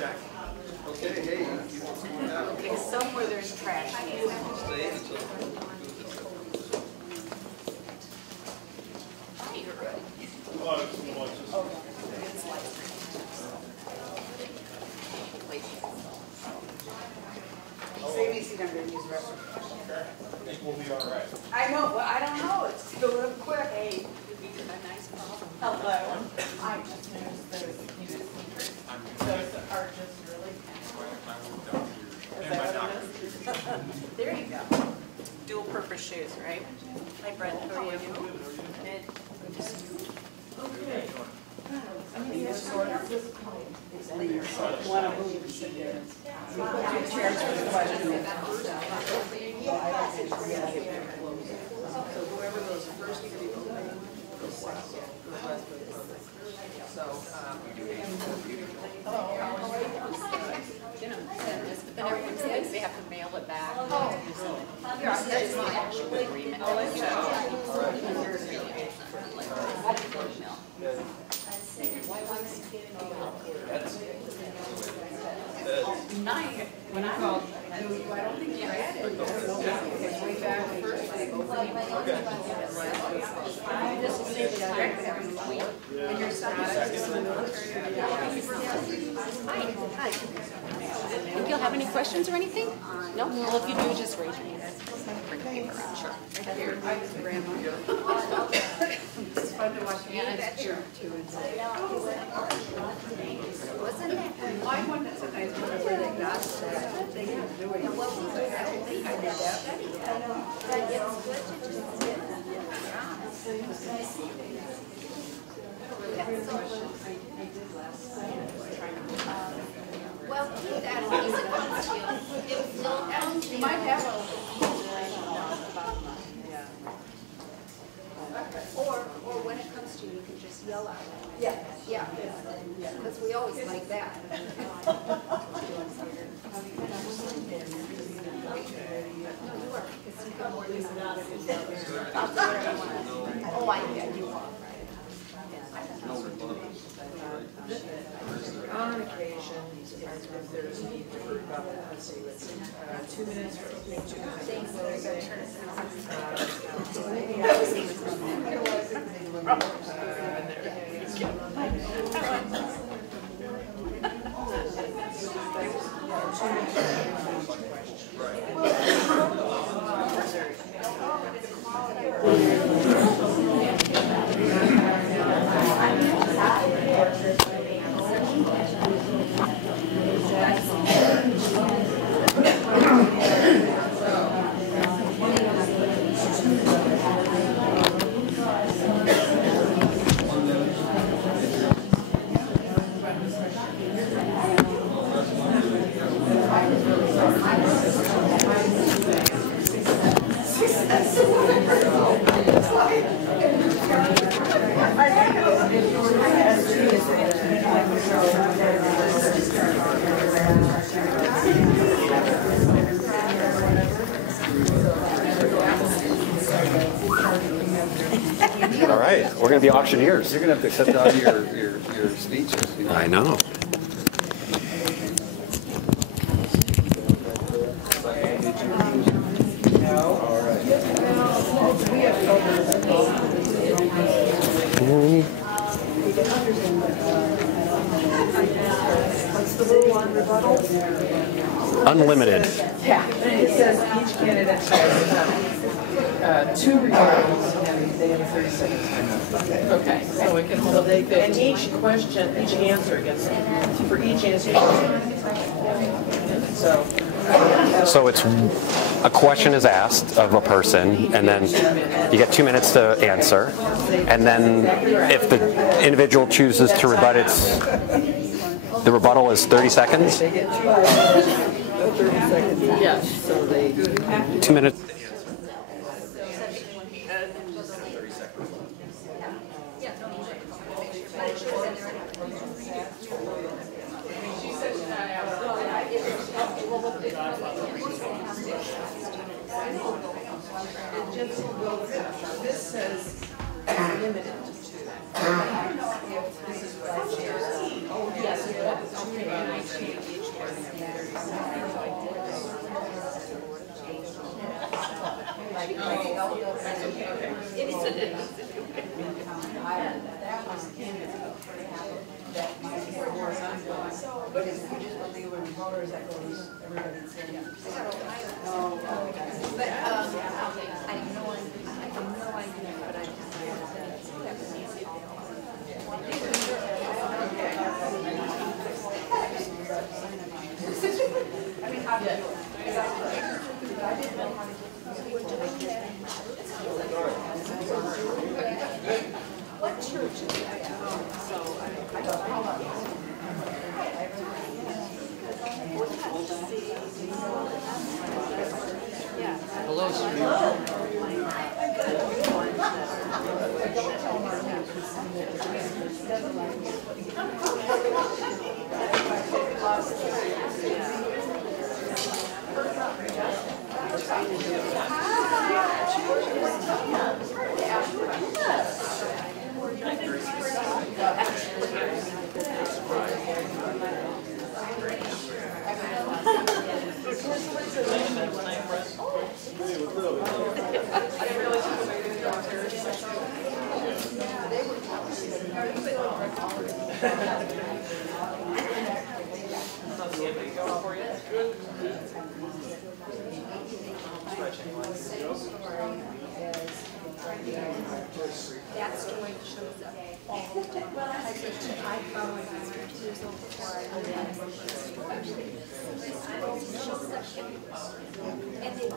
Check. Okay, hey. Okay, somewhere there's trash. Stay until. I think we'll be all right. I know, but I don't know. It's a little quick. Hey, we did a nice problem. Hello. I just noticed those unit speakers. Those are just really There you go. Dual purpose shoes, right? Hi, Brent. How are you? Good. Okay. One of them you sit there. You put your chairs for the question. So whoever goes first to be voting goes second. So, hello, how are you? You know, send this, but then everyone says they have to mail it back. That's the actual agreement. When I called, I don't think you read it. It's way back first. This will say the direct every week. And your son is in the military. Hi. Think you'll have any questions or anything? No? Well, if you do, just raise your hand. Bring the paper around. Sure. Right here. I was grandma. It's fun to watch Anna's here too. Wasn't it? I wonder sometimes where they got that. They can do it. I don't think I did that. But it's good to just sit. Well, keep that on easy ones too. You might have a or when it comes to you can just yell out. Yeah. Yeah. Because we always like that. No, you are. Because you got more than that. I'll do whatever you want. Oh, I get you off. On occasion, if there's a need for let's say, 2 minutes for opening, 2 minutes for All right, we're going to be auctioneers. You're going to have to cut down your speeches. I know. What's the rule on rebuttal? Unlimited. Yeah, it says each candidate has 2 rebuttals and they have 30 seconds. Okay, so we can hold it. And each question, each answer gets, for each answer. So it's a question is asked of a person, and then you get 2 minutes to answer, and then if the individual chooses to rebut, the rebuttal is 30 seconds. They get 30 seconds. Yes, so they 2 minutes. This says limited to 2. Oh, yes, okay. That's the way it shows up all the time. I found my years old before I went in. It shows up everywhere. And they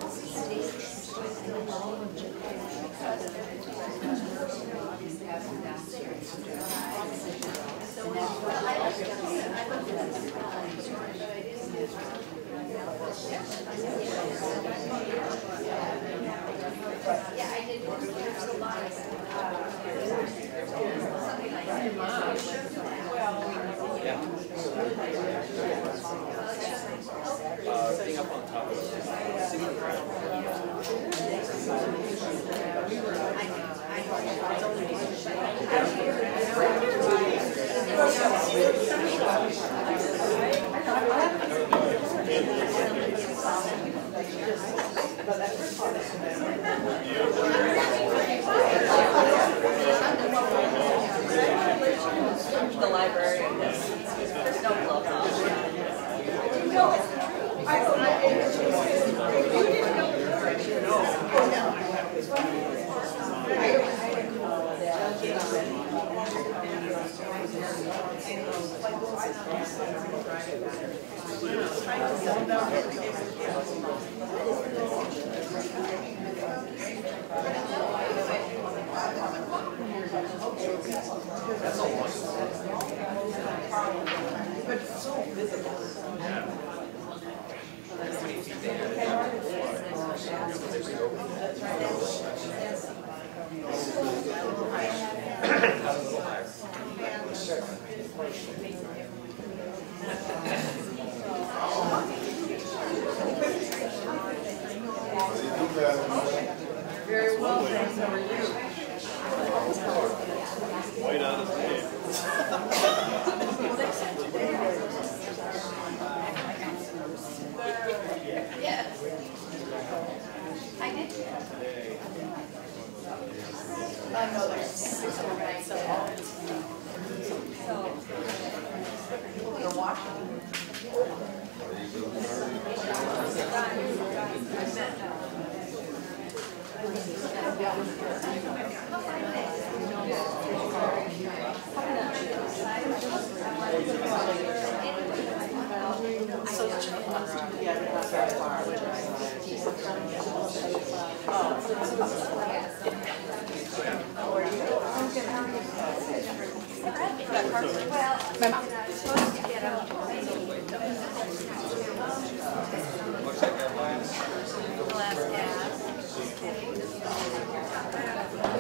yeah, I did. There's a lot of Being up on top of The library. There's no glove Very well, thanks. How are you? white on his head. yes. I did. I know there's right. So they're watching.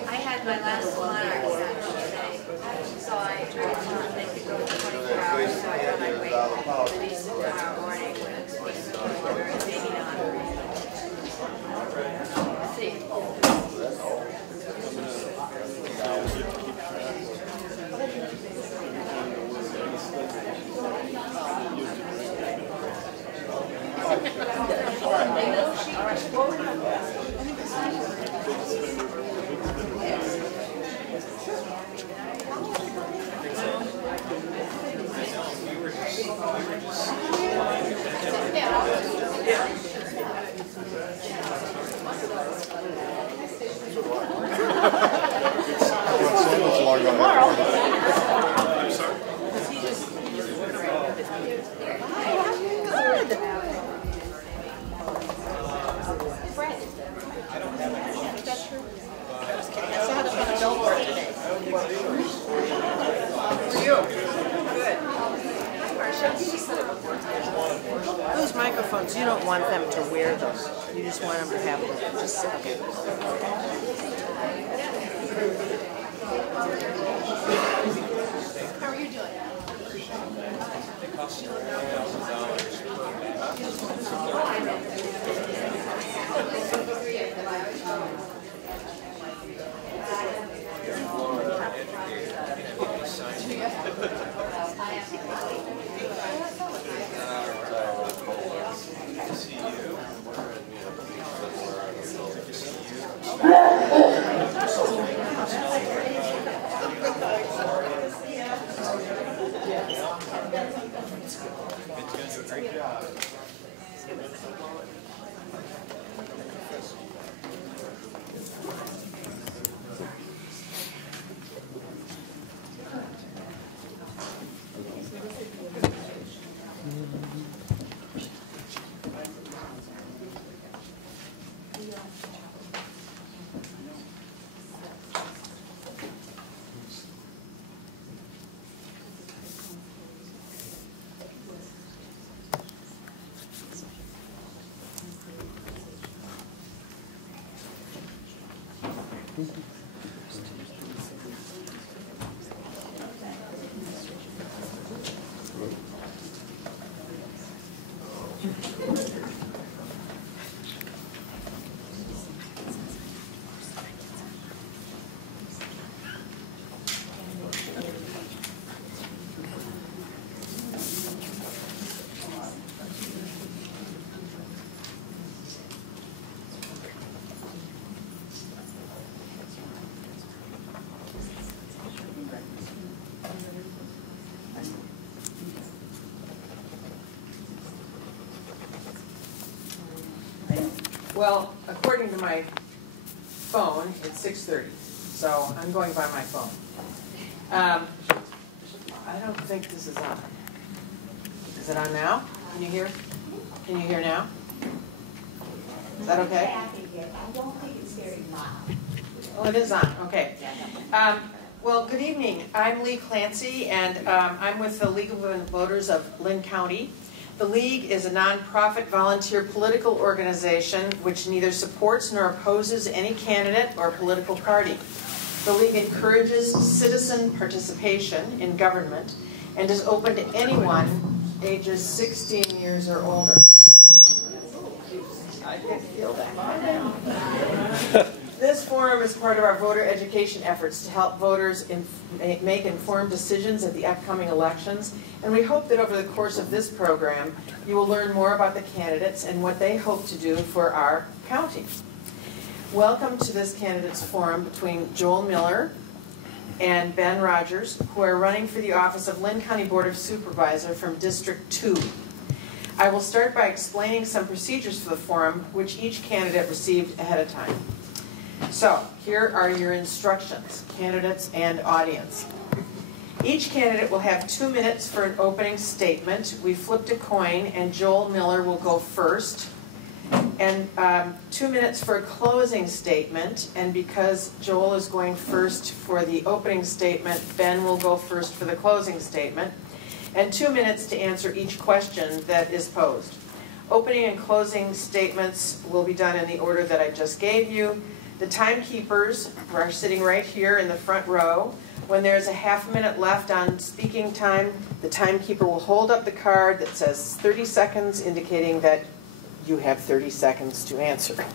I had my last monarch Saturday, so I thought they could go 24 hours, so I thought I'd wait at least tomorrow morning when it's supposed to be maybe not. See. phones. You don't want them to wear them. You just want them to have them just sit there. How are you doing? Well, according to my phone, it's 6:30, so I'm going by my phone. I don't think this is on. Is it on now? Can you hear? Can you hear now? Is that okay? I don't think it's very loud. Oh, it is on. Okay. Well, good evening. I'm Lee Clancy, and I'm with the League of Women Voters of Linn County. The League is a nonprofit volunteer political organization which neither supports nor opposes any candidate or political party. The League encourages citizen participation in government and is open to anyone ages 16 years or older. I can feel that. This forum is part of our voter education efforts to help voters make informed decisions at the upcoming elections, and we hope that over the course of this program you will learn more about the candidates and what they hope to do for our county. Welcome to this candidates forum between Joel Miller and Ben Rodgers, who are running for the office of Linn County Board of Supervisor from District 2. I will start by explaining some procedures for the forum, which each candidate received ahead of time. So, here are your instructions, candidates and audience. Each candidate will have 2 minutes for an opening statement. We flipped a coin, and Joel Miller will go first. And 2 minutes for a closing statement, and because Joel is going first for the opening statement, Ben will go first for the closing statement. And 2 minutes to answer each question that is posed. Opening and closing statements will be done in the order that I just gave you. The timekeepers are sitting right here in the front row. When there's a half minute left on speaking time, the timekeeper will hold up the card that says 30 seconds, indicating that you have 30 seconds to answer.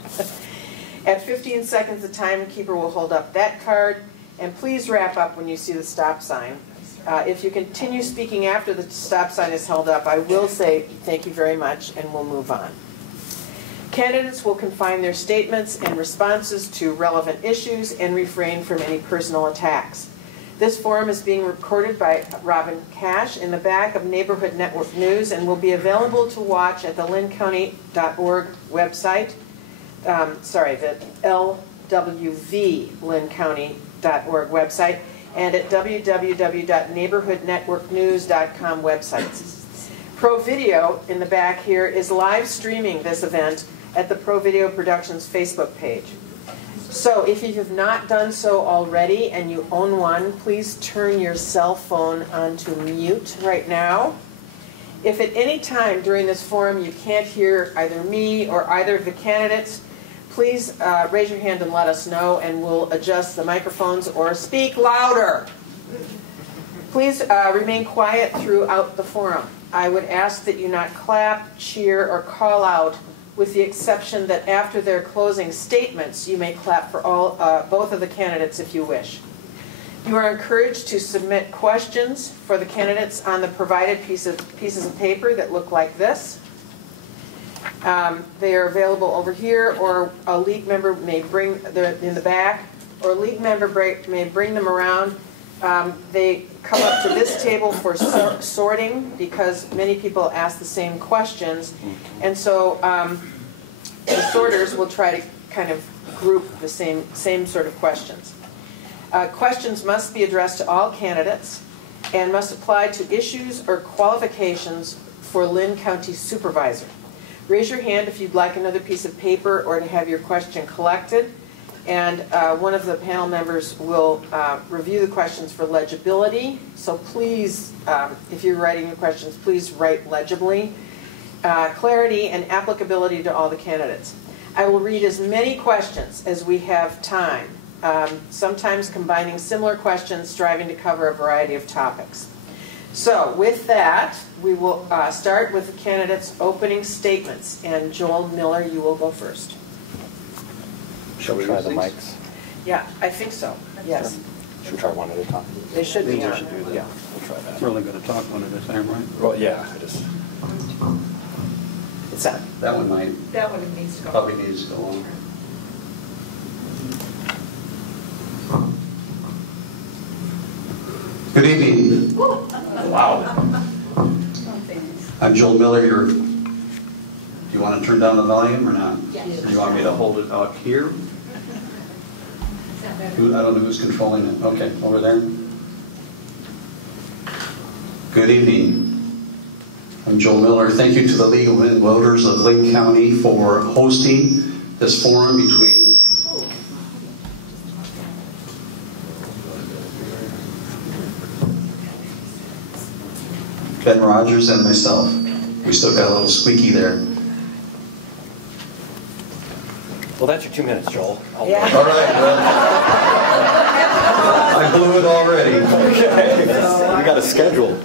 At 15 seconds, the timekeeper will hold up that card, and please wrap up when you see the stop sign. If you continue speaking after the stop sign is held up, I will say thank you very much, and we'll move on. Candidates will confine their statements and responses to relevant issues and refrain from any personal attacks. This forum is being recorded by Robin Cash in the back of Neighborhood Network News and will be available to watch at the linncounty.org website. The LWV-linncounty.org website and at www.neighborhoodnetworknews.com websites. Pro Video in the back here is live streaming this event at the Pro Video Productions Facebook page. So if you have not done so already and you own one, please turn your cell phone onto mute right now. If at any time during this forum you can't hear either me or either of the candidates, please raise your hand and let us know, and we'll adjust the microphones or speak louder. Please remain quiet throughout the forum. I would ask that you not clap, cheer, or call out, with the exception that after their closing statements, you may clap for both of the candidates if you wish. You are encouraged to submit questions for the candidates on the provided pieces of paper that look like this. They are available over here, or a league member may bring them in the back, or a league member may bring them around. They come up to this table for sorting, because many people ask the same questions, and so the sorters will try to kind of group the same sort of questions. Questions must be addressed to all candidates and must apply to issues or qualifications for Linn County Supervisor. Raise your hand if you'd like another piece of paper or to have your question collected, and one of the panel members will review the questions for legibility. So please, if you're writing your questions, please write legibly. Clarity and applicability to all the candidates. I will read as many questions as we have time, sometimes combining similar questions, striving to cover a variety of topics. So with that, we will start with the candidates' opening statements, and Joel Miller, you will go first. Shall we try the mics? Yeah, I think so, yes. Should we try one at a time? They should be on. should do that. Yeah, we'll try that. We're only going to talk one at a time, right? Well, yeah, I just... It's on. That one might, That one needs to go. probably needs to go on. Good evening. Wow. I'm Joel Miller. Do you want to turn down the volume or not? Yes. Do you want me to hold it out here? I don't know who's controlling it. Okay, over there. Good evening. I'm Joel Miller. Thank you to the League of Women Voters of Linn County for hosting this forum between Ben Rodgers and myself. We still got a little squeaky there. Well, that's your 2 minutes, Joel. Yeah. All right, well, I blew it already. Okay. We got a schedule.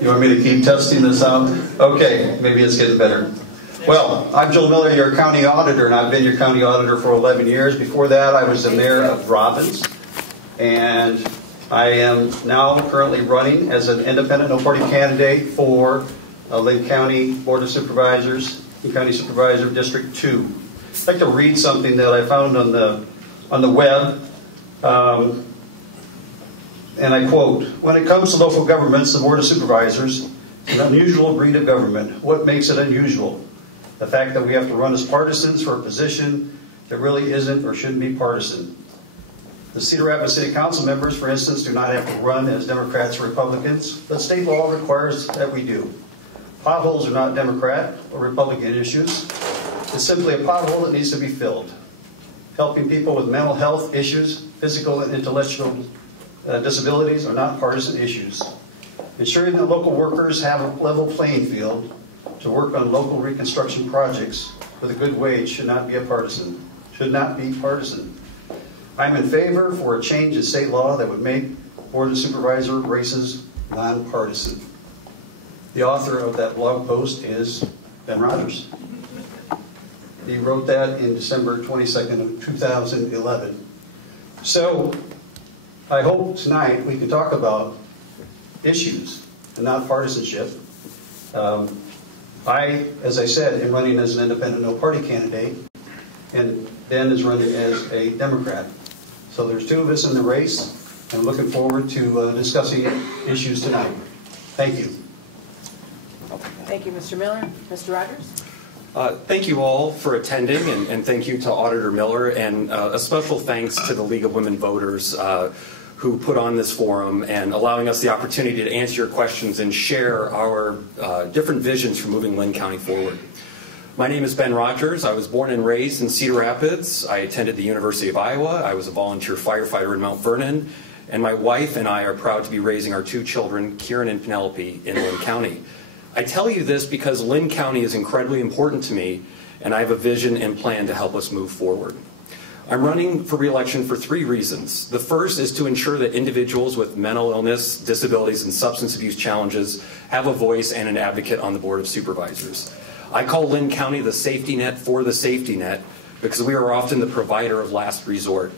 You want me to keep testing this out? Okay, maybe it's getting better. Well, I'm Joel Miller, your county auditor, and I've been your county auditor for 11 years. Before that, I was the mayor of Robbins, and I am now currently running as an independent, no-party candidate for Linn County Board of Supervisors, Linn County Supervisor District 2. I'd like to read something that I found on the web, and I quote, "When it comes to local governments, the Board of Supervisors is an unusual breed of government. What makes it unusual? The fact that we have to run as partisans for a position that really isn't or shouldn't be partisan. The Cedar Rapids City Council members, for instance, do not have to run as Democrats or Republicans, but state law requires that we do. Potholes are not Democrat or Republican issues. It's simply a pothole that needs to be filled. Helping people with mental health issues, physical and intellectual disabilities are not partisan issues. Ensuring that local workers have a level playing field to work on local reconstruction projects with a good wage should not be partisan. I'm in favor for a change in state law that would make Board of Supervisor races nonpartisan." The author of that blog post is Ben Rodgers. He wrote that in December 22nd of 2011. So I hope tonight we can talk about issues and not partisanship. I, as I said, am running as an independent no-party candidate, and Ben is running as a Democrat. So there's two of us in the race, and I'm looking forward to discussing issues tonight. Thank you. Thank you, Mr. Miller. Mr. Rodgers? Thank you all for attending, and thank you to Auditor Miller, and a special thanks to the League of Women Voters who put on this forum and allowing us the opportunity to answer your questions and share our different visions for moving Linn County forward. My name is Ben Rodgers. I was born and raised in Cedar Rapids. I attended the University of Iowa. I was a volunteer firefighter in Mount Vernon, and my wife and I are proud to be raising our two children, Kieran and Penelope, in Linn County. I tell you this because Linn County is incredibly important to me, and I have a vision and plan to help us move forward. I'm running for re-election for 3 reasons. The first is to ensure that individuals with mental illness, disabilities, and substance abuse challenges have a voice and an advocate on the Board of Supervisors. I call Linn County the safety net for the safety net because we are often the provider of last resort.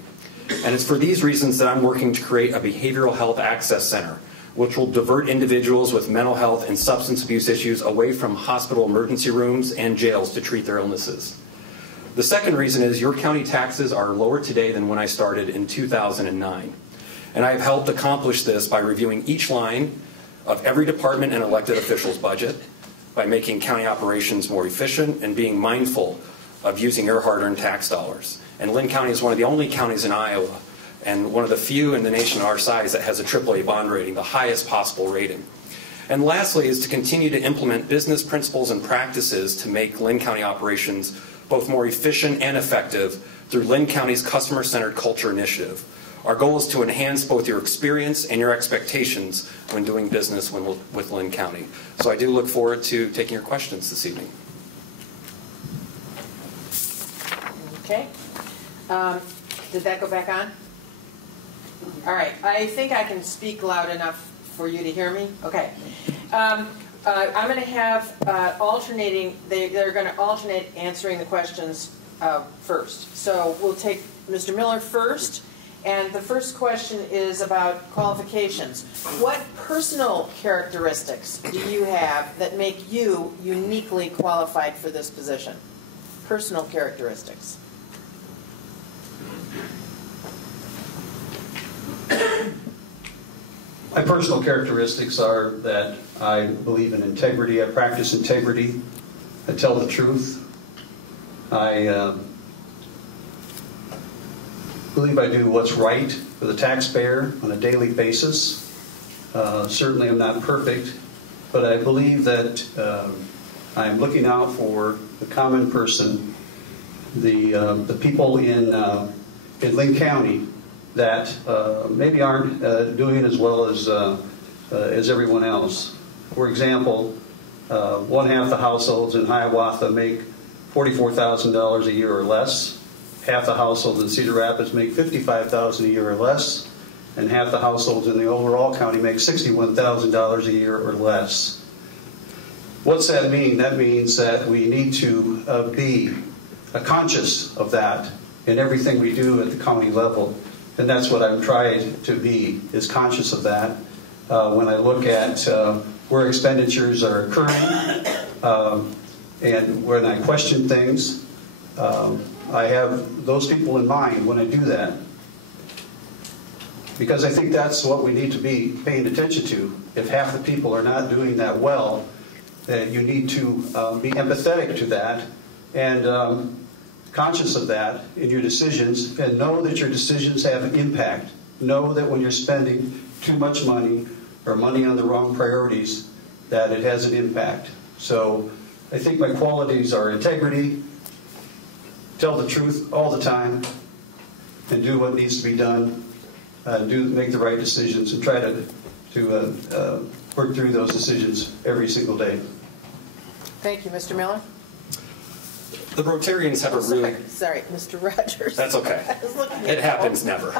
And it's for these reasons that I'm working to create a behavioral health access center, which will divert individuals with mental health and substance abuse issues away from hospital emergency rooms and jails to treat their illnesses. The second reason is your county taxes are lower today than when I started in 2009. And I have helped accomplish this by reviewing each line of every department and elected official's budget, by making county operations more efficient, and being mindful of using your hard-earned tax dollars. And Linn County is one of the only counties in Iowa, and one of the few in the nation our size that has a AAA bond rating, the highest possible rating. And lastly is to continue to implement business principles and practices to make Linn County operations both more efficient and effective through Linn County's customer-centered culture initiative. Our goal is to enhance both your experience and your expectations when doing business with Linn County. So I do look forward to taking your questions this evening. Okay. Did that go back on? All right. I think I can speak loud enough for you to hear me. Okay. I'm going to have alternating. They're going to alternate answering the questions first. So we'll take Mr. Miller first. And the first question is about qualifications. What personal characteristics do you have that make you uniquely qualified for this position? Personal characteristics. My personal characteristics are that I believe in integrity, I practice integrity, I tell the truth, I believe I do what's right for the taxpayer on a daily basis. Certainly I'm not perfect, but I believe that I'm looking out for the common person, the people in Linn County that maybe aren't doing as well as everyone else. For example, 1/2 the households in Hiawatha make $44,000 a year or less. Half the households in Cedar Rapids make $55,000 a year or less, and half the households in the overall county make $61,000 a year or less. What's that mean? That means that we need to be conscious of that in everything we do at the county level. And that's what I'm trying to be, is conscious of that. When I look at where expenditures are occurring, and when I question things, I have those people in mind when I do that. Because I think that's what we need to be paying attention to. If half the people are not doing that well, you need to be empathetic to that and conscious of that in your decisions, and know that your decisions have an impact. Know that when you're spending too much money or money on the wrong priorities, that it has an impact. So I think my qualities are integrity, tell the truth all the time, and do what needs to be done, make the right decisions, and try to work through those decisions every single day. Thank you, Mr. Miller. The Rotarians have a really... Sorry, Mr. Rodgers. That's okay. It happens never.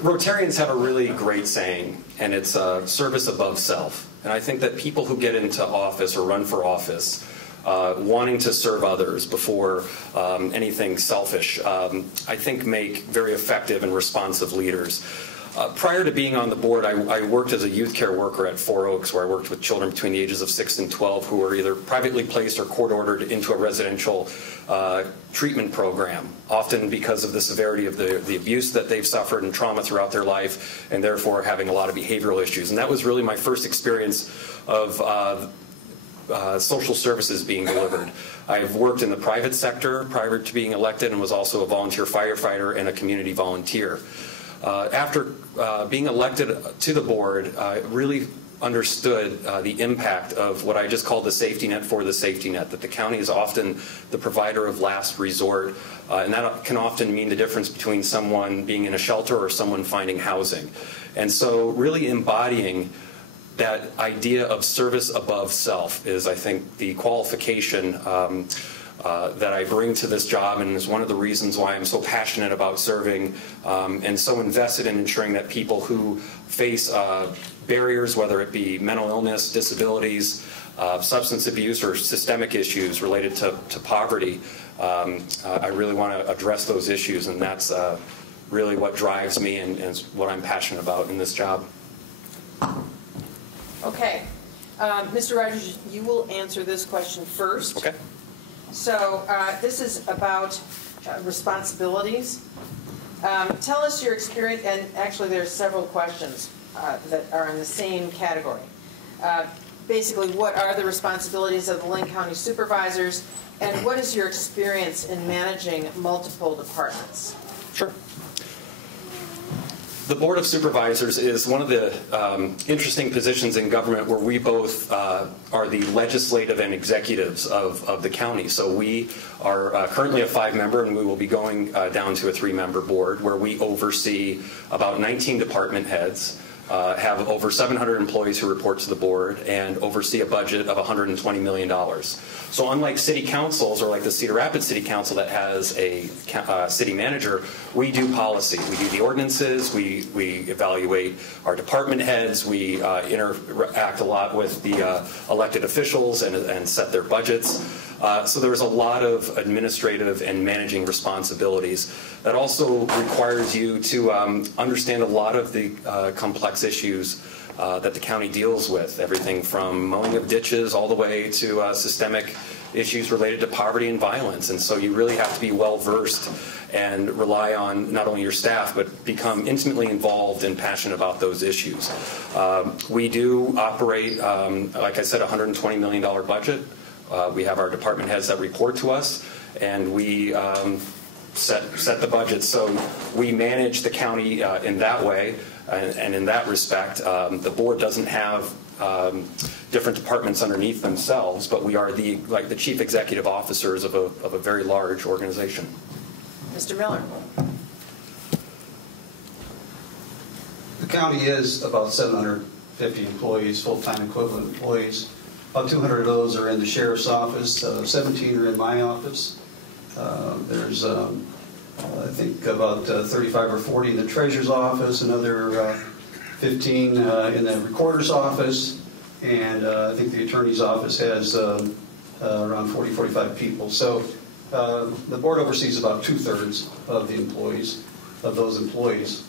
Rotarians have a really great saying, and it's service above self. And I think that people who get into office or run for office wanting to serve others before anything selfish, I think make very effective and responsive leaders. Prior to being on the board, I worked as a youth care worker at 4 Oaks, where I worked with children between the ages of 6 and 12 who were either privately placed or court-ordered into a residential treatment program, often because of the severity of the abuse that they've suffered and trauma throughout their life, and therefore having a lot of behavioral issues. And that was really my first experience of social services being delivered. I've worked in the private sector prior to being elected and was also a volunteer firefighter and a community volunteer. After being elected to the board, I really understood the impact of what I just called the safety net for the safety net, that the county is often the provider of last resort, and that can often mean the difference between someone being in a shelter or someone finding housing. And so really embodying that idea of service above self is, I think, the qualification that I bring to this job, and is one of the reasons why I'm so passionate about serving and so invested in ensuring that people who face barriers, whether it be mental illness, disabilities, substance abuse, or systemic issues related to poverty, I really want to address those issues, and that's really what drives me and is what I'm passionate about in this job. Okay. Mr. Rodgers, you will answer this question first. Okay. So this is about responsibilities. Tell us your experience, and actually there's several questions that are in the same category. Basically, what are the responsibilities of the Linn County Supervisors, and what is your experience in managing multiple departments? Sure. The Board of Supervisors is one of the interesting positions in government where we both are the legislative and executives of the county. So we are currently a 5-member, and we will be going down to a 3-member board where we oversee about 19 department heads, have over 700 employees who report to the board, and oversee a budget of $120 million. So unlike city councils, or like the Cedar Rapids City Council that has a city manager, we do policy. We do the ordinances, we evaluate our department heads, we interact a lot with the elected officials and set their budgets. So there's a lot of administrative and managing responsibilities. That also requires you to understand a lot of the complex issues that the county deals with, everything from mowing of ditches all the way to systemic issues related to poverty and violence. And so you really have to be well versed and rely on not only your staff, but become intimately involved and passionate about those issues. We do operate, like I said, a $120 million budget. We have our department heads that report to us, and we set the budget. So we manage the county in that way, and in that respect, the board doesn't have different departments underneath themselves, but we are the chief executive officers of a very large organization. Mr. Miller. The county is about 750 employees, full-time equivalent employees. About 200 of those are in the sheriff's office, 17 are in my office. There's, I think, about 35 or 40 in the treasurer's office, another 15 in the recorder's office, and I think the attorney's office has around 40, 45 people. So the board oversees about 2/3 of the employees, of those employees.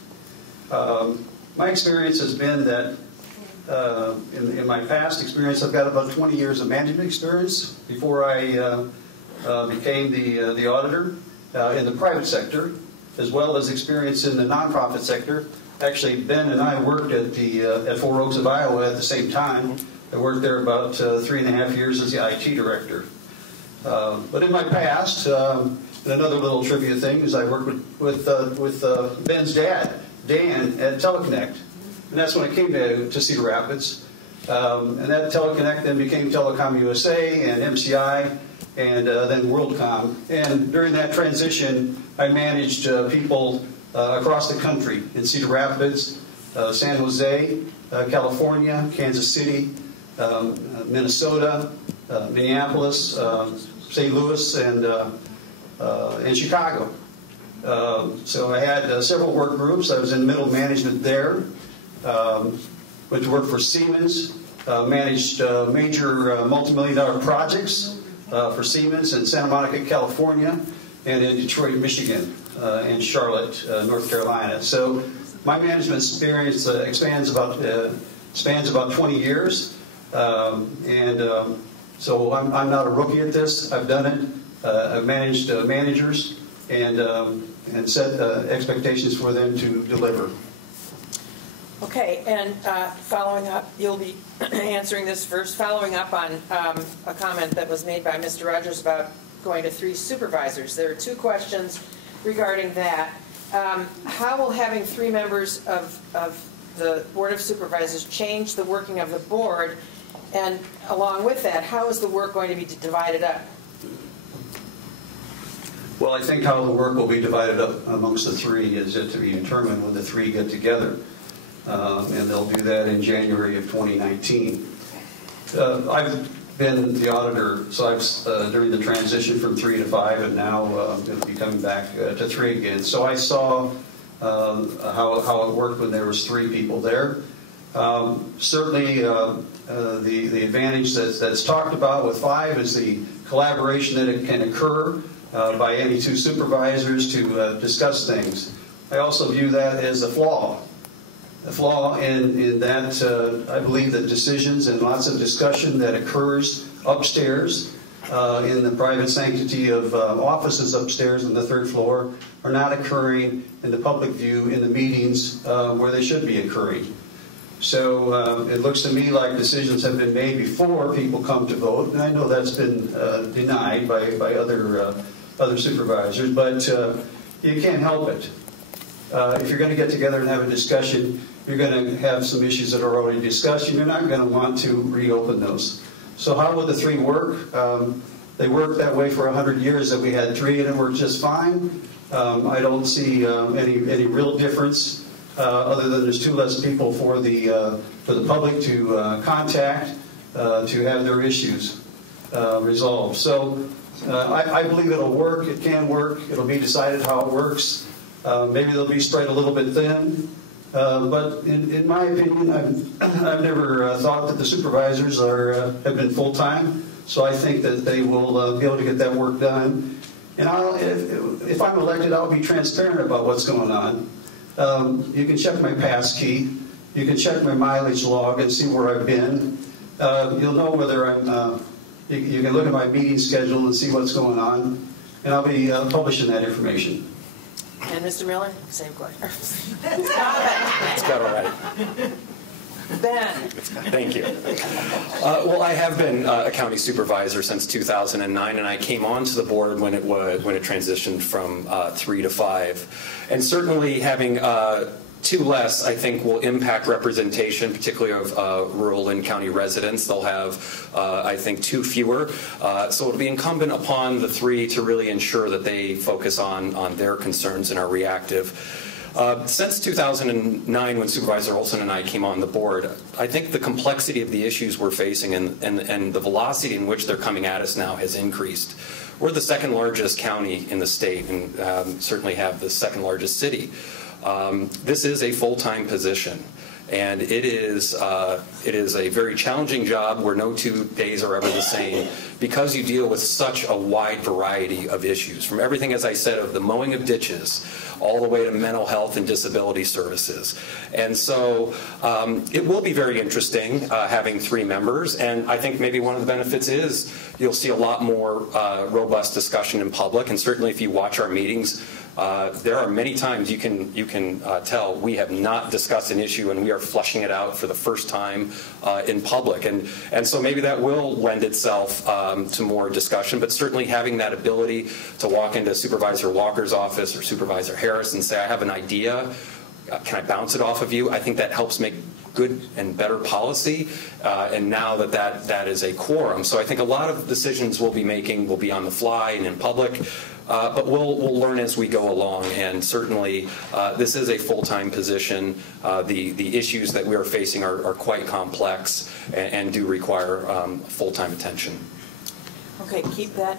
My experience has been that in my past experience, I've got about 20 years of management experience before I became the auditor in the private sector, as well as experience in the nonprofit sector. Actually, Ben and I worked at 4 Oaks of Iowa at the same time. I worked there about 3.5 years as the IT director. But in my past, and another little trivia thing is I worked with Ben's dad, Dan, at Teleconnect. And that's when I came to Cedar Rapids. And that Teleconnect then became Telecom USA and MCI and then WorldCom. And during that transition, I managed people across the country in Cedar Rapids, San Jose, California, Kansas City, Minnesota, Minneapolis, St. Louis, and Chicago. So I had several work groups. I was in middle management there. Went to work for Siemens, managed major multi-million-dollar projects for Siemens in Santa Monica, California, and in Detroit, Michigan, and Charlotte, North Carolina. So my management experience spans about 20 years, so I'm not a rookie at this. I've done it. I've managed managers and set expectations for them to deliver. Okay, and following up, you'll be answering this first, following up on a comment that was made by Mr. Rodgers about going to 3 supervisors. There are 2 questions regarding that. How will having 3 members of the Board of Supervisors change the working of the board? And along with that, how is the work going to be divided up? Well, I think how the work will be divided up amongst the 3 is yet to be determined when the 3 get together. and they'll do that in January of 2019. I've been the auditor, so I've during the transition from 3 to 5, and now it'll be coming back to 3 again. So I saw how it worked when there was 3 people there. Certainly, the advantage that's talked about with 5 is the collaboration that it can occur by any 2 supervisors to discuss things. I also view that as a flaw. A flaw in that I believe that decisions and lots of discussion that occurs upstairs in the private sanctity of offices upstairs on the 3rd floor are not occurring in the public view in the meetings where they should be occurring. So it looks to me like decisions have been made before people come to vote, and I know that's been denied by other supervisors, but you can't help it. If you're going to get together and have a discussion, you're going to have some issues that are already discussed, and you're not going to want to reopen those. So how will the 3 work? They worked that way for 100 years that we had 3, and it worked just fine. I don't see any real difference other than there's 2 less people for the public to contact to have their issues resolved. So I believe it'll work. It can work. It'll be decided how it works. Maybe they'll be spread a little bit thin. But in my opinion, I've never thought that the supervisors have been full-time, so I think that they will be able to get that work done. And if I'm elected, I'll be transparent about what's going on. You can check my pass key. You can check my mileage log and see where I've been. You'll know whether I'm... you can look at my meeting schedule and see what's going on, and I'll be publishing that information. And Mr. Miller, same question. It's got all right. Ben. Thank you. Well, I have been a county supervisor since 2009, and I came onto the board when it transitioned from 3 to 5. And certainly having 2 less, I think, will impact representation, particularly of rural Linn County residents. They'll have, I think, 2 fewer. So it'll be incumbent upon the 3 to really ensure that they focus on their concerns and are reactive. Since 2009, when Supervisor Oleson and I came on the board, I think the complexity of the issues we're facing and the velocity in which they're coming at us now has increased. We're the 2nd largest county in the state, and certainly have the 2nd largest city. This is a full-time position, and it is a very challenging job where no 2 days are ever the same, because you deal with such a wide variety of issues, from everything, as I said, of the mowing of ditches all the way to mental health and disability services. And so it will be very interesting having 3 members, and I think maybe one of the benefits is you'll see a lot more robust discussion in public, and certainly if you watch our meetings, there are many times you can tell we have not discussed an issue and we are fleshing it out for the first time in public, and so maybe that will lend itself to more discussion. But certainly having that ability to walk into Supervisor Walker's office or Supervisor Harris and say, I have an idea, can I bounce it off of you? I think that helps make good and better policy, and now that is a quorum. So I think a lot of decisions we'll be making will be on the fly and in public. But we'll learn as we go along, and certainly this is a full-time position. The issues that we are facing are quite complex and do require full-time attention. Okay, keep that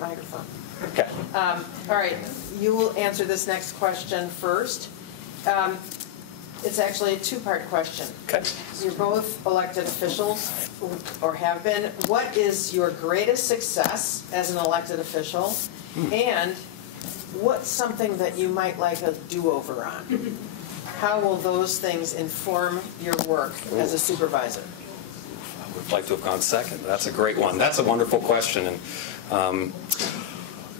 microphone. Okay. All right, you will answer this next question first. It's actually a 2-part question. Okay. You're both elected officials, or have been. What is your greatest success as an elected official? And what's something that you might like a do-over on? How will those things inform your work as a supervisor? I would like to have gone second. That's a great one. That's a wonderful question. And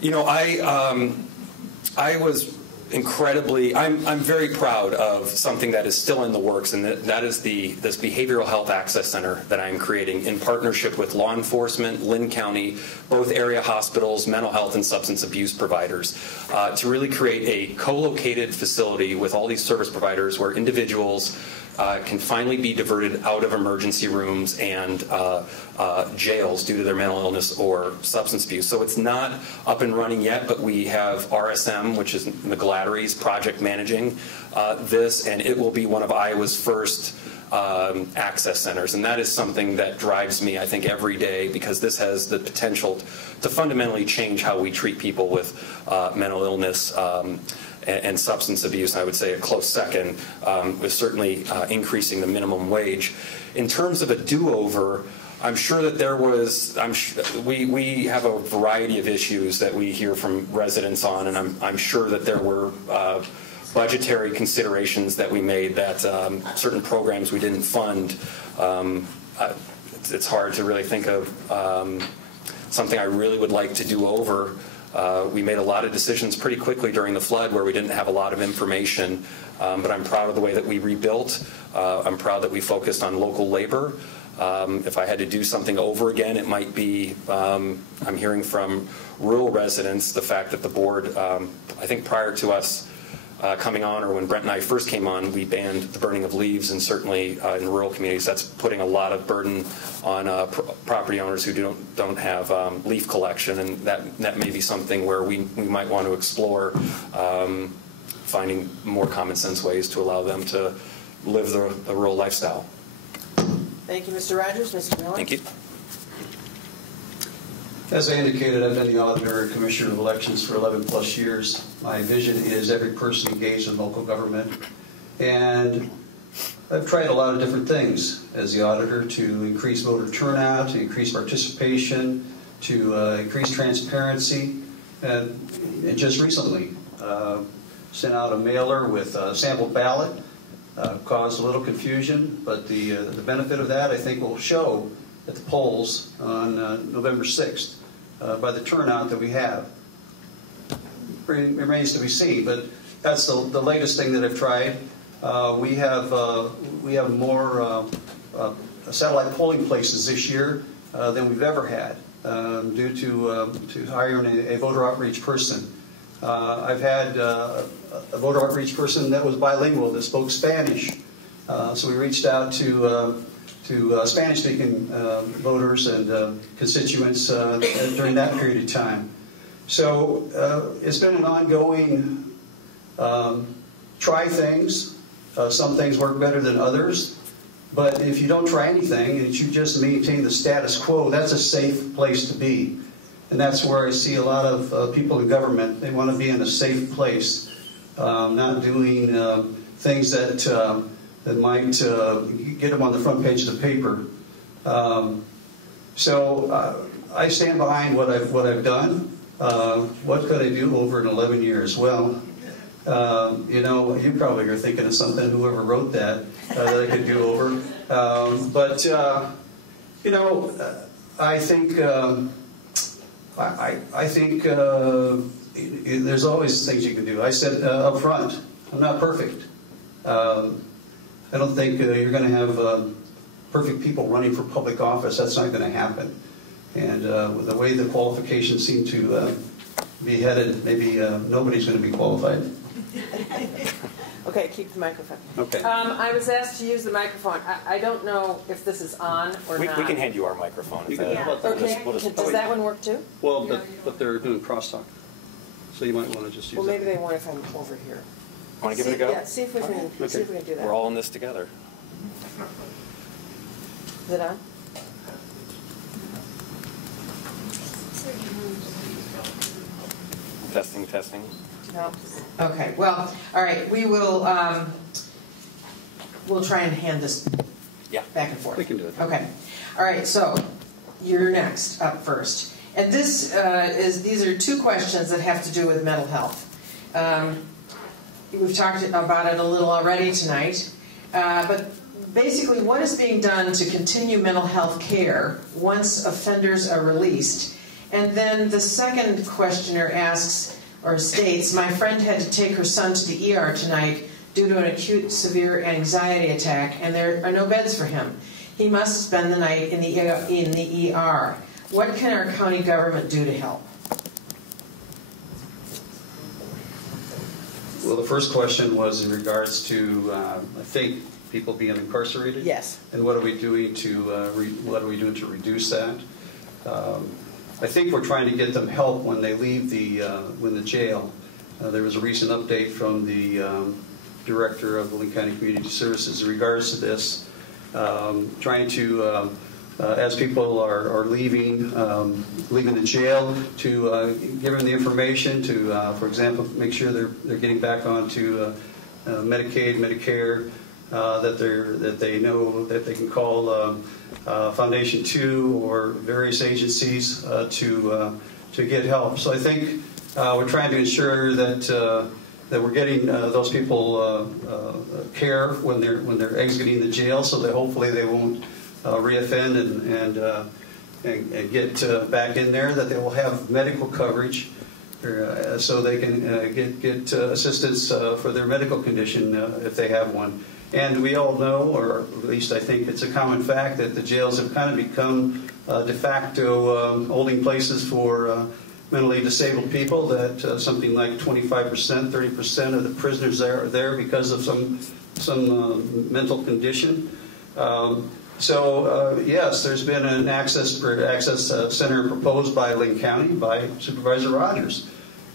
you know, I was incredibly, I'm very proud of something that is still in the works, and that is this Behavioral Health Access Center that I'm creating in partnership with law enforcement, Linn County, both area hospitals, mental health and substance abuse providers, to really create a co-located facility with all these service providers where individuals can finally be diverted out of emergency rooms and jails due to their mental illness or substance abuse. So it's not up and running yet, but we have RSM, which is McGladdery's project managing this, and it will be one of Iowa's first access centers, and that is something that drives me, I think, every day, because this has the potential to fundamentally change how we treat people with mental illness and substance abuse. I would say a close second was certainly increasing the minimum wage. In terms of a do-over, I'm sure that there was, we have a variety of issues that we hear from residents on, and I'm sure that there were budgetary considerations that we made, that certain programs we didn't fund. It's hard to really think of something I really would like to do over. We made a lot of decisions pretty quickly during the flood where we didn't have a lot of information, but I'm proud of the way that we rebuilt. I'm proud that we focused on local labor. If I had to do something over again, it might be, I'm hearing from rural residents the fact that the board, I think prior to us coming on, or when Brent and I first came on, we banned the burning of leaves, and certainly in rural communities that's putting a lot of burden on property owners who don't have leaf collection, and that may be something where we might want to explore finding more common sense ways to allow them to live the rural lifestyle. Thank you, Mr. Rodgers. Mr. Miller? Thank you. As I indicated, I've been the auditor and commissioner of elections for 11 plus years. My vision is every person engaged in local government. And I've tried a lot of different things as the auditor to increase voter turnout, to increase participation, to increase transparency. And just recently, sent out a mailer with a sample ballot. Caused a little confusion, but the benefit of that, I think, will show at the polls on November 6th by the turnout that we have. Remains to be seen, but that's the latest thing that I've tried. We have more satellite polling places this year than we've ever had due to hiring a voter outreach person. I've had a voter outreach person that was bilingual, that spoke Spanish. So we reached out to Spanish-speaking voters and constituents during that period of time. So it's been an ongoing try things. Some things work better than others. But if you don't try anything and you just maintain the status quo, that's a safe place to be. And that's where I see a lot of people in government. They want to be in a safe place, not doing things that might get them on the front page of the paper. So I stand behind what I've done. What could I do over in 11 years? Well, you know, you probably are thinking of something, whoever wrote that I could do over. But you know, I think. I think there's always things you can do. I said up front, I'm not perfect. I don't think you're going to have perfect people running for public office. That's not going to happen. And with the way the qualifications seem to be headed, maybe nobody's going to be qualified. Okay, keep the microphone. Okay. I was asked to use the microphone. I don't know if this is on or not. We can hand you our microphone. Okay, does that one work too? Well, but they're doing crosstalk, so you might want to just use Well, maybe they want if I'm over here. Want to give it a go? Yeah, see if we can, see if we can do that. We're all in this together. Is it on? Testing, testing. No. Okay. Well, all right. We will. We'll try and hand this back and forth. We can do it. Okay. All right. So you're next up first, and these are two questions that have to do with mental health. We've talked about it a little already tonight, but basically, what is being done to continue mental health care once offenders are released? And then the second questioner asks or states, my friend had to take her son to the ER tonight due to an acute severe anxiety attack, and there are no beds for him. He must spend the night in the ER. What can our county government do to help? Well, the first question was in regards to, I think, people being incarcerated? Yes. And what are we doing to reduce that? I think we're trying to get them help when they leave the jail. There was a recent update from the director of the Linn County Community Services in regards to this, trying to, as people are leaving the jail, to give them the information to, for example, make sure they're getting back onto Medicaid, Medicare, that they know that they can call Foundation 2 or various agencies to get help. So I think we're trying to ensure that we're getting those people care when they're exiting the jail, so that hopefully they won't reoffend and get back in there. That they will have medical coverage, so they can get assistance for their medical condition if they have one. And we all know, or at least I think it's a common fact, that the jails have kind of become de facto holding places for mentally disabled people, that something like 25%, 30% of the prisoners are there because of some mental condition. Yes, there's been an access center proposed by Linn County by Supervisor Rodgers.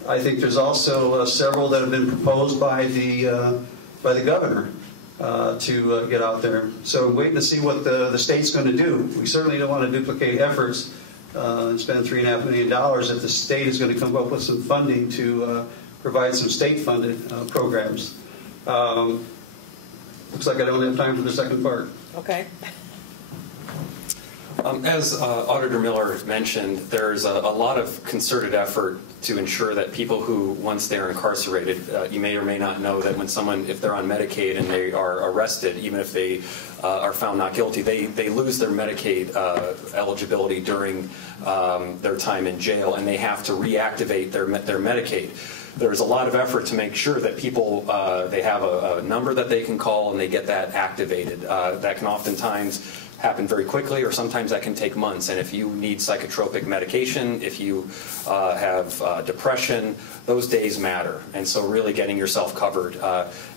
I think there's also several that have been proposed by the governor to get out there. So I'm waiting to see what the state's going to do. We certainly don't want to duplicate efforts and spend $3.5 million if the state is going to come up with some funding to provide some state-funded programs. Looks like I don't have time for the second part. Okay. As Auditor Miller mentioned, there's a lot of concerted effort to ensure that people who, once they're incarcerated, you may or may not know that when someone, if they're on Medicaid and they are arrested, even if they are found not guilty, they lose their Medicaid eligibility during their time in jail, and they have to reactivate their Medicaid. There's a lot of effort to make sure that people, they have a number that they can call and they get that activated. That can oftentimes happen very quickly, or sometimes that can take months. And if you need psychotropic medication, if you have depression, those days matter. And so really getting yourself covered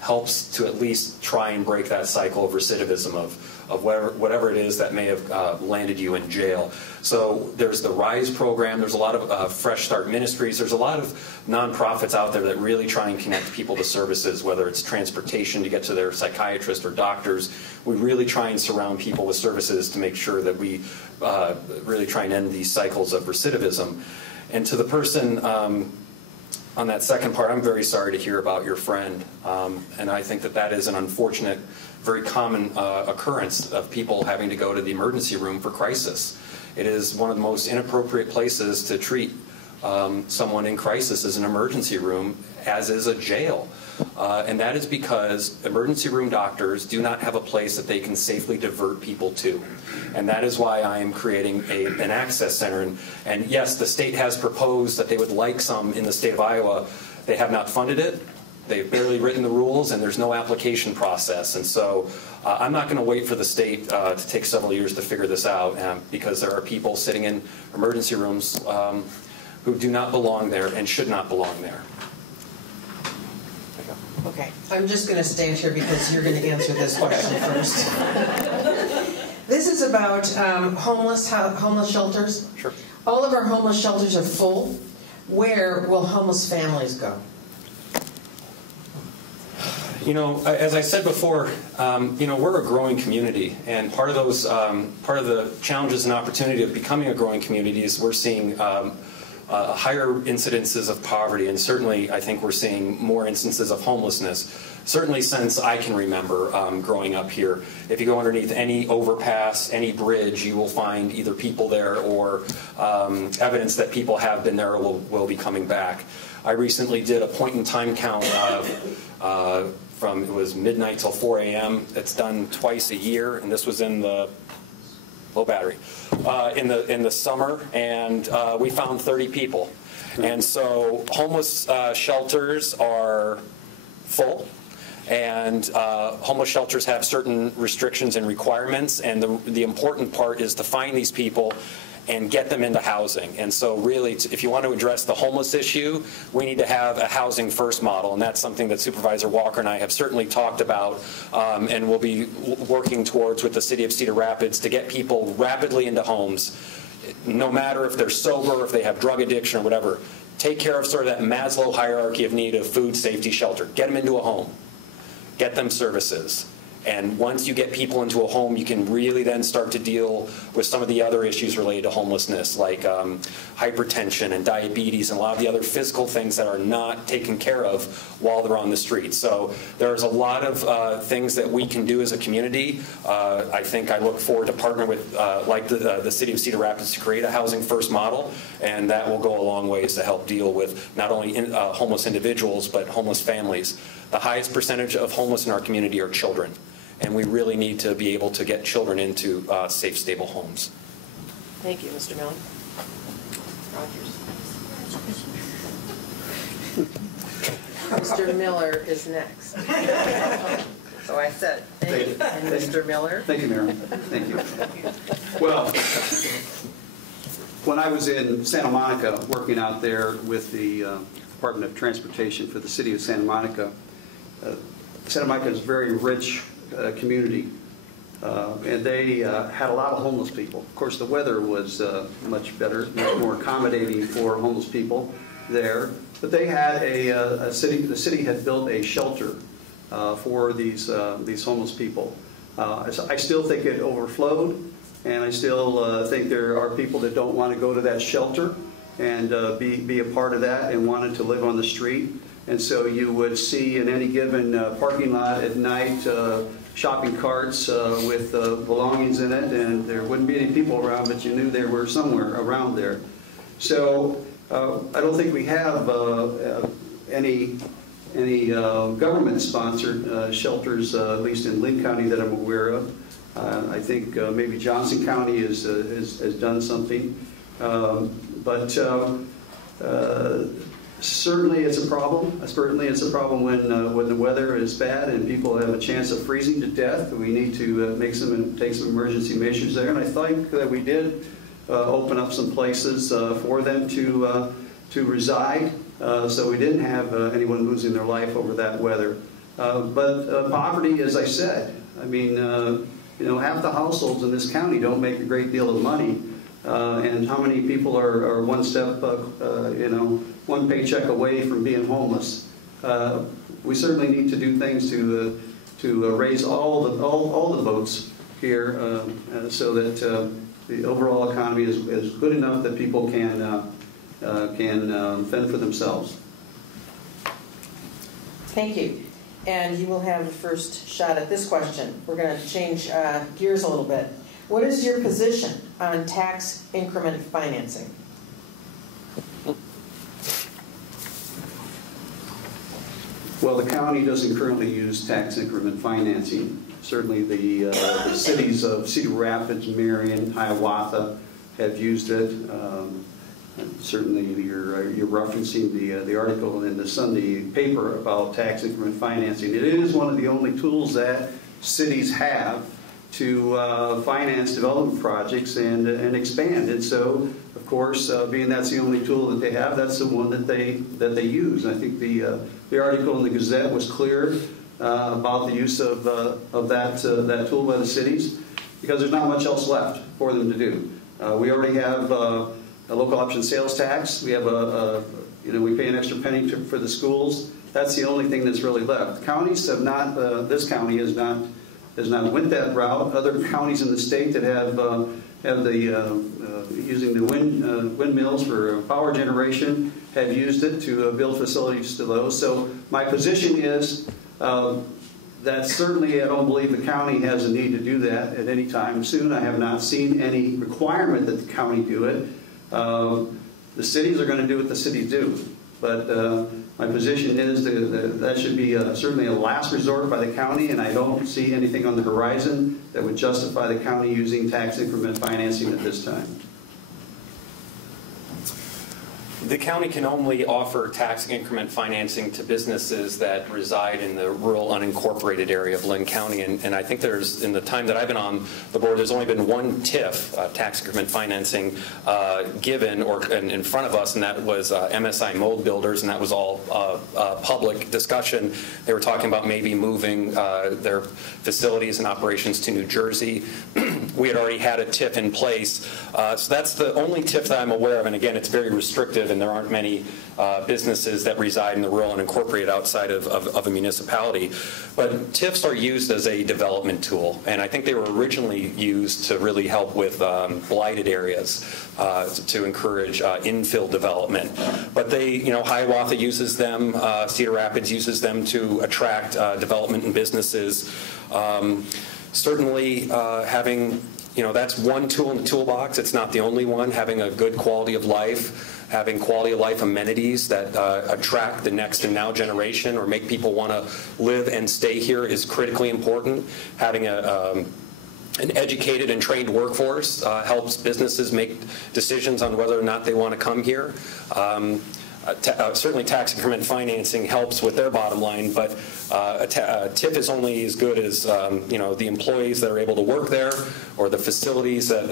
helps to at least try and break that cycle of recidivism of whatever it is that may have landed you in jail. So there's the RISE program. There's a lot of Fresh Start Ministries. There's a lot of nonprofits out there that really try and connect people to services, whether it's transportation to get to their psychiatrist or doctors. We really try and surround people with services to make sure that we really try and end these cycles of recidivism. And to the person on that second part, I'm very sorry to hear about your friend. And I think that that is an unfortunate, very common occurrence of people having to go to the emergency room for crisis. It is one of the most inappropriate places to treat someone in crisis as an emergency room, as is a jail. And that is because emergency room doctors do not have a place that they can safely divert people to. And that is why I am creating an access center. And yes, the state has proposed that they would like some in the state of Iowa. They have not funded it. They've barely written the rules, and there's no application process. And so I'm not going to wait for the state to take several years to figure this out, because there are people sitting in emergency rooms who do not belong there and should not belong there. Okay, I'm just going to stand here because you're going to answer this question first. This is about homeless shelters. Sure. All of our homeless shelters are full. Where will homeless families go? You know, as I said before, you know, we're a growing community, and part of those, part of the challenges and opportunity of becoming a growing community is we're seeing higher incidences of poverty, and certainly I think we're seeing more instances of homelessness. Certainly since I can remember growing up here. If you go underneath any overpass, any bridge, you will find either people there or evidence that people have been there or will be coming back. I recently did a point-in-time count from, it was midnight till 4 a.m. It's done twice a year, and this was in the low battery, in the summer, and we found 30 people. And so homeless shelters are full, and homeless shelters have certain restrictions and requirements, and the important part is to find these people and get them into housing. And so really, if you want to address the homeless issue, we need to have a housing first model, and that's something that Supervisor Walker and I have certainly talked about, and will be working towards with the City of Cedar Rapids to get people rapidly into homes, no matter if they're sober, or if they have drug addiction or whatever. Take care of sort of that Maslow hierarchy of need of food, safety, shelter. Get them into a home. Get them services. And once you get people into a home, you can really then start to deal with some of the other issues related to homelessness, like hypertension and diabetes and a lot of the other physical things that are not taken care of while they're on the street. So there's a lot of things that we can do as a community. I think I look forward to partnering with like the City of Cedar Rapids to create a housing first model, and that will go a long ways to help deal with not only homeless individuals, but homeless families. The highest percentage of homeless in our community are children, and we really need to be able to get children into safe, stable homes. Thank you, Mr. Miller. Rodgers. Mr. Miller is next. So I said, thank you. And Mr. Miller. Thank you, Mayor. Thank you. Well, when I was in Santa Monica working out there with the Department of Transportation for the City of Santa Monica, Santa Monica is a very rich community, and they had a lot of homeless people. Of course, the weather was much better, much more accommodating for homeless people there. But they had the city had built a shelter for these homeless people. I still think it overflowed, and I still think there are people that don't want to go to that shelter and be a part of that and wanted to live on the street. And so you would see in any given parking lot at night shopping carts with belongings in it, and there wouldn't be any people around, but you knew they were somewhere around there. So I don't think we have any government-sponsored shelters, at least in Linn County, that I'm aware of. I think maybe Johnson County has done something, but certainly it's a problem. Certainly it's a problem when the weather is bad and people have a chance of freezing to death. We need to take some emergency measures there, and I think that we did open up some places for them to reside, so we didn't have anyone losing their life over that weather. But poverty, as I said, I mean, half the households in this county don't make a great deal of money, and how many people are one step, one paycheck away from being homeless. We certainly need to do things to raise all the votes here, so that the overall economy is good enough that people can fend for themselves. Thank you. And you will have the first shot at this question. We're going to change gears a little bit. What is your position on tax increment financing? Well, the county doesn't currently use tax increment financing. Certainly the cities of Cedar Rapids, Marion, Hiawatha have used it. Certainly you're referencing the article in the Sunday paper about tax increment financing. It is one of the only tools that cities have to finance development projects and expand. And so, of course, being that's the only tool that they have, that's the one that they use. And I think the article in the Gazette was clear about the use of that tool by the cities, because there's not much else left for them to do. We already have a local option sales tax. We have we pay an extra penny for the schools. That's the only thing that's really left. Counties have not. This county has not went that route. Other counties in the state that have using the windmills for power generation have used it to build facilities to those. So my position is that certainly I don't believe the county has a need to do that at any time soon. I have not seen any requirement that the county do it. The cities are going to do what the cities do, but my position is that should be certainly a last resort by the county, and I don't see anything on the horizon that would justify the county using tax increment financing at this time. The county can only offer tax increment financing to businesses that reside in the rural unincorporated area of Linn County. And I think there's, in the time that I've been on the board, there's only been one TIF, tax increment financing, given or in front of us, and that was MSI Mold Builders, and that was all public discussion. They were talking about maybe moving their facilities and operations to New Jersey. We had already had a TIF in place. So that's the only TIF that I'm aware of, and again, it's very restrictive, and there aren't many businesses that reside in the rural and incorporated outside of a municipality. But TIFs are used as a development tool, and I think they were originally used to really help with blighted areas, to encourage infill development. But they, Hiawatha uses them, Cedar Rapids uses them to attract development and businesses. Certainly having, that's one tool in the toolbox. It's not the only one. Having a good quality of life, having quality of life amenities that attract the next and now generation or make people want to live and stay here is critically important. Having an educated and trained workforce helps businesses make decisions on whether or not they want to come here. Certainly tax increment financing helps with their bottom line, but a TIF is only as good as the employees that are able to work there, or the facilities that,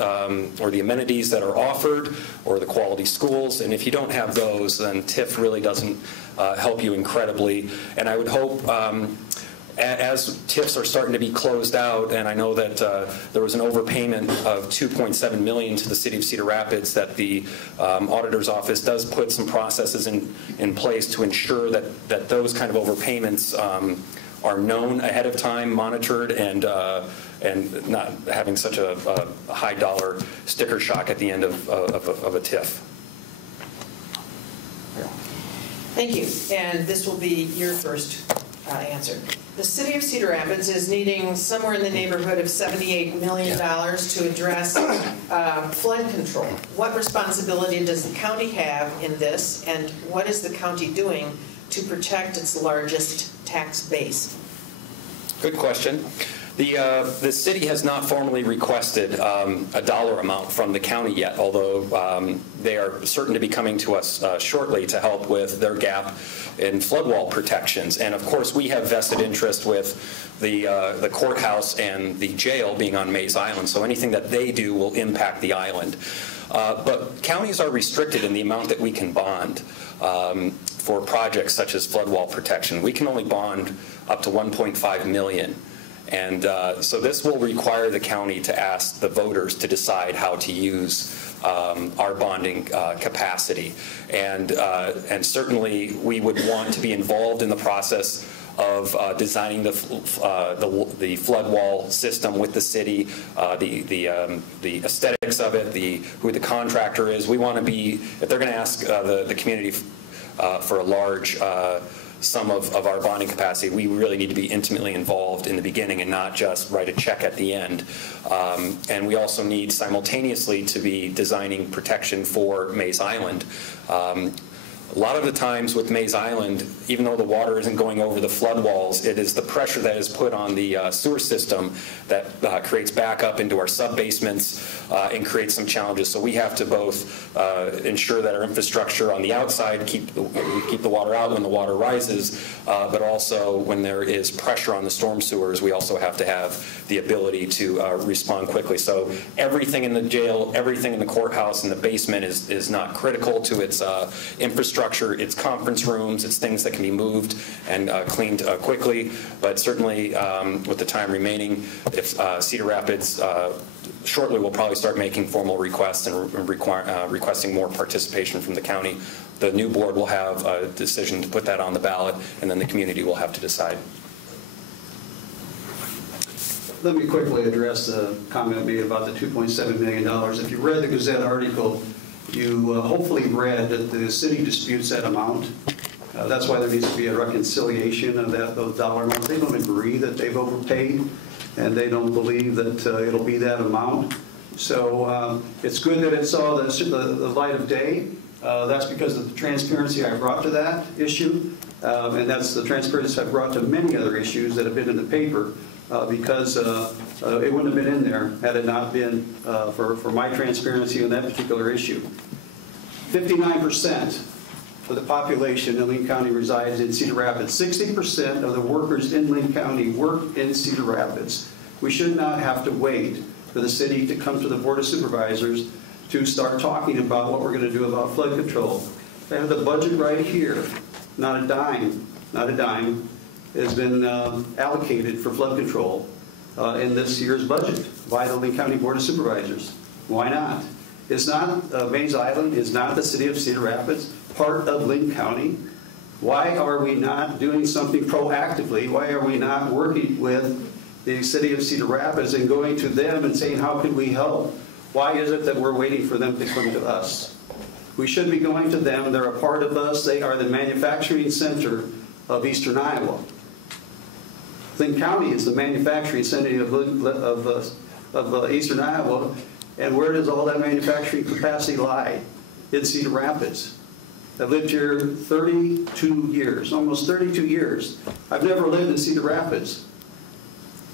or the amenities that are offered, or the quality schools. And if you don't have those, then TIF really doesn't help you incredibly. And I would hope, as TIFs are starting to be closed out, and I know that there was an overpayment of $2.7 million to the city of Cedar Rapids, that the auditor's office does put some processes in place to ensure that those kind of overpayments are known ahead of time, monitored, and not having such a high dollar sticker shock at the end of a TIF. Thank you. And this will be your first answer. The city of Cedar Rapids is needing somewhere in the neighborhood of $78 million to address flood control. What responsibility does the county have in this, and what is the county doing to protect its largest tax base? Good question. The city has not formally requested a dollar amount from the county yet, although they are certain to be coming to us shortly to help with their gap in flood wall protections. And of course, we have vested interest with the courthouse and the jail being on Mays Island, so anything that they do will impact the island. But counties are restricted in the amount that we can bond for projects such as flood wall protection. We can only bond up to $1.5 million. And so this will require the county to ask the voters to decide how to use our bonding capacity. And certainly we would want to be involved in the process of designing the flood wall system with the city, the aesthetics of it, who the contractor is. We want to be, if they're going to ask the community for a large sum of our bonding capacity, we really need to be intimately involved in the beginning and not just write a check at the end. And we also need simultaneously to be designing protection for Mays Island. A lot of the times with Mays Island, even though the water isn't going over the flood walls, it is the pressure that is put on the sewer system that creates backup into our sub-basements and creates some challenges. So we have to both ensure that our infrastructure on the outside we keep the water out when the water rises, but also when there is pressure on the storm sewers, we also have to have the ability to respond quickly. So everything in the jail, everything in the courthouse, and the basement is not critical to its infrastructure. It's conference rooms, it's things that can be moved and cleaned quickly, but certainly with the time remaining, if Cedar Rapids shortly will probably start making formal requests and requesting more participation from the county. The new board will have a decision to put that on the ballot, and then the community will have to decide. Let me quickly address the comment made about the $2.7 million. If you read the Gazette article, you hopefully read that the city disputes that amount. That's why there needs to be a reconciliation of those dollar amounts. They don't agree that they've overpaid, and they don't believe that it'll be that amount. So it's good that it saw the light of day. That's because of the transparency I brought to that issue, and that's the transparency I brought to many other issues that have been in the paper, because it wouldn't have been in there had it not been for my transparency on that particular issue. 59% of the population in Linn County resides in Cedar Rapids. 60% of the workers in Linn County work in Cedar Rapids. We should not have to wait for the city to come to the Board of Supervisors to start talking about what we're going to do about flood control. They have the budget right here. Not a dime has been allocated for flood control in this year's budget by the Linn County Board of Supervisors. Why not? It's not, Mays Island is not the city of Cedar Rapids, part of Linn County. Why are we not doing something proactively? Why are we not working with the city of Cedar Rapids and going to them and saying, how can we help? Why is it that we're waiting for them to come to us? We should be going to them. They're a part of us. They are the manufacturing center of Eastern Iowa. Linn County is the manufacturing center of Eastern Iowa. And where does all that manufacturing capacity lie? In Cedar Rapids. I've lived here 32 years, almost 32 years. I've never lived in Cedar Rapids.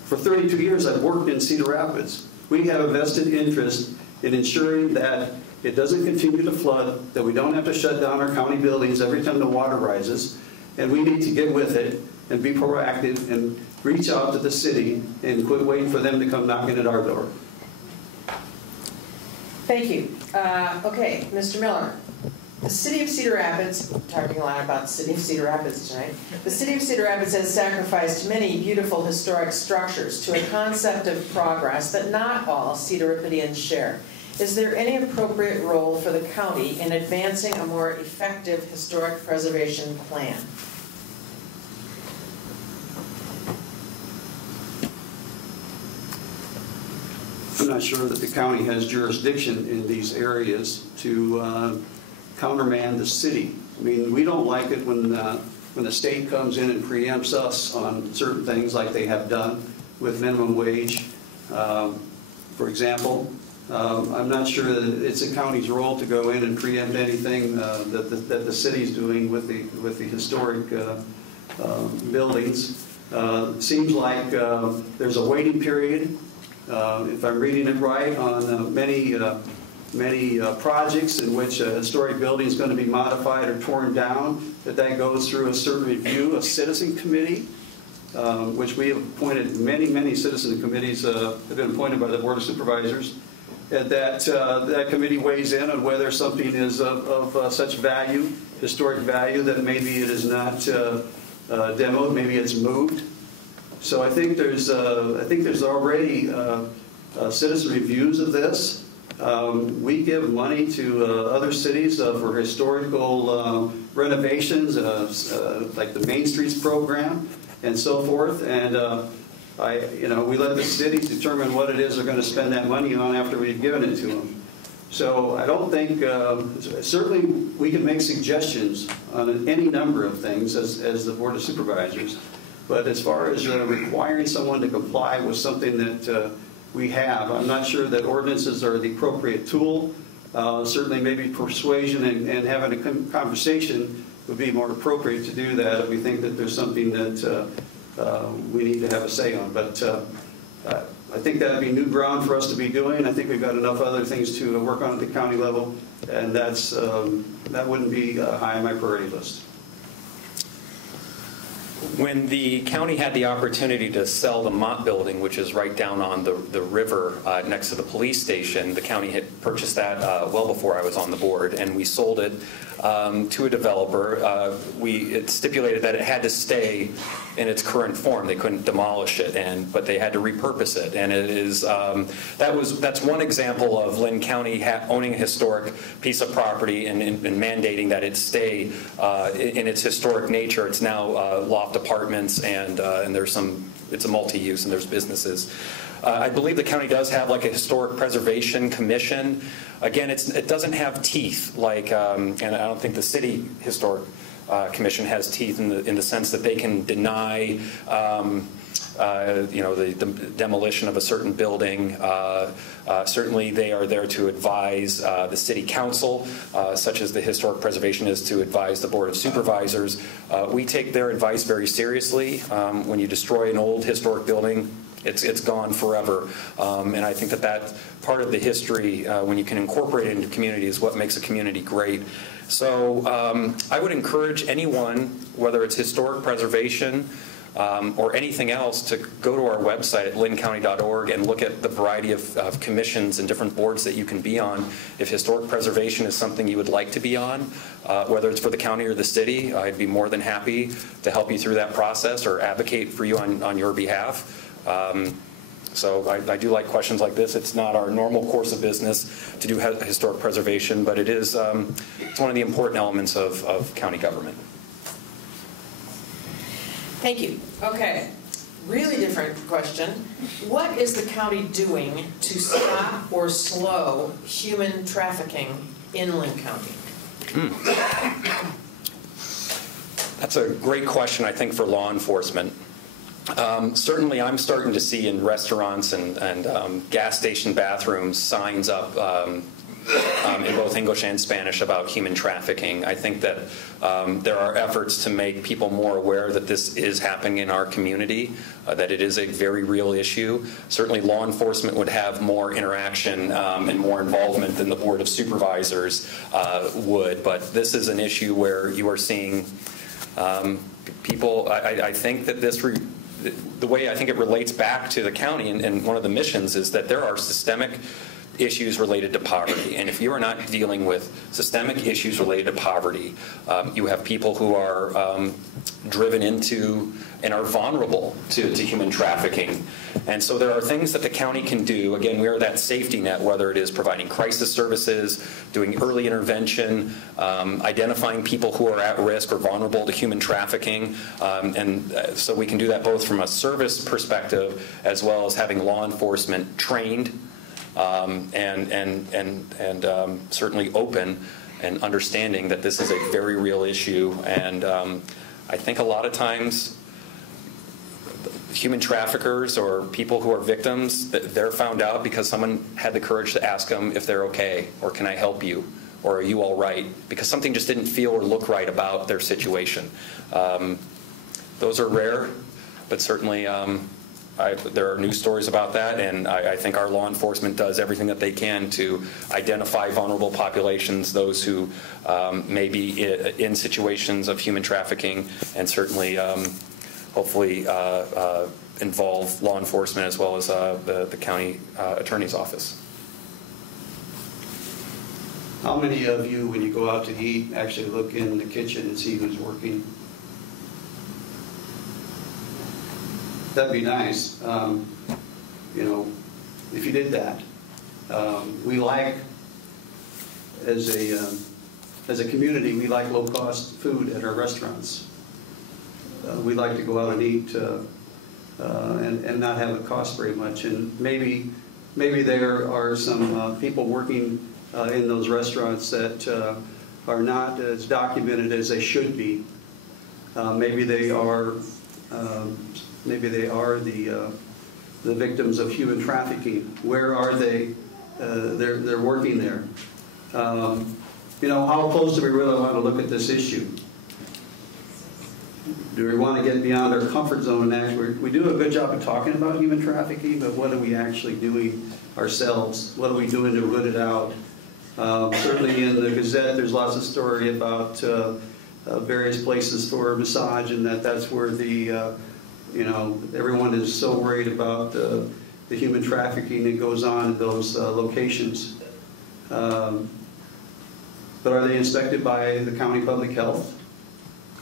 For 32 years, I've worked in Cedar Rapids. We have a vested interest in ensuring that it doesn't continue to flood, that we don't have to shut down our county buildings every time the water rises, and we need to get with it and be proactive and reach out to the city and quit waiting for them to come knocking at our door. Thank you. Okay, Mr. Miller. The city of Cedar Rapids, we're talking a lot about the city of Cedar Rapids tonight. The city of Cedar Rapids has sacrificed many beautiful historic structures to a concept of progress that not all Cedar Rapidians share. Is there any appropriate role for the county in advancing a more effective historic preservation plan? I'm not sure that the county has jurisdiction in these areas to countermand the city. I mean, we don't like it when the state comes in and preempts us on certain things like they have done with minimum wage, for example. I'm not sure that it's the county's role to go in and preempt anything that the city's doing with the historic buildings. Seems like there's a waiting period, if I'm reading it right, on many projects in which a historic building is going to be modified or torn down, that goes through a certain review, a citizen committee, which we have appointed. Many citizen committees have been appointed by the Board of Supervisors. And that committee weighs in on whether something is of such value, historic value, that maybe it is not demoed, maybe it's moved. So I think there's already citizen reviews of this. We give money to other cities for historical renovations, like the Main Streets program and so forth. And we let the cities determine what it is they're going to spend that money on after we've given it to them. So I don't think, certainly we can make suggestions on any number of things as the Board of Supervisors. But as far as requiring someone to comply with something that we have, I'm not sure that ordinances are the appropriate tool. Certainly maybe persuasion and having a conversation would be more appropriate to do that if we think that there's something that we need to have a say on. But I think that would be new ground for us to be doing. I think we've got enough other things to work on at the county level, and that wouldn't be high on my priority list. When the county had the opportunity to sell the Mott building, which is right down on the river next to the police station, the county had purchased that well before I was on the board, and we sold it to a developer. It stipulated that it had to stay in its current form. They couldn't demolish it, but they had to repurpose it. And it is that's one example of Linn County owning a historic piece of property and mandating that it stay in its historic nature. It's now loft apartments, and it's a multi-use, and there's businesses. I believe the county does have like a historic preservation commission. Again, it doesn't have teeth like, and I don't think the city historic commission has teeth in the sense that they can deny, the demolition of a certain building. Certainly, they are there to advise the city council, such as the historic preservation is to advise the Board of Supervisors. We take their advice very seriously. When you destroy an old historic building, It's gone forever. And I think that that's part of the history, when you can incorporate it into community, is what makes a community great. So I would encourage anyone, whether it's historic preservation or anything else, to go to our website at linncounty.org and look at the variety of commissions and different boards that you can be on. If historic preservation is something you would like to be on, whether it's for the county or the city, I'd be more than happy to help you through that process or advocate for you on your behalf. So I do like questions like this. It's not our normal course of business to do historic preservation, but it is it's one of the important elements of county government. Thank you. Okay, really different question. What is the county doing to stop or slow human trafficking in Linn County? That's a great question, I think, for law enforcement. Certainly, I'm starting to see in restaurants and gas station bathrooms signs up in both English and Spanish about human trafficking. I think that there are efforts to make people more aware that this is happening in our community, that it is a very real issue. Certainly, law enforcement would have more interaction and more involvement than the Board of Supervisors would, but this is an issue where you are seeing people. I think that the way I think it relates back to the county and one of the missions is that there are systemic issues related to poverty. And if you are not dealing with systemic issues related to poverty, you have people who are driven into and are vulnerable to human trafficking. And so there are things that the county can do. Again, we are that safety net, whether it is providing crisis services, doing early intervention, identifying people who are at risk or vulnerable to human trafficking. So we can do that both from a service perspective as well as having law enforcement trained and certainly open and understanding that this is a very real issue. And I think a lot of times human traffickers or people who are victims, they're found out because someone had the courage to ask them if they're okay, or can I help you, or are you all right, because something just didn't feel or look right about their situation. Those are rare, but certainly there are news stories about that, and I think our law enforcement does everything that they can to identify vulnerable populations, those who may be in situations of human trafficking, and certainly hopefully involve law enforcement as well as the county attorney's office. How many of you, when you go out to eat, actually look in the kitchen and see who's working? That'd be nice, you know, if you did that. We like, as a community, we like low-cost food at our restaurants. We like to go out and eat and not have it cost very much. And maybe there are some people working in those restaurants that are not as documented as they should be. Maybe they are the victims of human trafficking. Where are they? They're working there. You know, how close do we really want to look at this issue? Do we want to get beyond our comfort zone and actually, we do a good job of talking about human trafficking, but what are we actually doing ourselves? What are we doing to root it out? Certainly in the Gazette, there's lots of story about various places for massage, and that's where the you know, everyone is so worried about the human trafficking that goes on in those locations. But are they inspected by the county public health?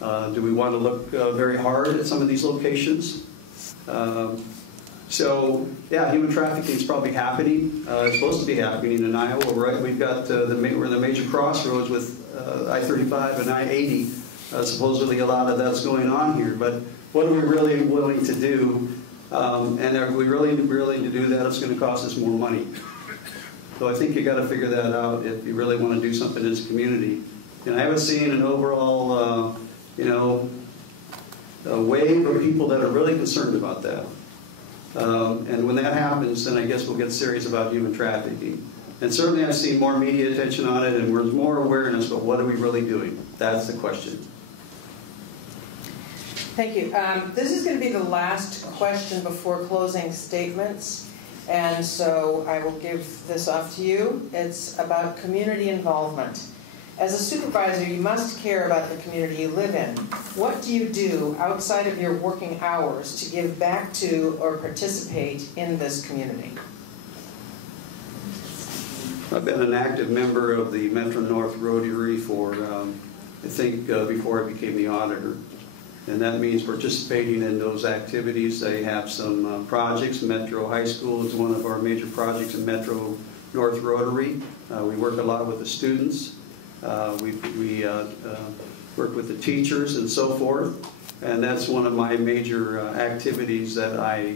Do we want to look very hard at some of these locations? So, yeah, human trafficking is probably happening. It's supposed to be happening in Iowa, right? We've got we're in the major crossroads with I-35 and I-80. Supposedly a lot of that's going on here, but what are we really willing to do? And are we really willing to do that? It's going to cost us more money. So I think you got to figure that out if you really want to do something as a community. And I haven't seen an overall, you know, a wave of people that are really concerned about that. And when that happens, then I guess we'll get serious about human trafficking. And certainly I've seen more media attention on it, and there's more awareness, but what are we really doing? That's the question. Thank you. This is going to be the last question before closing statements, and so I will give this off to you. It's about community involvement. As a supervisor, you must care about the community you live in. What do you do outside of your working hours to give back to or participate in this community? I've been an active member of the Metro North Rotary for, I think, before I became the auditor. And that means participating in those activities. They have some projects. Metro High School is one of our major projects in Metro North Rotary. We work a lot with the students. We work with the teachers and so forth. And that's one of my major activities that I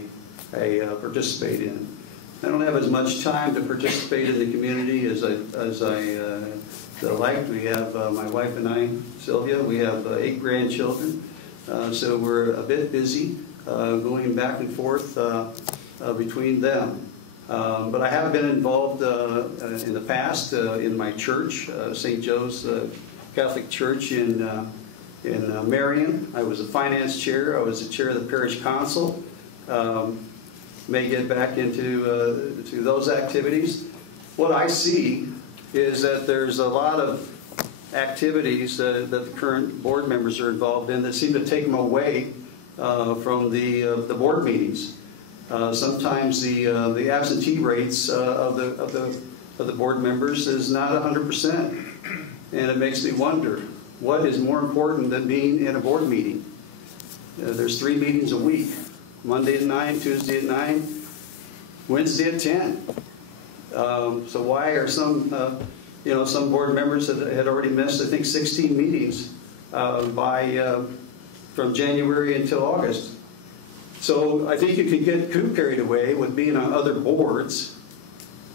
participate in. I don't have as much time to participate in the community as I like. We have, my wife and I, Sylvia, we have 8 grandchildren. So we're a bit busy going back and forth between them. But I have been involved in the past in my church, St. Joe's Catholic Church in Marion. I was a finance chair. I was the chair of the parish council. May get back into to those activities. What I see is that there's a lot of activities that the current board members are involved in that seem to take them away from the board meetings. Sometimes the absentee rates of the board members is not 100%, and it makes me wonder what is more important than being in a board meeting. There's 3 meetings a week: Monday at 9, Tuesday at 9, Wednesday at 10. So why are some some board members that had already missed, I think, 16 meetings from January until August. So I think you can get too carried away with being on other boards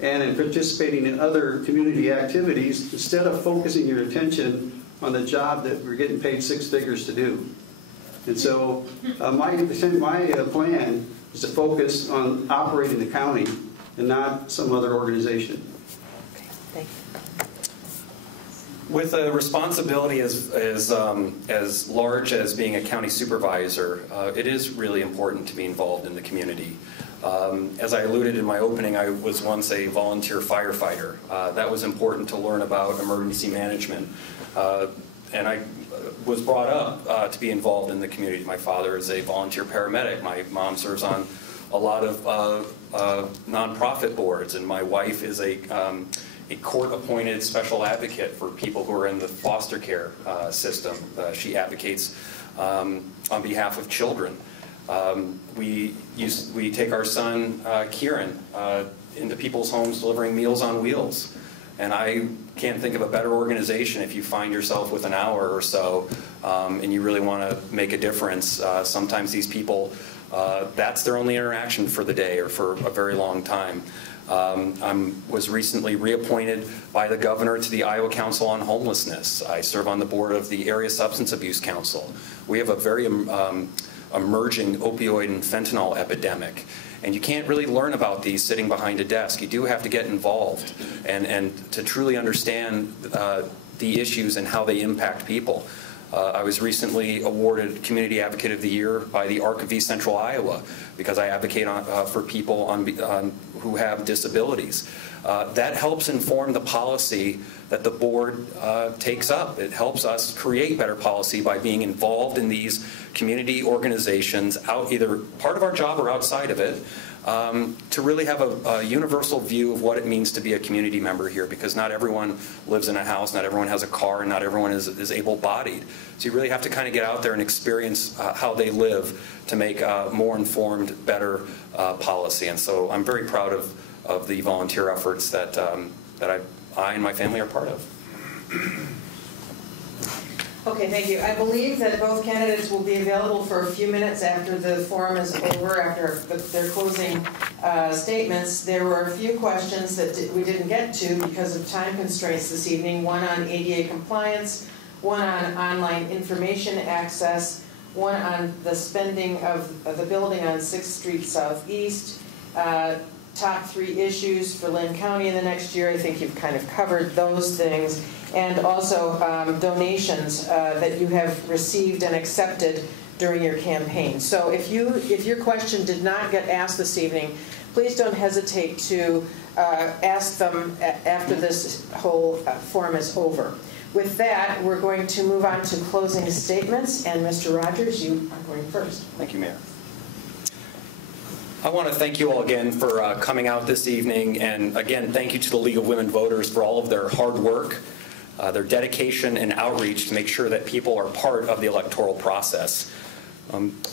and in participating in other community activities instead of focusing your attention on the job that we're getting paid 6 figures to do. And so my plan is to focus on operating the county and not some other organization. Okay, thank you. With a responsibility as large as being a county supervisor, it is really important to be involved in the community. As I alluded in my opening, I was once a volunteer firefighter. That was important to learn about emergency management. And I was brought up to be involved in the community. My father is a volunteer paramedic. My mom serves on a lot of nonprofit boards, and my wife is a court-appointed special advocate for people who are in the foster care system. She advocates on behalf of children. We take our son, Kieran, into people's homes delivering Meals on Wheels. And I can't think of a better organization if you find yourself with an hour or so and you really want to make a difference. Sometimes these people, that's their only interaction for the day or for a very long time. I was recently reappointed by the governor to the Iowa Council on Homelessness. I serve on the board of the Area Substance Abuse Council. We have a very emerging opioid and fentanyl epidemic. And you can't really learn about these sitting behind a desk. You do have to get involved and to truly understand the issues and how they impact people. I was recently awarded Community Advocate of the Year by the ARC of East Central Iowa because I advocate for people who have disabilities. That helps inform the policy that the board takes up. It helps us create better policy by being involved in these community organizations, either part of our job or outside of it, to really have a universal view of what it means to be a community member here, because not everyone lives in a house, not everyone has a car, and not everyone is able-bodied. So you really have to kind of get out there and experience how they live to make more informed, better policy. And so I'm very proud of the volunteer efforts that I and my family are part of. Okay, thank you. I believe that both candidates will be available for a few minutes after the forum is over, after their closing statements. There were a few questions that we didn't get to because of time constraints this evening, one on ADA compliance, one on online information access, one on the spending of the building on 6th Street Southeast, top 3 issues for Linn County in the next year. I think you've kind of covered those things. And also donations that you have received and accepted during your campaign. So if your question did not get asked this evening, please don't hesitate to ask them after this whole forum is over. With that, we're going to move on to closing statements, and Mr. Rodgers, you are going first. Thank you, Mayor. I want to thank you all again for coming out this evening, and again, thank you to the League of Women Voters for all of their hard work, their dedication and outreach to make sure that people are part of the electoral process.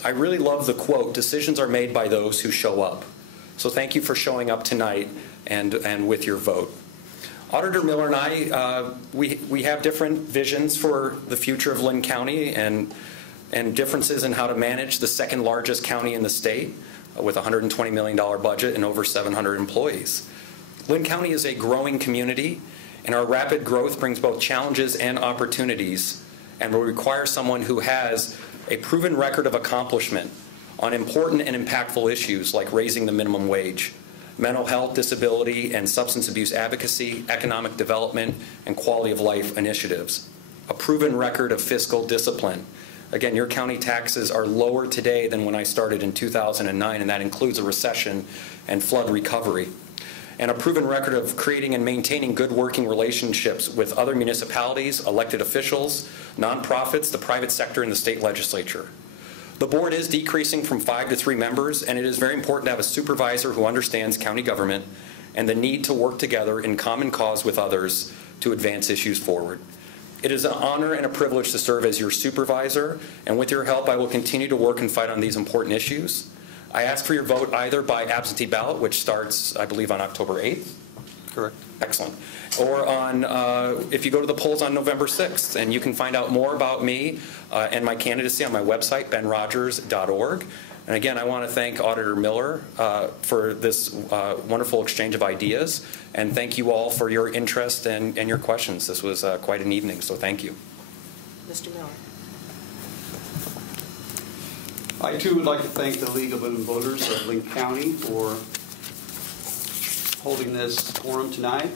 I really love the quote, "Decisions are made by those who show up." So thank you for showing up tonight and with your vote. Auditor Miller and I, we have different visions for the future of Linn County and differences in how to manage the second largest county in the state with a $120 million budget and over 700 employees. Linn County is a growing community, and our rapid growth brings both challenges and opportunities, and will require someone who has a proven record of accomplishment on important and impactful issues like raising the minimum wage, mental health, disability, and substance abuse advocacy, economic development, and quality of life initiatives. A proven record of fiscal discipline. Again, your county taxes are lower today than when I started in 2009, and that includes a recession and flood recovery. And a proven record of creating and maintaining good working relationships with other municipalities, elected officials, nonprofits, the private sector, and the state legislature. The board is decreasing from 5 to 3 members, and it is very important to have a supervisor who understands county government and the need to work together in common cause with others to advance issues forward. It is an honor and a privilege to serve as your supervisor, and with your help, I will continue to work and fight on these important issues. I ask for your vote either by absentee ballot, which starts, I believe, on October 8th. Correct. Excellent. Or on, if you go to the polls on November 6th, and you can find out more about me and my candidacy on my website, benrodgers.org. And again, I want to thank Auditor Miller for this wonderful exchange of ideas, and thank you all for your interest and your questions. This was quite an evening, so thank you. Mr. Miller. I too would like to thank the League of Women Voters of Linn County for holding this forum tonight.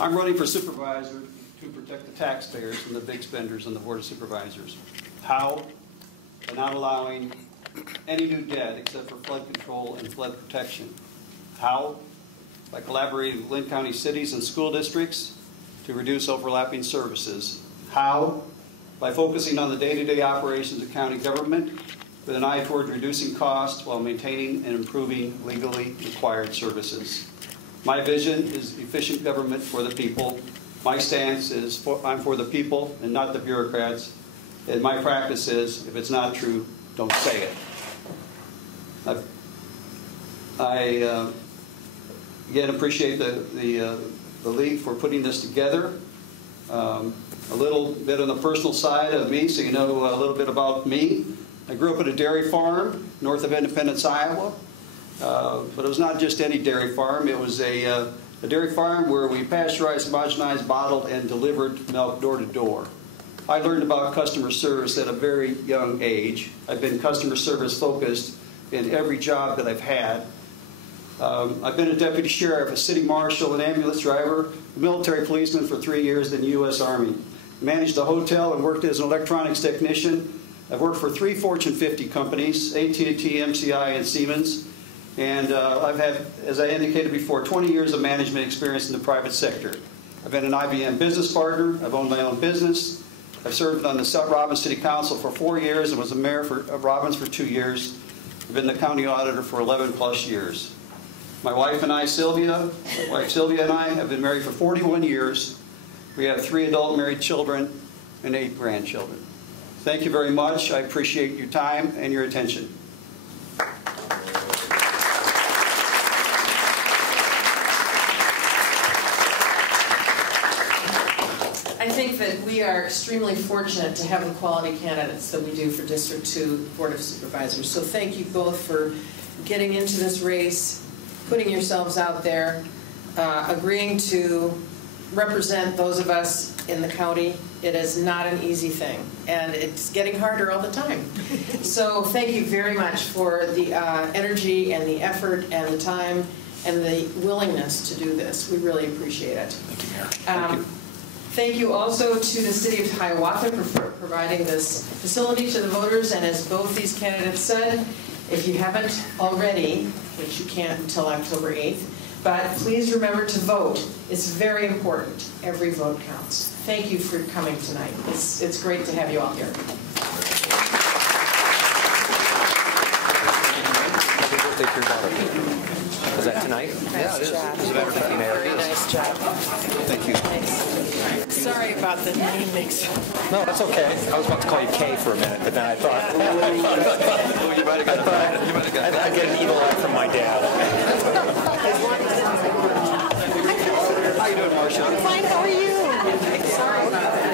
I'm running for supervisor to protect the taxpayers and the big spenders on the Board of Supervisors. How? By not allowing any new debt except for flood control and flood protection. How? By collaborating with Linn County cities and school districts to reduce overlapping services. How? By focusing on the day-to-day operations of county government with an eye toward reducing costs while maintaining and improving legally required services. My vision is efficient government for the people. My stance is I'm for the people and not the bureaucrats. And my practice is, if it's not true, don't say it. I again appreciate the League for putting this together. A little bit on the personal side of me, so you know a little bit about me. I grew up at a dairy farm north of Independence, Iowa. But it was not just any dairy farm. It was a dairy farm where we pasteurized, homogenized, bottled, and delivered milk door to door. I learned about customer service at a very young age. I've been customer service focused in every job that I've had. I've been a deputy sheriff, a city marshal, an ambulance driver, a military policeman for 3 years in the U.S. Army. Managed a hotel and worked as an electronics technician. I've worked for 3 Fortune 50 companies, AT&T, MCI, and Siemens. And I've had, as I indicated before, 20 years of management experience in the private sector. I've been an IBM business partner. I've owned my own business. I've served on the South Robbins City Council for 4 years and was the mayor of Robbins for 2 years. I've been the county auditor for 11 plus years. My wife and I, Sylvia and I have been married for 41 years. We have 3 adult married children and 8 grandchildren. Thank you very much. I appreciate your time and your attention. I think that we are extremely fortunate to have the quality candidates that we do for District 2 Board of Supervisors. So thank you both for getting into this race, putting yourselves out there, agreeing to represent those of us in the county. It is not an easy thing, and it's getting harder all the time. So thank you very much for the energy and the effort and the time and the willingness to do this. We really appreciate it. Thank you, Mayor. Thank you. Thank you also to the City of Hiawatha for providing this facility to the voters. And as both these candidates said, if you haven't already, which you can't until October 8th, but please remember to vote. It's very important. Every vote counts. Thank you for coming tonight. It's great to have you all here. Is that tonight? Yeah, it is. Is it ever thinking Very nice job. Thank you. Nice. Sorry about the name mix-up. No, that's okay. I was about to call you Kay for a minute, but then I thought, You might have got I get an evil eye from my dad. How you doing, Marcia? I'm fine, how are you? Sorry about that.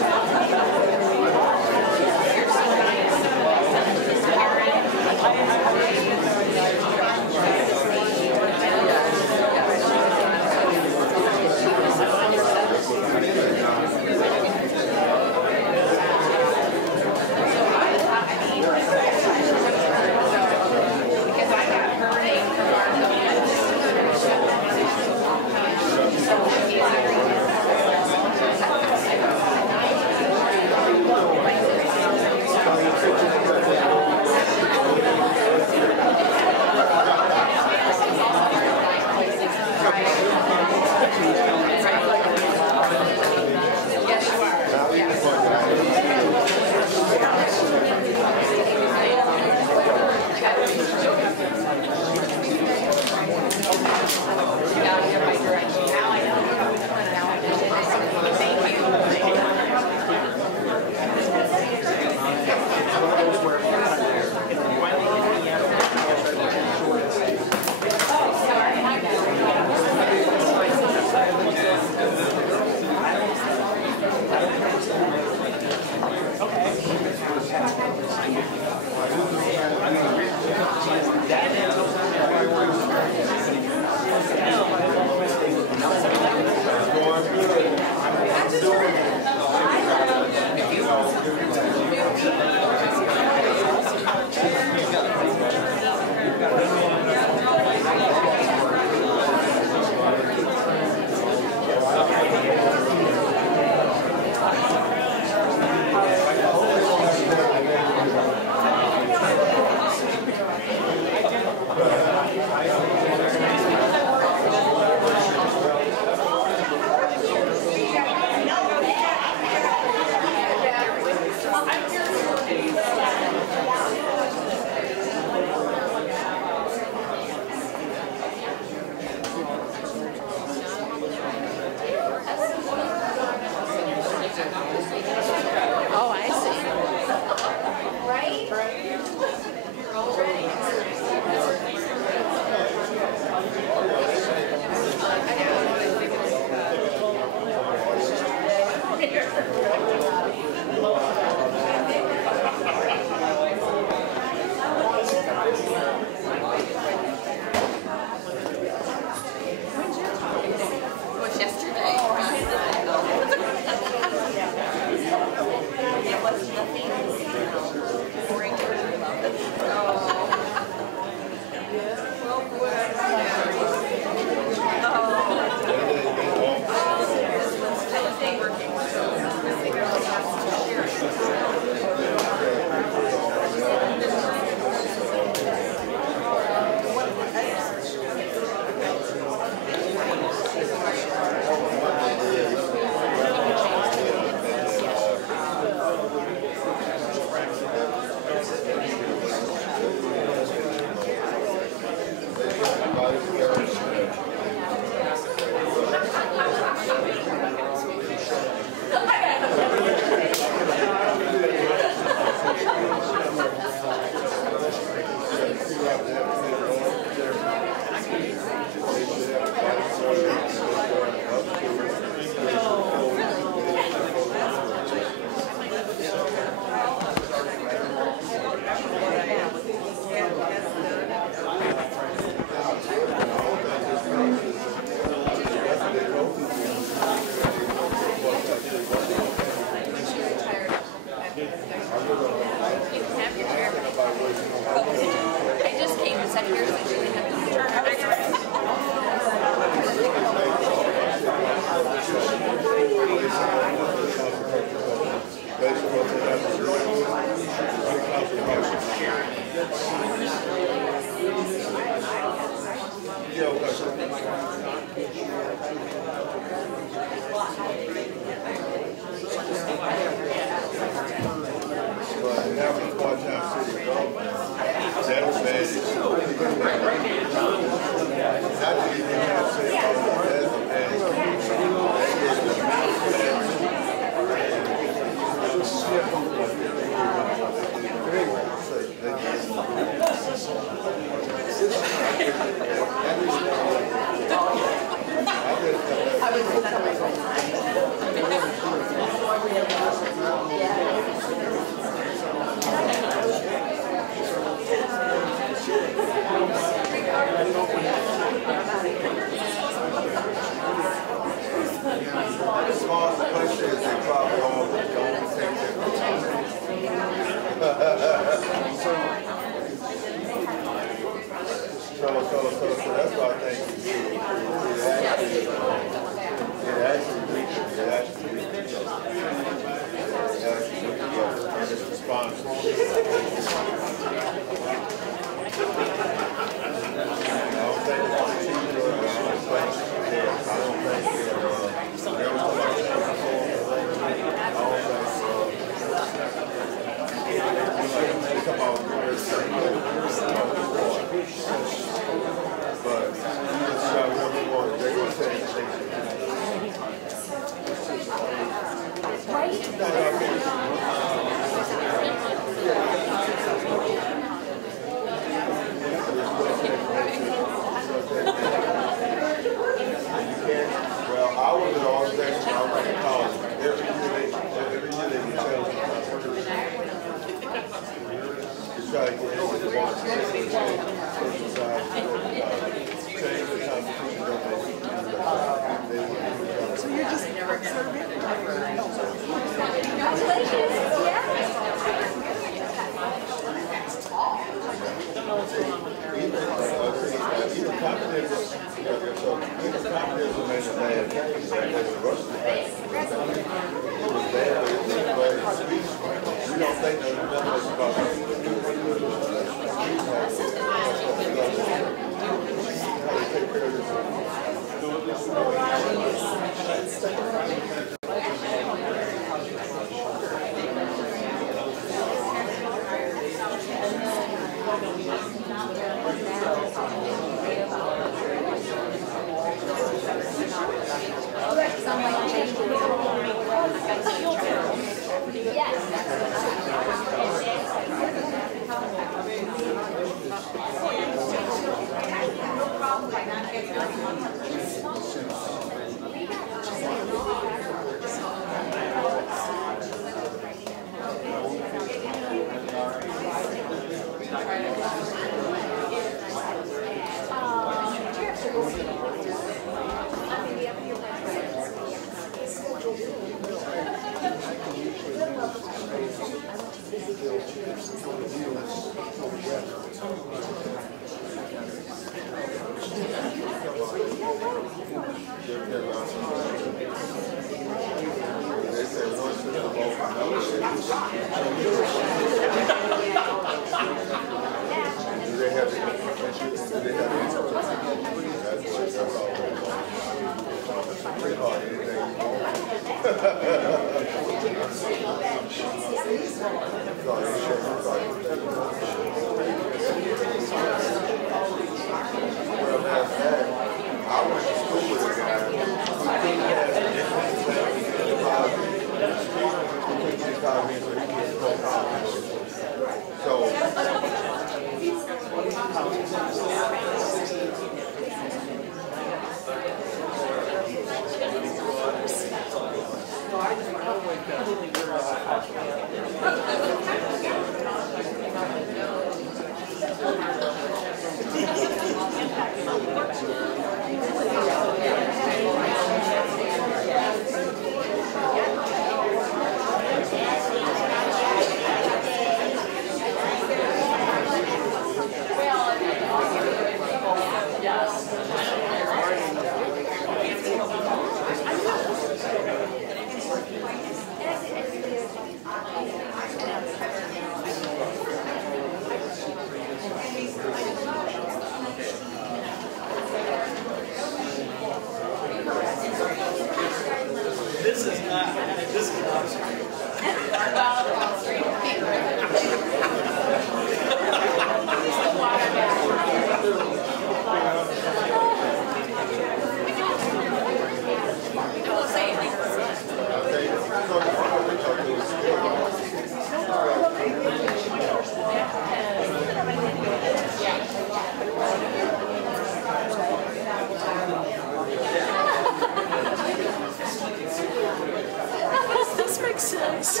This makes sense.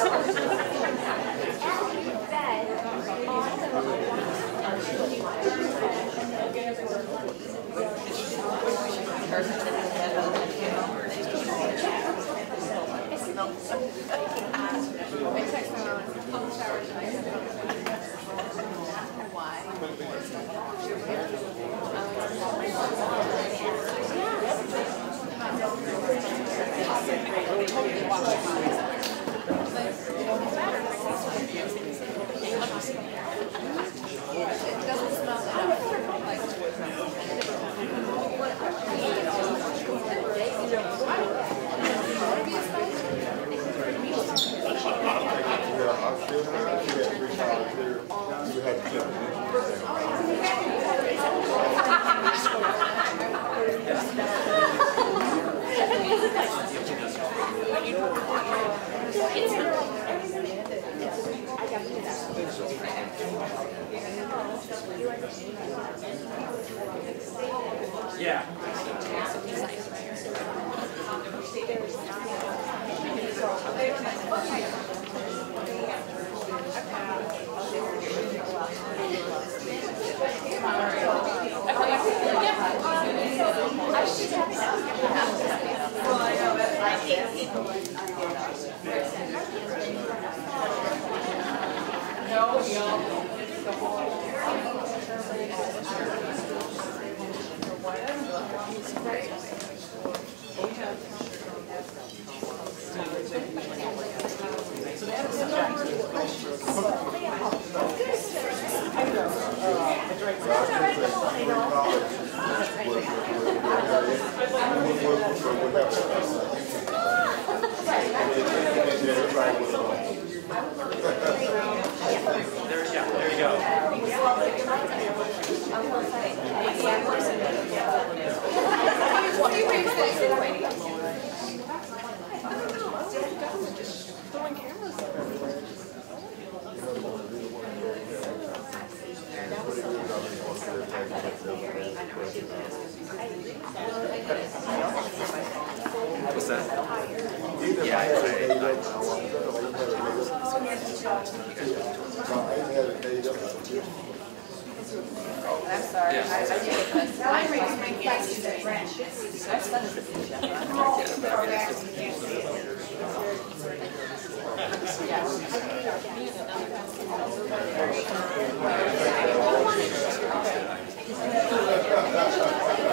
Yeah. There you go. What's that? I'm sorry. Yeah. I raised my hand to say Brent. My son is a teacher.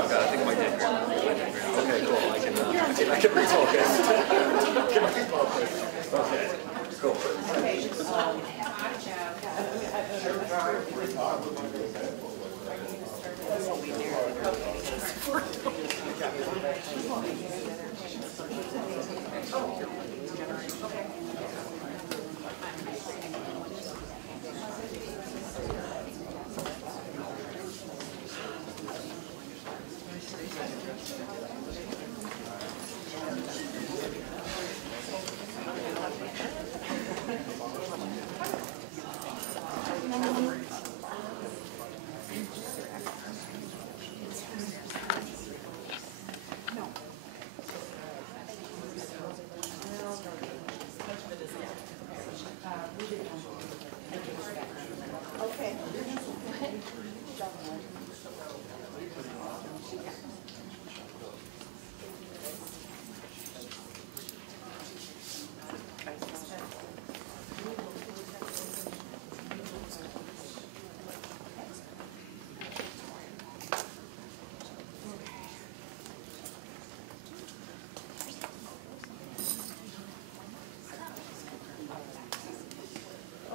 I think my dad. Okay, cool. I can refocus. Okay, cool.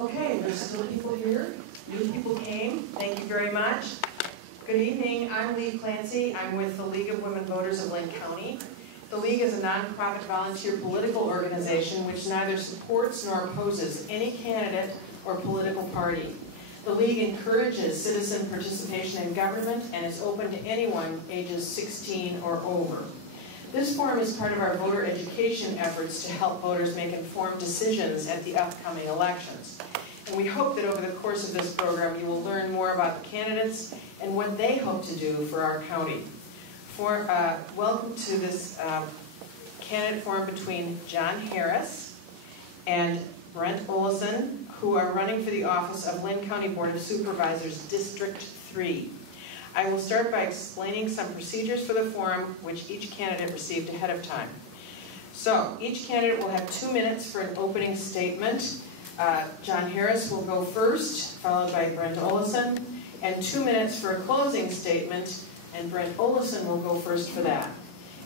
Okay, there's still people here. You people came. Thank you very much. Good evening. I'm Lee Clancy. I'm with the League of Women Voters of Linn County. The League is a nonprofit volunteer political organization which neither supports nor opposes any candidate or political party. The League encourages citizen participation in government and is open to anyone ages 16 or over. This forum is part of our voter education efforts to help voters make informed decisions at the upcoming elections. And we hope that over the course of this program you will learn more about the candidates and what they hope to do for our county. Welcome to this candidate forum between John Harris and Brent Oleson, who are running for the office of Linn County Board of Supervisors, District 3. I will start by explaining some procedures for the forum, which each candidate received ahead of time. So, each candidate will have 2 minutes for an opening statement. John Harris will go first, followed by Brent Oleson, and 2 minutes for a closing statement, and Brent Oleson will go first for that.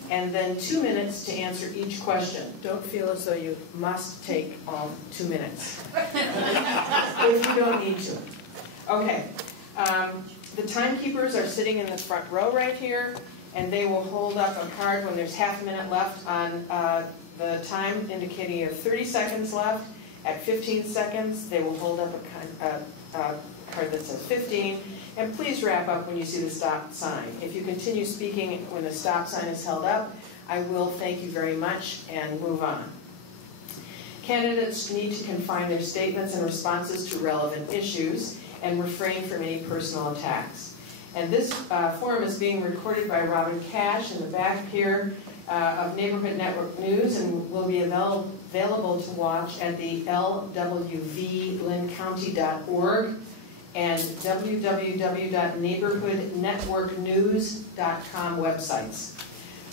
And then 2 minutes to answer each question. Don't feel as though you must take all 2 minutes, if you don't need to. Okay. The timekeepers are sitting in the front row right here, and they will hold up a card when there's half a minute left on the time, indicating you have 30 seconds left. At 15 seconds, they will hold up a card that says 15, and please wrap up when you see the stop sign. If you continue speaking when the stop sign is held up, I will thank you very much and move on. Candidates need to confine their statements and responses to relevant issues and refrain from any personal attacks. And this forum is being recorded by Robin Cash in the back here of Neighborhood Network News, and will be available to watch at the lwvlinncounty.org and www.neighborhoodnetworknews.com websites.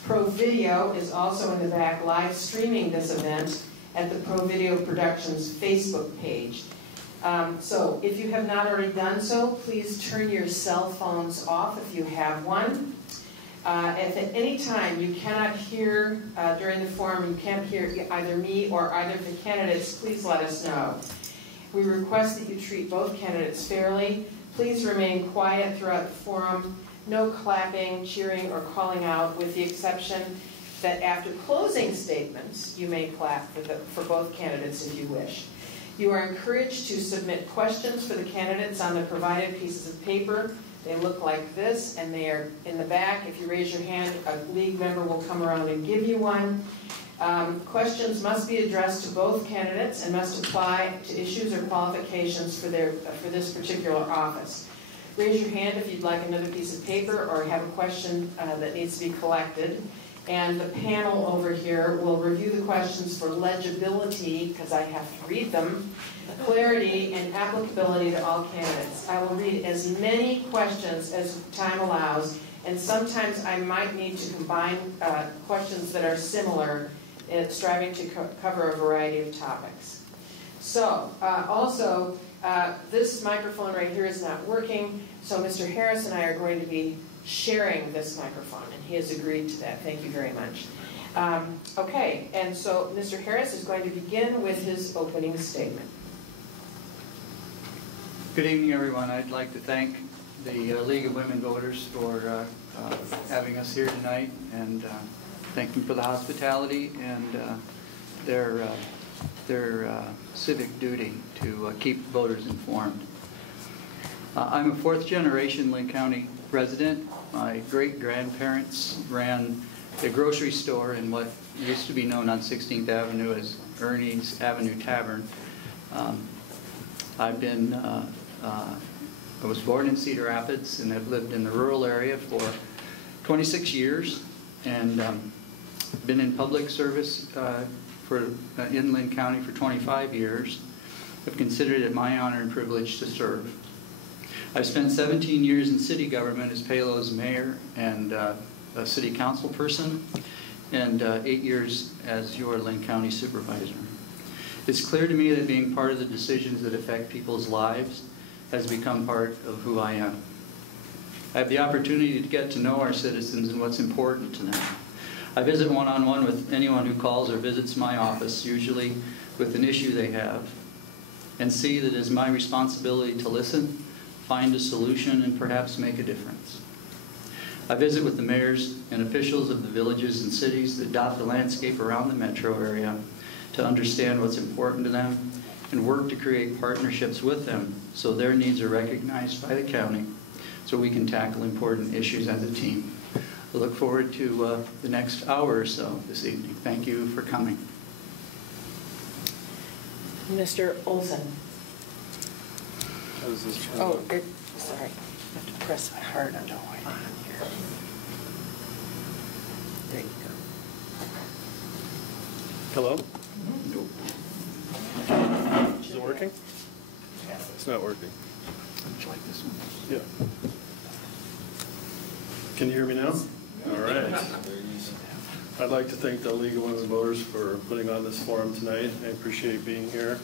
Pro Video is also in the back live streaming this event at the Pro Video Productions Facebook page. So if you have not already done so, please turn your cell phones off if you have one. If at any time you cannot hear during the forum, you can't hear either me or either of the candidates, please let us know. We request that you treat both candidates fairly. Please remain quiet throughout the forum. No clapping, cheering, or calling out, with the exception that after closing statements, you may clap for both candidates if you wish. You are encouraged to submit questions for the candidates on the provided pieces of paper. They look like this, and they are in the back. If you raise your hand, a league member will come around and give you one. Questions must be addressed to both candidates and must apply to issues or qualifications for this particular office. Raise your hand if you'd like another piece of paper or have a question that needs to be collected. And the panel over here will review the questions for legibility, because I have to read them, clarity, and applicability to all candidates. I will read as many questions as time allows, and sometimes I might need to combine questions that are similar, striving to cover a variety of topics. So, also, this microphone right here is not working, so Mr. Harris and I are going to be sharing this microphone, and he has agreed to that. Thank you very much. Okay, and so Mr. Harris is going to begin with his opening statement. Good evening, everyone. I'd like to thank the League of Women Voters for having us here tonight, and thank them for the hospitality and their civic duty to keep voters informed. I'm a fourth-generation Linn County resident. My great-grandparents ran the grocery store in what used to be known on 16th Avenue as Ernie's Avenue Tavern. I was born in Cedar Rapids and have lived in the rural area for 26 years, and been in public service in Linn County for 25 years. I've considered it my honor and privilege to serve. I've spent 17 years in city government as Palo's mayor and a city council person, and 8 years as your Linn County supervisor. It's clear to me that being part of the decisions that affect people's lives has become part of who I am. I have the opportunity to get to know our citizens and what's important to them. I visit one-on-one with anyone who calls or visits my office, usually with an issue they have, and see that it is my responsibility to listen, find a solution, and perhaps make a difference. I visit with the mayors and officials of the villages and cities that dot the landscape around the metro area to understand what's important to them and work to create partnerships with them so their needs are recognized by the county so we can tackle important issues as a team. I look forward to the next hour or so this evening. Thank you for coming. Mr. Oleson. Oh, sorry. I have to press hard on the white on here. There you go. Hello? Is it working? It's not working. Would you like this one? Yeah. Can you hear me now? All right. I'd like to thank the League of Women Voters for putting on this forum tonight. I appreciate being here.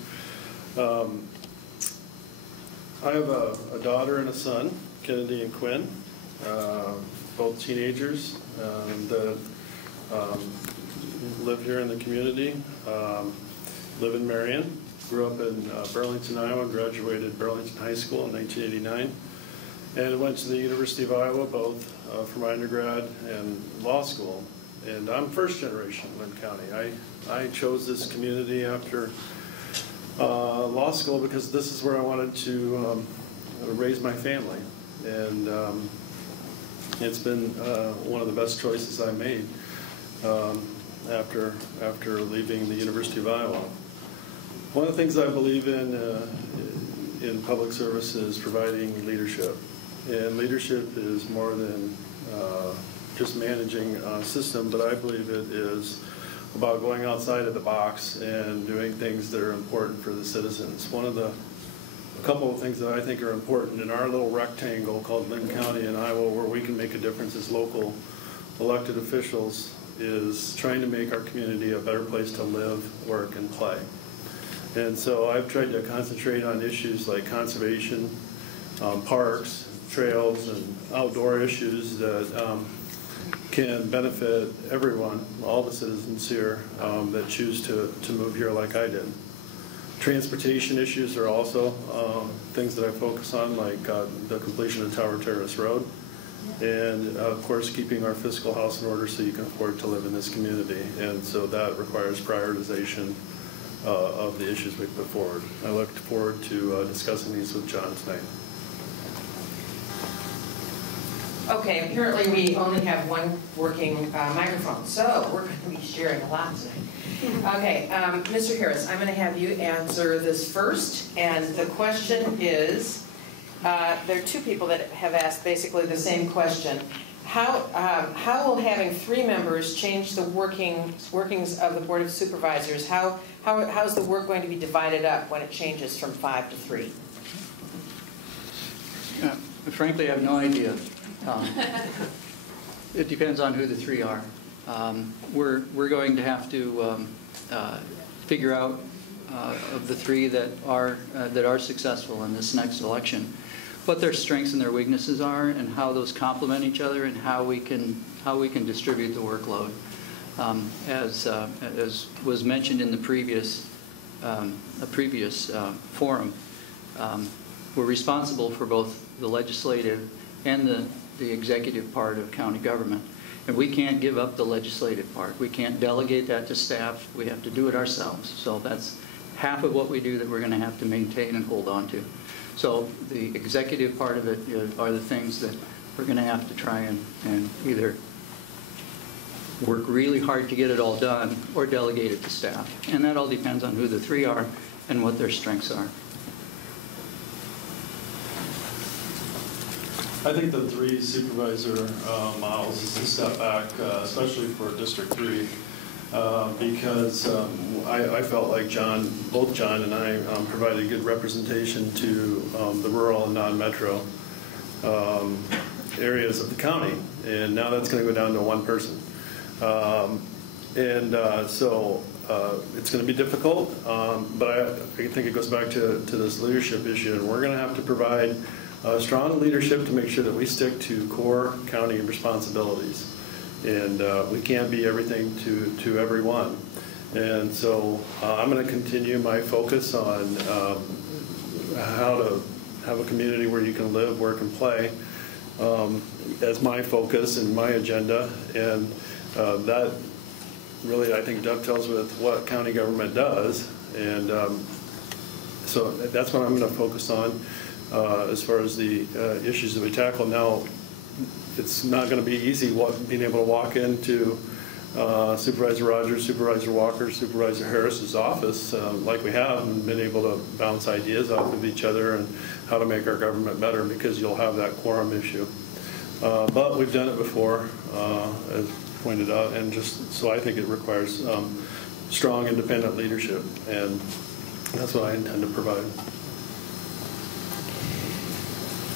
I have a daughter and a son, Kennedy and Quinn, both teenagers that live here in the community, live in Marion, grew up in Burlington, Iowa, graduated Burlington High School in 1989, and went to the University of Iowa both for my undergrad and law school. And I'm first generation Linn County. I chose this community after law school because this is where I wanted to raise my family. And it's been one of the best choices I made after leaving the University of Iowa. One of the things I believe in public service is providing leadership. And leadership is more than just managing a system, but I believe it is about going outside of the box and doing things that are important for the citizens. A couple of things that I think are important in our little rectangle called Linn County in Iowa, where we can make a difference as local elected officials, is trying to make our community a better place to live, work, and play. And so I've tried to concentrate on issues like conservation, parks, trails, and outdoor issues that can benefit everyone, all the citizens here that choose to move here like I did. Transportation issues are also things that I focus on, like the completion of Tower Terrace Road, and of course keeping our fiscal house in order so you can afford to live in this community. And so that requires prioritization of the issues we put forward. I look forward to discussing these with John tonight. Okay, apparently we only have one working microphone, so we're going to be sharing a lot tonight. Okay, Mr. Harris, I'm going to have you answer this first, and the question is, there are two people that have asked basically the same question. How will having 3 members change the workings of the Board of Supervisors? How is the work going to be divided up when it changes from 5 to 3? Frankly, I have no idea. It depends on who the 3 are. We're going to have to figure out of the 3 that are successful in this next election, what their strengths and their weaknesses are, and how those complement each other, and how we can distribute the workload. As was mentioned in the previous forum, we're responsible for both the legislative and the executive part of county government. And we can't give up the legislative part. We can't delegate that to staff. We have to do it ourselves. So that's half of what we do that we're going to have to maintain and hold on to. So the executive part of it are the things that we're going to have to try and either work really hard to get it all done or delegate it to staff. And that all depends on who the 3 are and what their strengths are. I think the 3 supervisor models is a step back, especially for District 3, because I felt like both John and I provided good representation to the rural and non-metro areas of the county, and now that's going to go down to 1 person. So it's going to be difficult, but I think it goes back to this leadership issue, and we're going to have to provide strong leadership to make sure that we stick to core county responsibilities. And we can't be everything to everyone. And so I'm going to continue my focus on how to have a community where you can live, work, and play. as my focus and my agenda, and that really, I think, dovetails with what county government does, and so that's what I'm going to focus on as far as the issues that we tackle. Now, it's not going to be easy being able to walk into Supervisor Rodgers, Supervisor Walker, Supervisor Harris's office like we have, and been able to bounce ideas off of each other and how to make our government better, because you'll have that quorum issue. But we've done it before, as pointed out, and just so I think it requires strong, independent leadership, and that's what I intend to provide.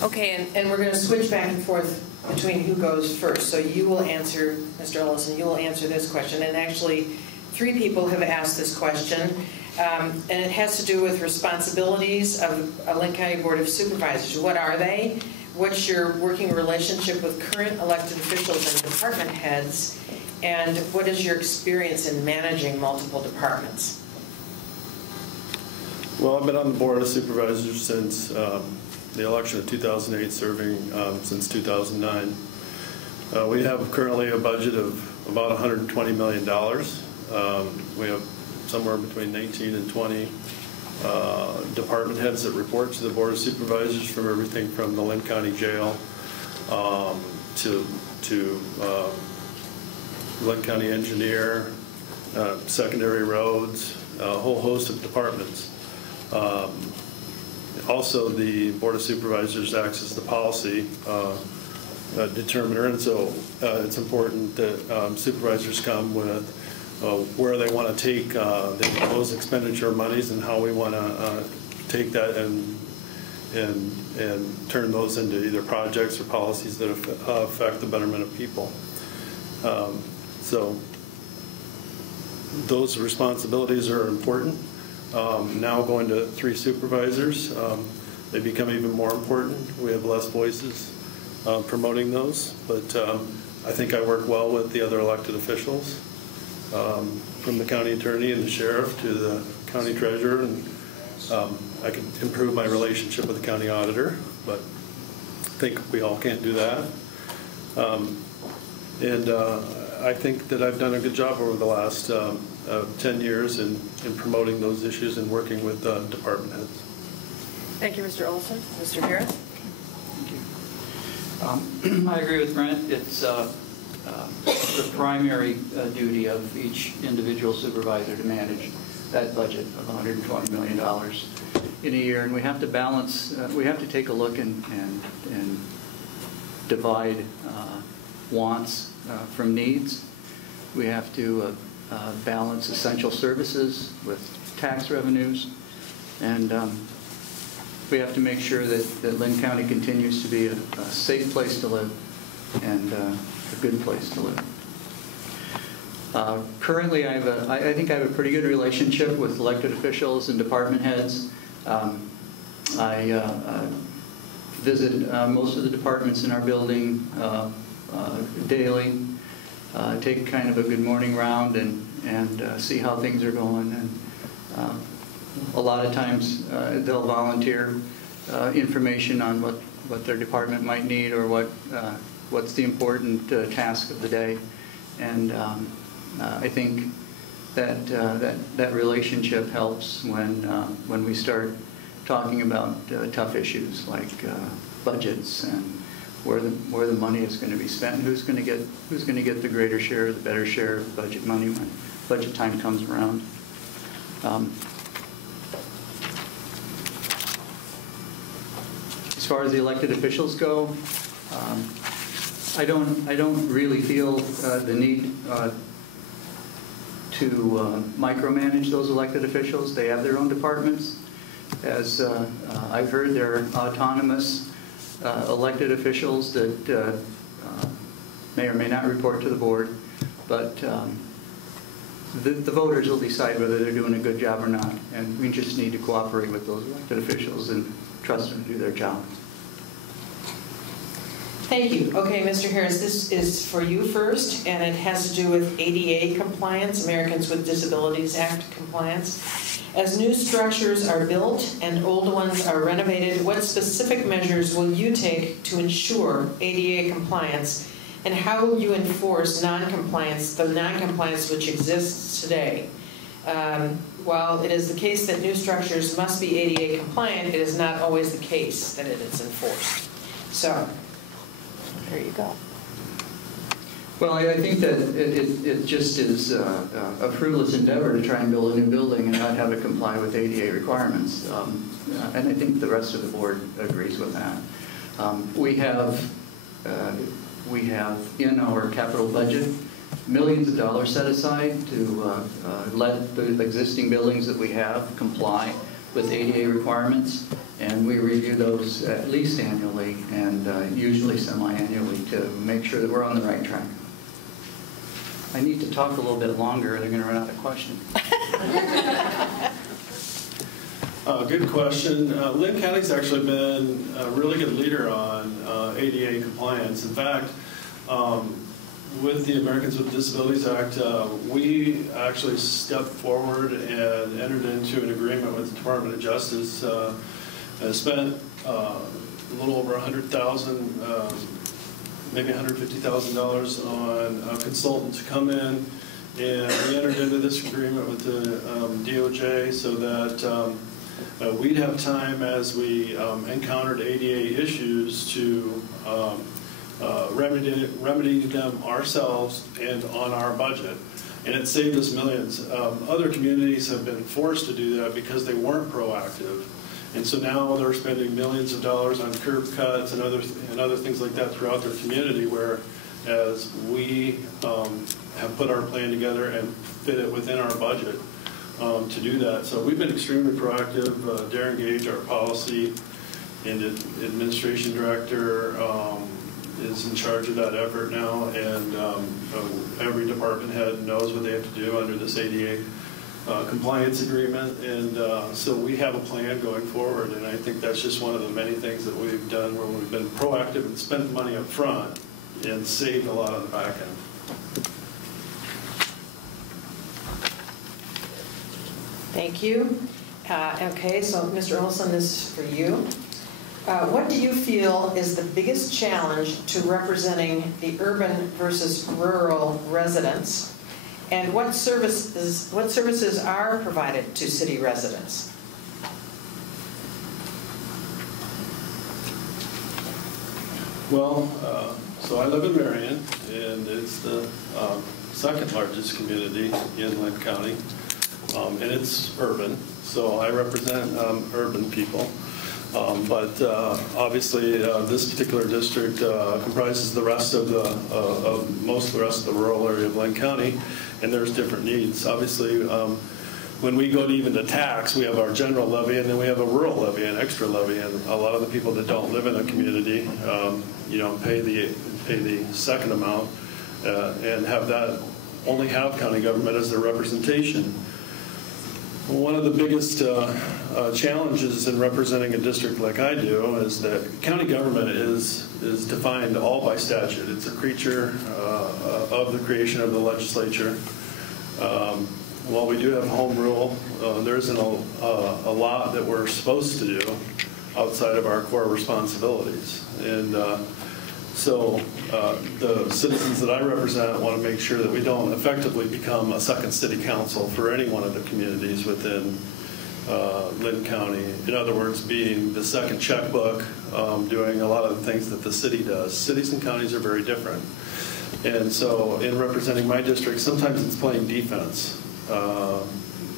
Okay, and we're going to switch back and forth between who goes first. So you will answer, Mr. Oleson, you will answer this question. And actually, 3 people have asked this question, and it has to do with responsibilities of a Linn County Board of Supervisors. What are they? What's your working relationship with current elected officials and department heads? And what is your experience in managing multiple departments? Well, I've been on the Board of Supervisors since the election of 2008, serving since 2009. We have currently a budget of about $120 million. We have somewhere between 19 and 20 department heads that report to the Board of Supervisors, from everything from the Linn County Jail to Linn County Engineer, secondary roads, a whole host of departments. Also, the Board of Supervisors acts as the policy determiner, and so it's important that supervisors come with where they want to take those expenditure monies and how we want to take that and turn those into either projects or policies that affect the betterment of people. So those responsibilities are important. Now going to 3 supervisors, they become even more important. We have less voices promoting those, but I think I work well with the other elected officials, from the county attorney and the sheriff to the county treasurer, and I can improve my relationship with the county auditor, but I think we all can't do that. And I think that I've done a good job over the last 10 years in promoting those issues and working with department heads. Thank you, Mr. Oleson. Mr. Harris? Thank you. I agree with Brent. It's the primary duty of each individual supervisor to manage that budget of $120 million in a year. And we have to balance, we have to take a look and divide wants from needs. We have to balance essential services with tax revenues, and we have to make sure that Linn County continues to be a safe place to live and a good place to live. Currently, I think I have a pretty good relationship with elected officials and department heads. I visit most of the departments in our building daily. Take kind of a good morning round and see how things are going. And a lot of times they'll volunteer information on what their department might need, or what's the important task of the day. And I think that relationship helps when we start talking about tough issues like budgets and where the money is going to be spent, and who's going to get the greater share, the better share of budget money when budget time comes around. As far as the elected officials go, I don't really feel the need to micromanage those elected officials. They have their own departments. As I've heard, they're autonomous elected officials that may or may not report to the board, but the voters will decide whether they're doing a good job or not, and we just need to cooperate with those elected officials and trust them to do their job. Thank you. Okay, Mr. Harris, this is for you first, and it has to do with ADA compliance, Americans with Disabilities Act compliance. As new structures are built and old ones are renovated, what specific measures will you take to ensure ADA compliance, and how will you enforce non-compliance, the non-compliance which exists today? While it is the case that new structures must be ADA compliant, it is not always the case that it is enforced. So, there you go. Well, I think that it just is a fruitless endeavor to try and build a new building and not have it comply with ADA requirements. And I think the rest of the board agrees with that. We have in our capital budget millions of dollars set aside to let the existing buildings that we have comply with ADA requirements, and we review those at least annually and usually semi-annually to make sure that we're on the right track. I need to talk a little bit longer, or they're going to run out of questions. Good question. Linn County's actually been a really good leader on ADA compliance. In fact, with the Americans with Disabilities Act, we actually stepped forward and entered into an agreement with the Department of Justice, spent a little over $100,000, maybe $150,000 on a consultant to come in, and we entered into this agreement with the DOJ so that we'd have time as we encountered ADA issues to remedy them ourselves and on our budget. And it saved us millions. Other communities have been forced to do that because they weren't proactive. And so now they're spending millions of dollars on curb cuts and other things like that throughout their community, whereas we have put our plan together and fit it within our budget to do that. So we've been extremely proactive. Darren Gage, our policy and administration director, is in charge of that effort now, and every department head knows what they have to do under this ADA compliance agreement, and so we have a plan going forward, and I think that's just one of the many things that we've done where we've been proactive and spent money up front and saved a lot on the back end. Thank you. Okay, so Mr. Oleson, this is for you. What do you feel is the biggest challenge to representing the urban versus rural residents, and what services are provided to city residents? Well, so I live in Marion, and it's the second largest community in Linn County, and it's urban, so I represent urban people. But obviously, this particular district comprises the rest of most of the rest of the rural area of Linn County, and there's different needs. Obviously, when we go to even to tax, we have our general levy, and then we have a rural levy, an extra levy, and a lot of the people that don't live in a community, pay the second amount, and only have county government as their representation. One of the biggest challenges in representing a district like I do is that county government is defined all by statute. It's a creature of the creation of the legislature. While we do have home rule, there isn't a lot that we're supposed to do outside of our core responsibilities. And so the citizens that I represent want to make sure that we don't effectively become a second city council for any one of the communities within Linn County. In other words, being the second checkbook, doing a lot of the things that the city does. Cities and counties are very different. And so in representing my district, sometimes it's playing defense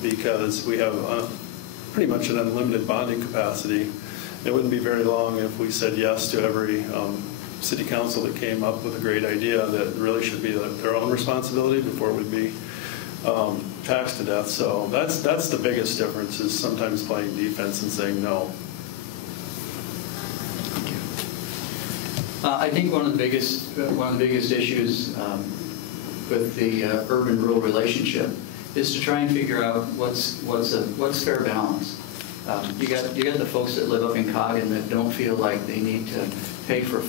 because we have pretty much an unlimited bonding capacity. It wouldn't be very long if we said yes to every city council that came up with a great idea that really should be their own responsibility before it would be taxed to death. So that's the biggest difference, is sometimes playing defense and saying no. I think one of the biggest issues with the urban-rural relationship is to try and figure out what's fair balance. You got the folks that live up in Coggan that don't feel like they need to pay for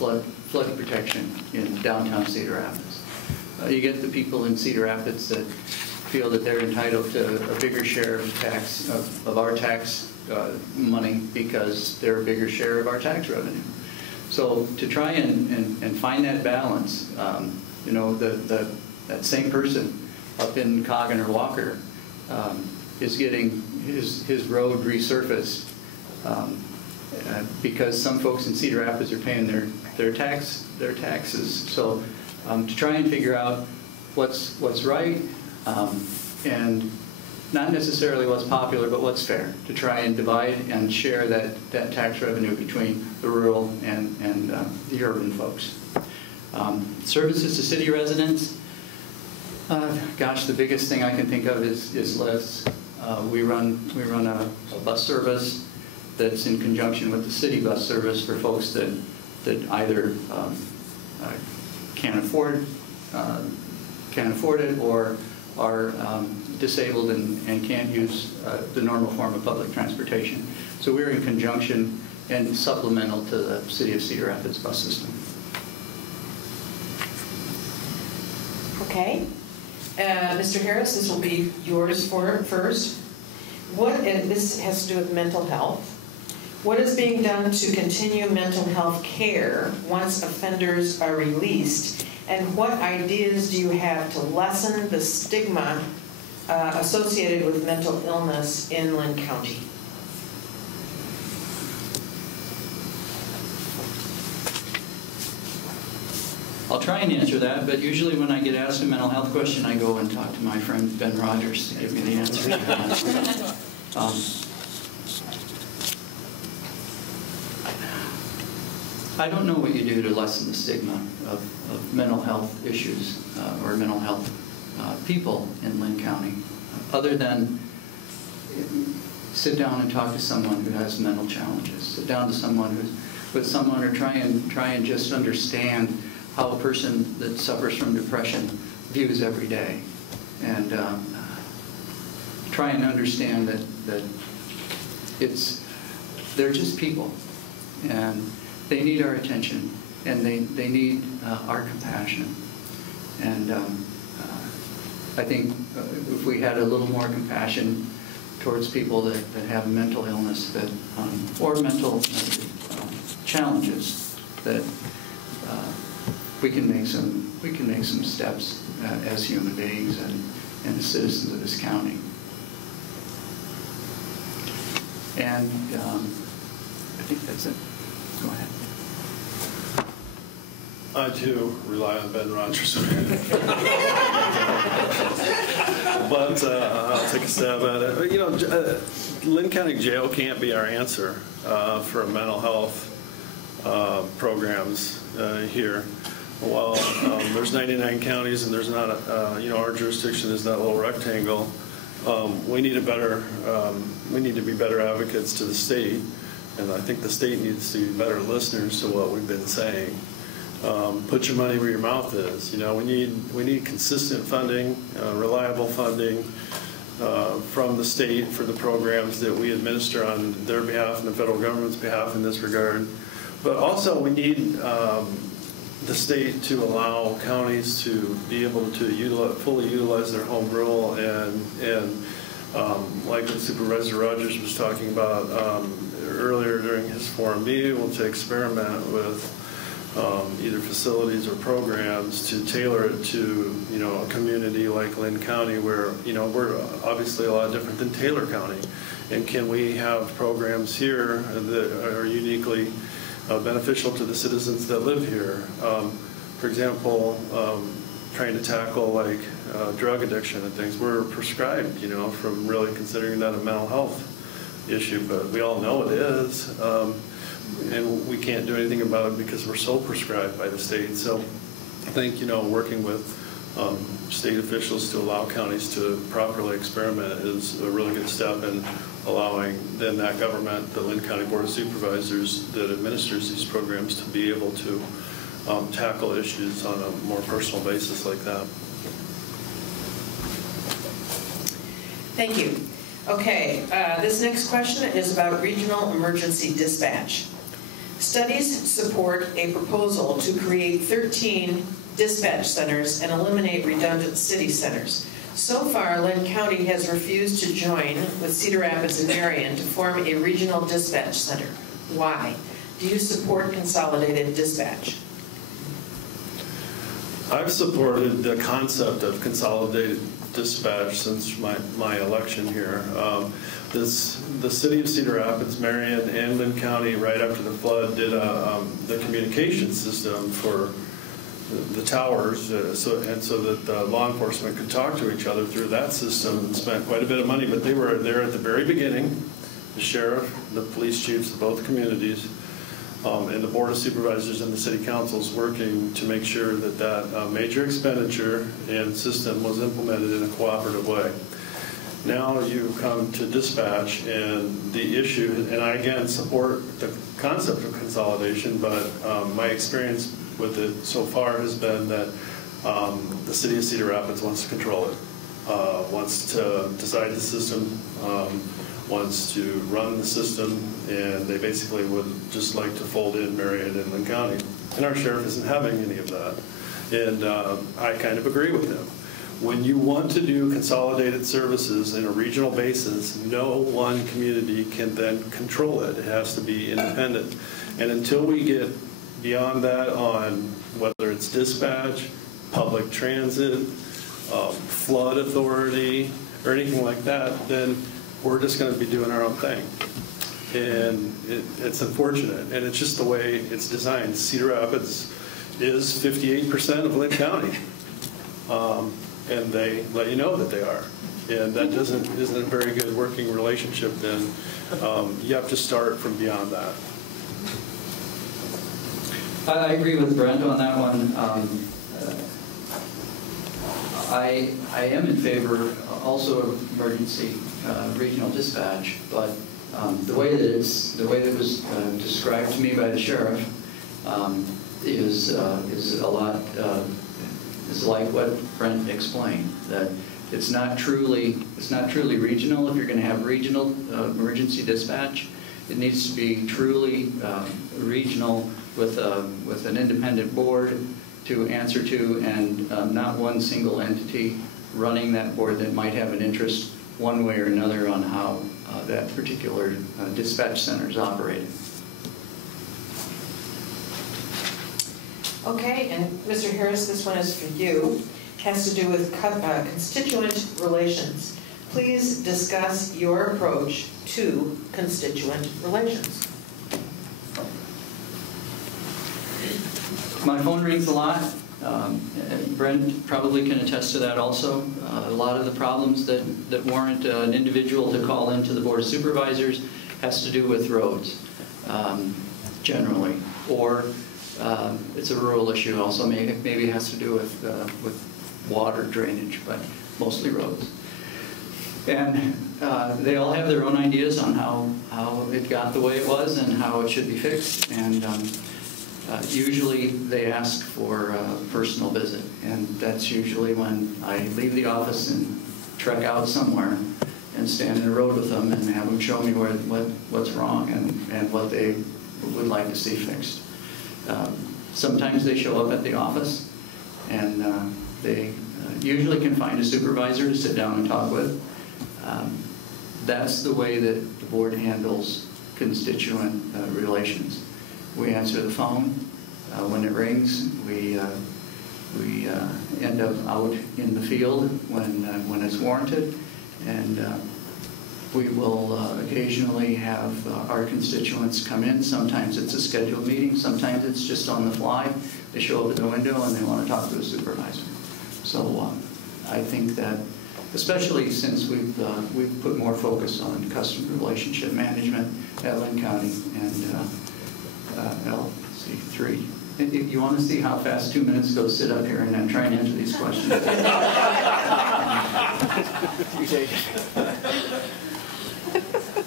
flood protection in downtown Cedar Rapids. You get the people in Cedar Rapids that feel that they're entitled to a bigger share of tax, of our tax money, because they're a bigger share of our tax revenue. So to try and find that balance, you know, that same person up in Coggin or Walker is getting his road resurfaced because some folks in Cedar Rapids are paying their taxes. So to try and figure out what's right, and not necessarily what's popular, but what's fair, to try and divide and share that tax revenue between the rural and the urban folks. Services to city residents, gosh, the biggest thing I can think of is lifts. We run a bus service that's in conjunction with the city bus service for folks that either can't afford it or are disabled and can't use the normal form of public transportation. So we're in conjunction and supplemental to the City of Cedar Rapids bus system. Okay. Mr. Harris, this will be yours for first. And this has to do with mental health. What is being done to continue mental health care once offenders are released? And what ideas do you have to lessen the stigma associated with mental illness in Linn County? I'll try and answer that, but usually when I get asked a mental health question, I go and talk to my friend Ben Rodgers to give me the answer. I don't know what you do to lessen the stigma of mental health issues or mental health people in Linn County, other than sit down and talk to someone who has mental challenges. Sit down to someone or try and just understand how a person that suffers from depression views every day, and try and understand that they're just people, and they need our attention, and they need our compassion. And I think if we had a little more compassion towards people that have mental illness or mental challenges, that we can make some steps as human beings and as citizens of this county. And I think that's it. Go ahead. I too rely on Ben Rodgers. But I'll take a stab at it. You know, Linn County Jail can't be our answer for mental health programs here. While there's 99 counties and there's not, our jurisdiction is that little rectangle, we need to be better advocates to the state, and I think the state needs to be better listeners to what we've been saying. Put your money where your mouth is. You know, we need consistent funding, reliable funding from the state for the programs that we administer on their behalf and the federal government's behalf in this regard. But also we need the state to allow counties to be able to fully utilize their home rule and like what Supervisor Rodgers was talking about earlier during his forum, be able to experiment with either facilities or programs to tailor it to a community like Linn County, where we're obviously a lot different than Taylor County, and can we have programs here that are uniquely beneficial to the citizens that live here? For example, trying to tackle like drug addiction and things. We're prescribed, from really considering that a mental health issue, but we all know it is. And we can't do anything about it because we're so prescribed by the state. So I think, working with state officials to allow counties to properly experiment is a really good step in allowing then that government, the Linn County Board of Supervisors that administers these programs, to be able to tackle issues on a more personal basis like that. Thank you. Okay, this next question is about regional emergency dispatch. Studies support a proposal to create 13 dispatch centers and eliminate redundant city centers. So far, Linn County has refused to join with Cedar Rapids and Marion to form a regional dispatch center. Why? Do you support consolidated dispatch? I've supported the concept of consolidated dispatch since my election here. The city of Cedar Rapids, Marion, and Linn County, right after the flood, did the communication system for the towers, so that the law enforcement could talk to each other through that system, and spent quite a bit of money. But they were there at the very beginning, the sheriff, the police chiefs of both communities, and the Board of Supervisors and the City Councils working to make sure that that major expenditure and system was implemented in a cooperative way. Now you come to dispatch, and the issue, and I again support the concept of consolidation, but my experience with it so far has been that the City of Cedar Rapids wants to control it, wants to decide the system, wants to run the system, and they basically would just like to fold in Marion and Linn County. And our sheriff isn't having any of that. And I kind of agree with him. When you want to do consolidated services in a regional basis, no one community can then control it. It has to be independent. And until we get beyond that on whether it's dispatch, public transit, flood authority, or anything like that, then we're just going to be doing our own thing. And it's unfortunate, and it's just the way it's designed. Cedar Rapids is 58% of Linn County, and they let you know that they are. And that isn't a very good working relationship. Then you have to start from beyond that. I agree with Brent on that one. I am in favor also of emergency regional dispatch, but the way that it was described to me by the sheriff is a lot is like what Brent explained, that it's not truly regional. If you're going to have regional emergency dispatch, it needs to be truly regional with an independent board to answer to, and not one single entity running that board that might have an interest one way or another on how that particular dispatch center is operating. Okay, and Mr. Harris, this one is for you. Has to do with constituent relations. Please discuss your approach to constituent relations. My phone rings a lot. Brent probably can attest to that also. A lot of the problems that warrant an individual to call into the Board of Supervisors has to do with roads, generally, or it's a rural issue also. Maybe it has to do with water drainage, but mostly roads. And they all have their own ideas on how it got the way it was and how it should be fixed. And usually they ask for a personal visit, and that's usually when I leave the office and trek out somewhere and stand in the road with them and have them show me what's wrong and what they would like to see fixed. Sometimes they show up at the office, and they usually can find a supervisor to sit down and talk with. That's the way that the board handles constituent relations. We answer the phone. When it rings, we end up out in the field when it's warranted, and we will occasionally have our constituents come in. Sometimes it's a scheduled meeting. Sometimes it's just on the fly. They show up at the window and they want to talk to a supervisor. So I think that, especially since we've put more focus on customer relationship management at Linn County and LC3. You want to see how fast 2 minutes go? Sit up here and then try and answer these questions. You take it.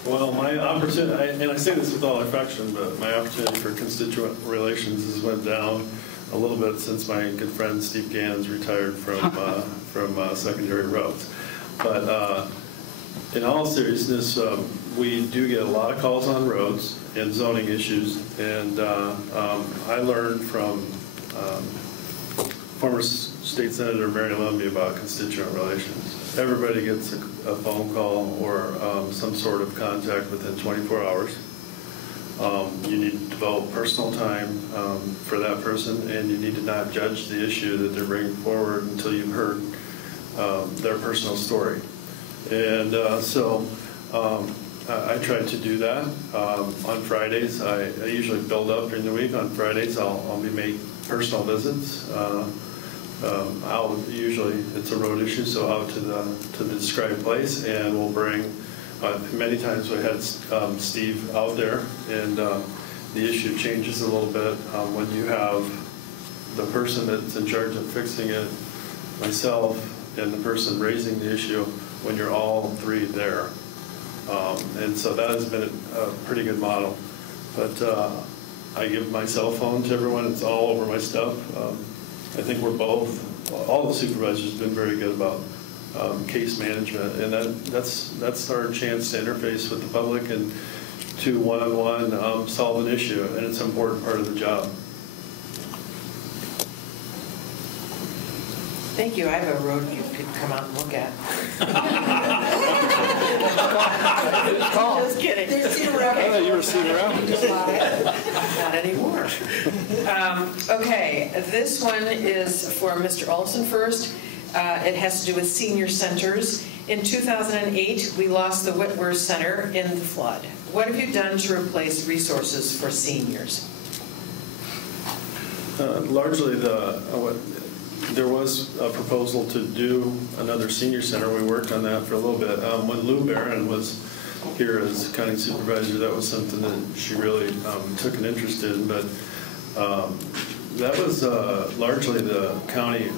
Well, my opportunity, and I say this with all affection, but my opportunity for constituent relations has went down a little bit since my good friend Steve Gannon's retired from secondary roads. But In all seriousness, we do get a lot of calls on roads and zoning issues, and I learned from former State Senator Mary Lumby about constituent relations. Everybody gets a phone call or some sort of contact within 24 hours. You need to develop personal time for that person, and you need to not judge the issue that they're bringing forward until you've heard their personal story. And so I try to do that. On Fridays, I usually build up during the week. On Fridays, I'll be making personal visits. I'll usually, it's a road issue, so out to the described place, and we'll bring, many times we had Steve out there, and the issue changes a little bit when you have the person that's in charge of fixing it, myself, and the person raising the issue, when you're all three there. And so that has been a pretty good model. But I give my cell phone to everyone. It's all over my stuff. I think all the supervisors have been very good about case management, and that's our chance to interface with the public and to one-on-one solve an issue, and it's an important part of the job. Thank you. I have a road you could come out and look at. Just kidding. I thought you were sitting around. Not anymore. Okay, this one is for Mr. Oleson first. It has to do with senior centers. In 2008, we lost the Whitworth Center in the flood. What have you done to replace resources for seniors? Largely, there was a proposal to do another senior center. We worked on that for a little bit. When Lou Barron was here as county supervisor, that was something that she really took an interest in. But that was largely the county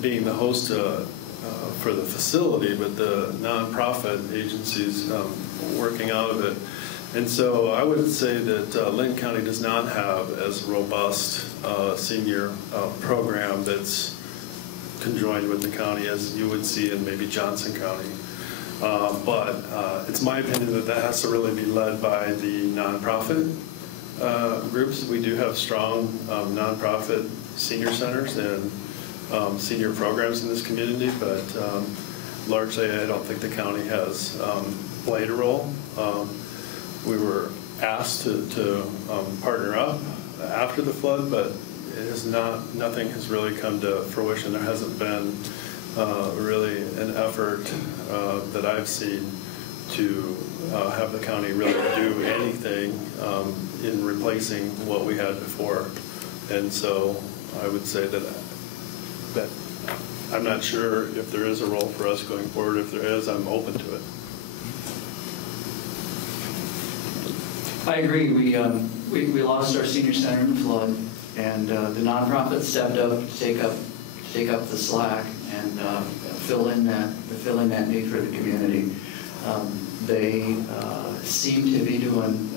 being the host for the facility, but the nonprofit agencies working out of it. And so I would say that Linn County does not have as robust senior program that's conjoined with the county as you would see in maybe Johnson County. But it's my opinion that that has to really be led by the nonprofit groups. We do have strong nonprofit senior centers and senior programs in this community, but largely I don't think the county has played a role. We were asked to partner up after the flood, but it has nothing has really come to fruition. There hasn't been really an effort that I've seen to have the county really do anything in replacing what we had before. And so I would say that I'm not sure if there is a role for us going forward. If there is, I'm open to it. I agree. We lost our senior center in the flood, and the nonprofit stepped up to take up the slack and fill in that need for the community. They seem to be doing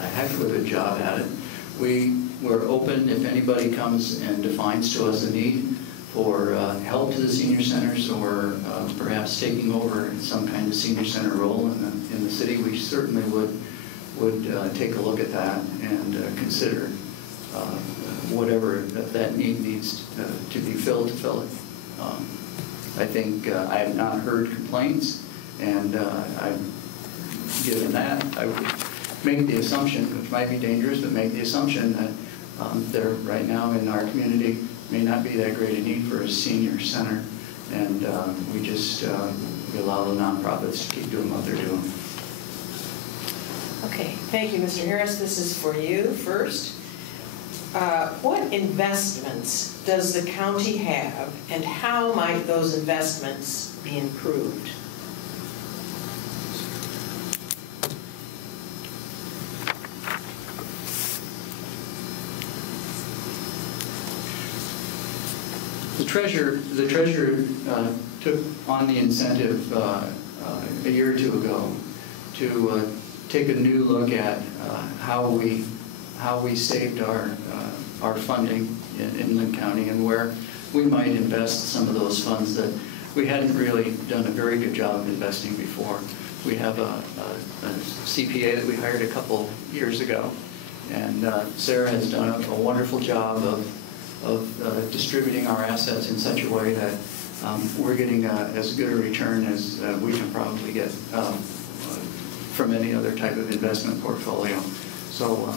a heck of a good job at it. We're open if anybody comes and defines to us a need for help to the senior centers, or perhaps taking over some kind of senior center role in the city. We certainly would take a look at that and consider whatever that need needs to be filled to fill it. I think I have not heard complaints, and given that, I would make the assumption, which might be dangerous, but make the assumption that there right now in our community may not be that great a need for a senior center, and we allow the nonprofits to keep doing what they're doing. Okay, thank you, Mr. Harris. This is for you first. What investments does the county have, and how might those investments be improved? The treasurer took on the incentive a year or two ago to take a new look at how we saved our funding in Linn County, and where we might invest some of those funds that we hadn't really done a very good job of investing before. We have a CPA that we hired a couple years ago, and Sarah has done a wonderful job of distributing our assets in such a way that we're getting as good a return as we can probably get from any other type of investment portfolio. So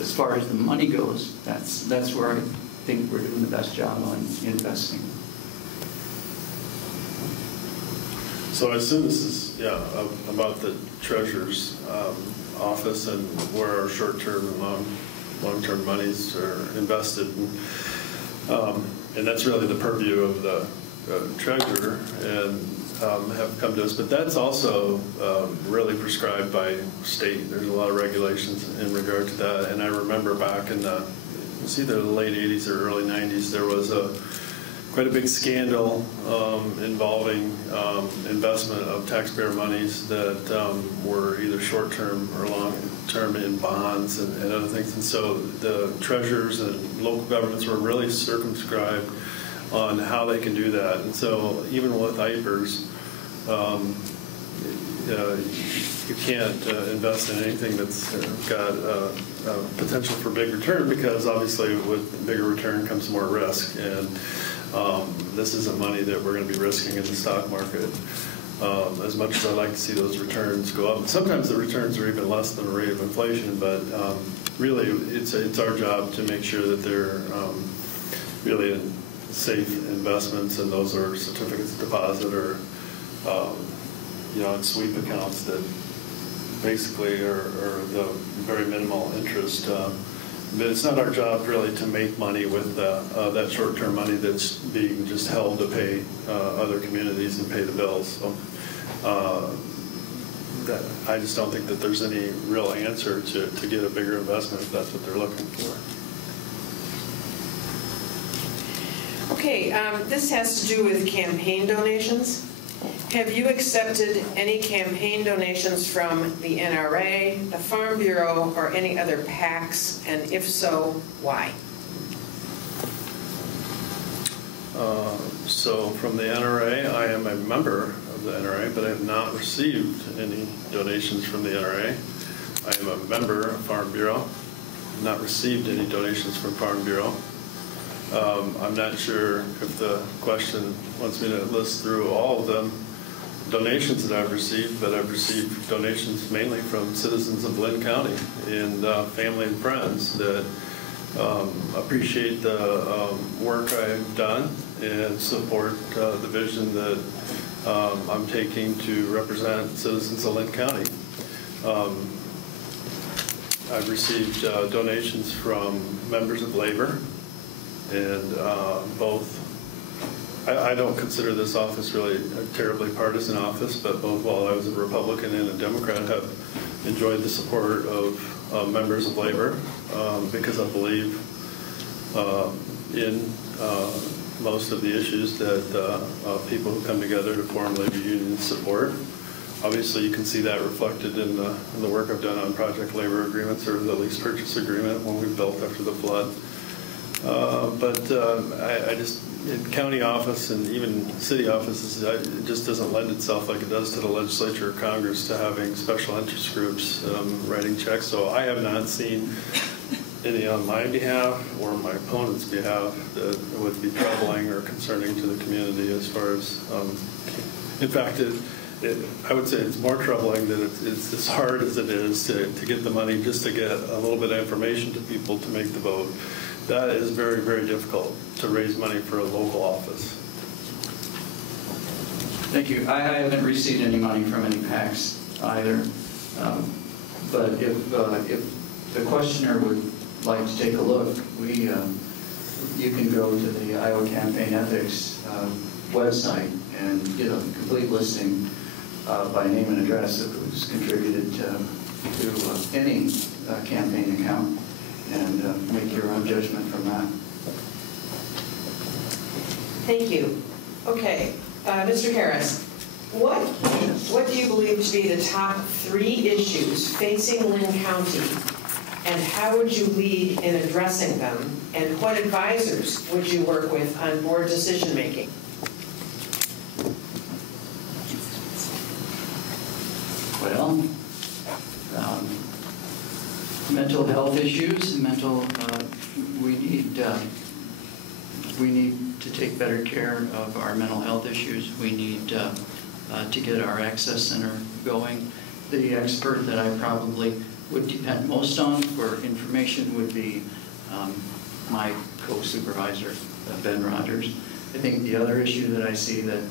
as far as the money goes, that's where I think we're doing the best job on investing. So I assume this is, about the treasurer's office and where our short-term and long-term monies are invested. And that's really the purview of the treasurer and have come to us. But that's also really prescribed by state. There's a lot of regulations in regard to that. And I remember back in it's either the late 80s or early 90s, there was quite a big scandal involving investment of taxpayer monies that were either short-term or long-term in bonds and other things. And so the treasurers and local governments were really circumscribed on how they can do that. And so even with IPERs, you can't invest in anything that's got potential for big return, because obviously with bigger return comes more risk. And this isn't money that we're going to be risking in the stock market. As much as I'd like to see those returns go up, sometimes the returns are even less than the rate of inflation, but really it's our job to make sure that they're really safe investments, and those are certificates of deposit or and sweep accounts that basically are the very minimal interest. But it's not our job really to make money with that short-term money that's being just held to pay other communities and pay the bills. So I just don't think that there's any real answer to get a bigger investment if that's what they're looking for. Okay, this has to do with campaign donations. Have you accepted any campaign donations from the NRA, the Farm Bureau, or any other PACs? And if so, why? So from the NRA, I am a member of the NRA, but I have not received any donations from the NRA. I am a member of Farm Bureau, not received any donations from Farm Bureau. I'm not sure if the question wants me to list through all of them donations that I've received, but I've received donations mainly from citizens of Linn County and family and friends that appreciate the work I've done and support the vision that I'm taking to represent citizens of Linn County. I've received donations from members of labor, and both. I don't consider this office really a terribly partisan office, but both while I was a Republican and a Democrat have enjoyed the support of members of labor because I believe in most of the issues that people who come together to form labor unions support. Obviously, you can see that reflected in the work I've done on project labor agreements or the lease purchase agreement when we built after the flood. I just, in county office and even city offices, it just doesn't lend itself like it does to the legislature or Congress to having special interest groups writing checks. So I have not seen any on my behalf or my opponent's behalf that would be troubling or concerning to the community as far as, in fact, I would say it's more troubling that it's as hard as it is to get the money just to get a little bit of information to people to make the vote. That is very, very difficult to raise money for a local office. Thank you. I haven't received any money from any PACs either. But if the questioner would like to take a look, you can go to the Iowa Campaign Ethics website and get a complete listing by name and address of who's contributed to any campaign account, and make your own judgment from that. Thank you. Okay, Mr. Harris, what do you believe to be the top 3 issues facing Linn County, and how would you lead in addressing them, and what advisors would you work with on board decision making? Well, mental health issues, we need to take better care of our mental health issues. We need to get our access center going. The expert that I probably would depend most on for information would be my co-supervisor, Ben Rodgers. I think the other issue that I see that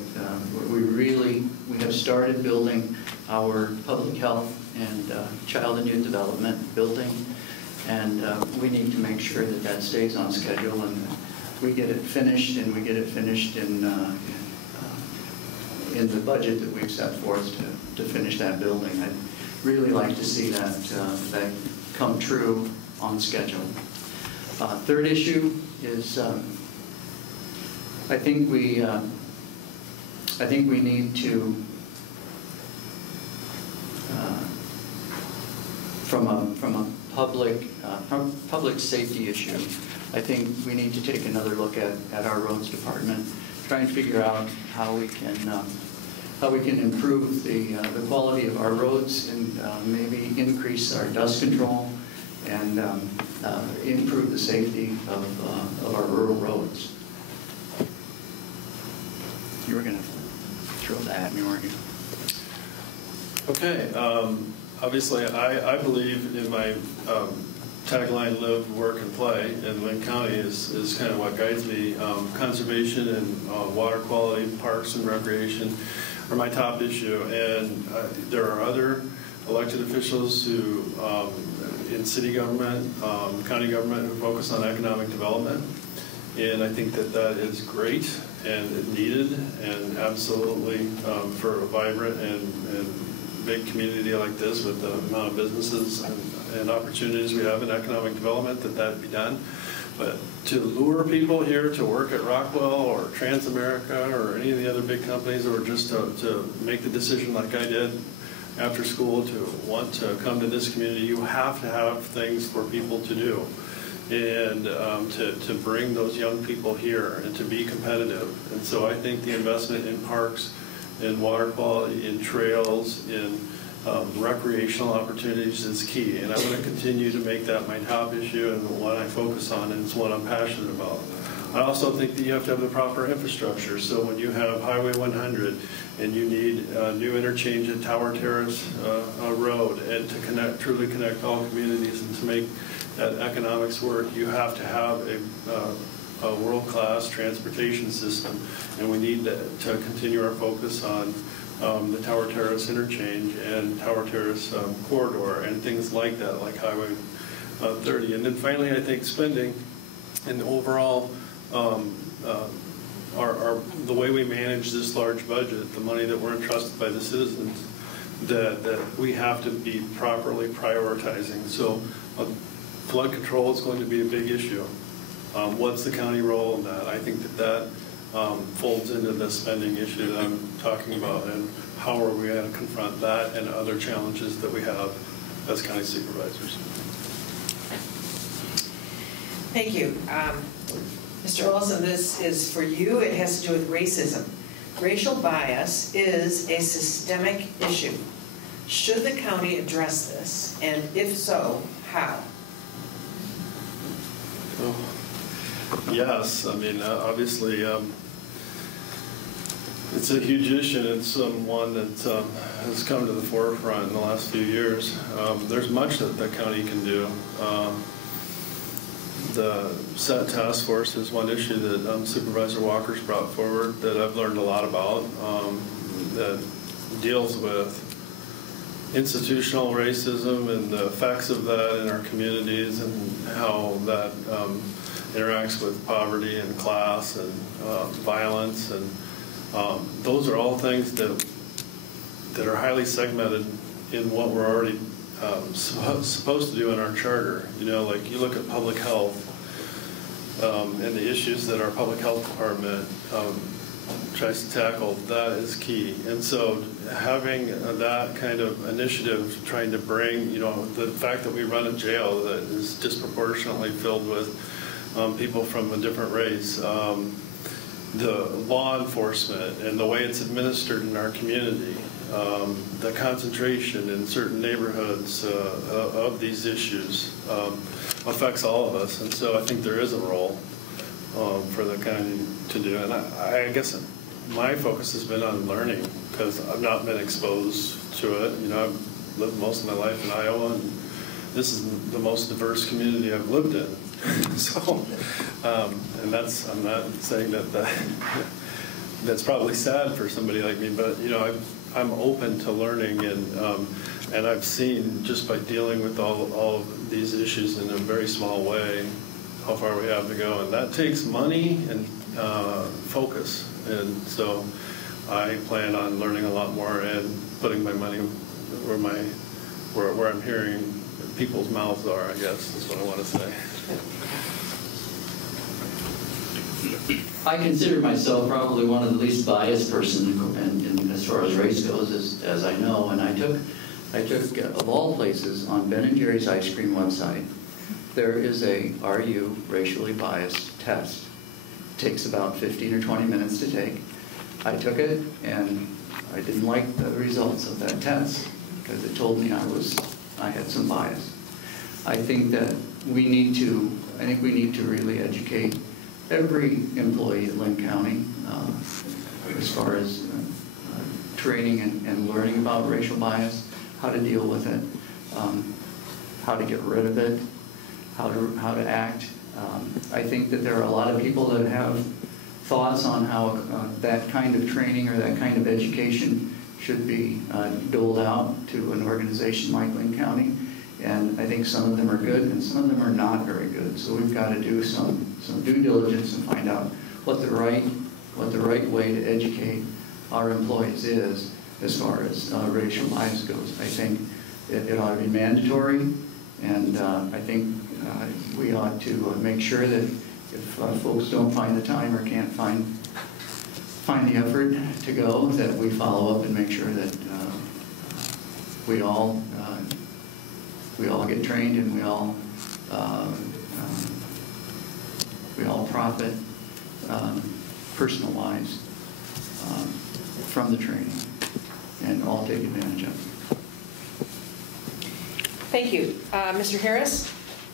we have started building our public health and child and youth development building, and we need to make sure that that stays on schedule and we get it finished, and we get it finished in the budget that we've set forth to finish that building. I'd really like to see that come true on schedule. Third issue is I think we need to from a public safety issue. I think we need to take another look at our roads department, try and figure out how we can improve the quality of our roads and maybe increase our dust control and improve the safety of our rural roads. You were going to throw that at me, weren't you? Okay. Obviously, I believe in my tagline, live, work, and play, and Linn County is kind of what guides me. Conservation and water quality, parks and recreation are my top issue, and there are other elected officials who, in city government, county government, who focus on economic development, and I think that is great and needed, and absolutely for a vibrant and big community like this with the amount of businesses and opportunities we have in economic development, that be done. But to lure people here to work at Rockwell or Transamerica or any of the other big companies, or just to make the decision like I did after school to want to come to this community, you have to have things for people to do. And to bring those young people here and to be competitive. And so I think the investment in parks, in water quality, in trails, in recreational opportunities is key. And I'm going to continue to make that my top issue and the one I focus on, and it's what I'm passionate about. I also think that you have to have the proper infrastructure. So when you have Highway 100 and you need a new interchange at Tower Terrace Road, and to truly connect all communities and to make that economics work, you have to have a world-class transportation system, and we need to continue our focus on the Tower Terrace interchange and Tower Terrace corridor and things like that, like Highway 30. And then finally, I think spending and overall the way we manage this large budget, the money that we're entrusted by the citizens, that we have to be properly prioritizing. So flood control is going to be a big issue. What's the county role in that? I think that folds into the spending issue that I'm talking about, and how are we going to confront that and other challenges that we have as county supervisors. Thank you. Mr. Oleson, this is for you. It has to do with racism. Racial bias is a systemic issue. Should the county address this? And if so, how? Oh, yes, I mean, obviously, it's a huge issue, and it's one that has come to the forefront in the last few years. There's much that the county can do. The SET task force is one issue that Supervisor Walker's brought forward that I've learned a lot about, that deals with institutional racism and the effects of that in our communities and how that interacts with poverty and class and violence. And those are all things that are highly segmented in what we're already supposed to do in our charter. You know, like you look at public health and the issues that our public health department tries to tackle, that is key. And so having that kind of initiative, trying to bring, you know, the fact that we run a jail that is disproportionately filled with people from a different race, the law enforcement and the way it's administered in our community, the concentration in certain neighborhoods of these issues affects all of us. And so I think there is a role for the county to do. And I guess my focus has been on learning because I've not been exposed to it. You know, I've lived most of my life in Iowa, and this is the most diverse community I've lived in. So, and that's, I'm not saying that that's probably sad for somebody like me, but you know, I'm open to learning, and I've seen just by dealing with all of these issues in a very small way how far we have to go, and that takes money and focus. And so I plan on learning a lot more and putting my money where I'm hearing people's mouths are, I guess is what I want to say. I consider myself probably one of the least biased person in as far as race goes as I know, and I took of all places on Ben & Jerry's ice cream website, there is a "Are you racially biased?" test. It takes about 15 or 20 minutes to take. I took it and I didn't like the results of that test because it told me I had some bias. I think that we need to really educate every employee at Linn County as far as training and learning about racial bias, how to deal with it, how to get rid of it, how to act. I think that there are a lot of people that have thoughts on how that kind of training or that kind of education should be doled out to an organization like Linn County. And I think some of them are good and some of them are not very good. So we've got to do some due diligence and find out what the right way to educate our employees is as far as racial bias goes. I think it ought to be mandatory, and I think we ought to make sure that if folks don't find the time or can't find the effort to go, that we follow up and make sure that we all get trained and we all profit personal-wise from the training and all take advantage of it. Thank you. Mr. Harris,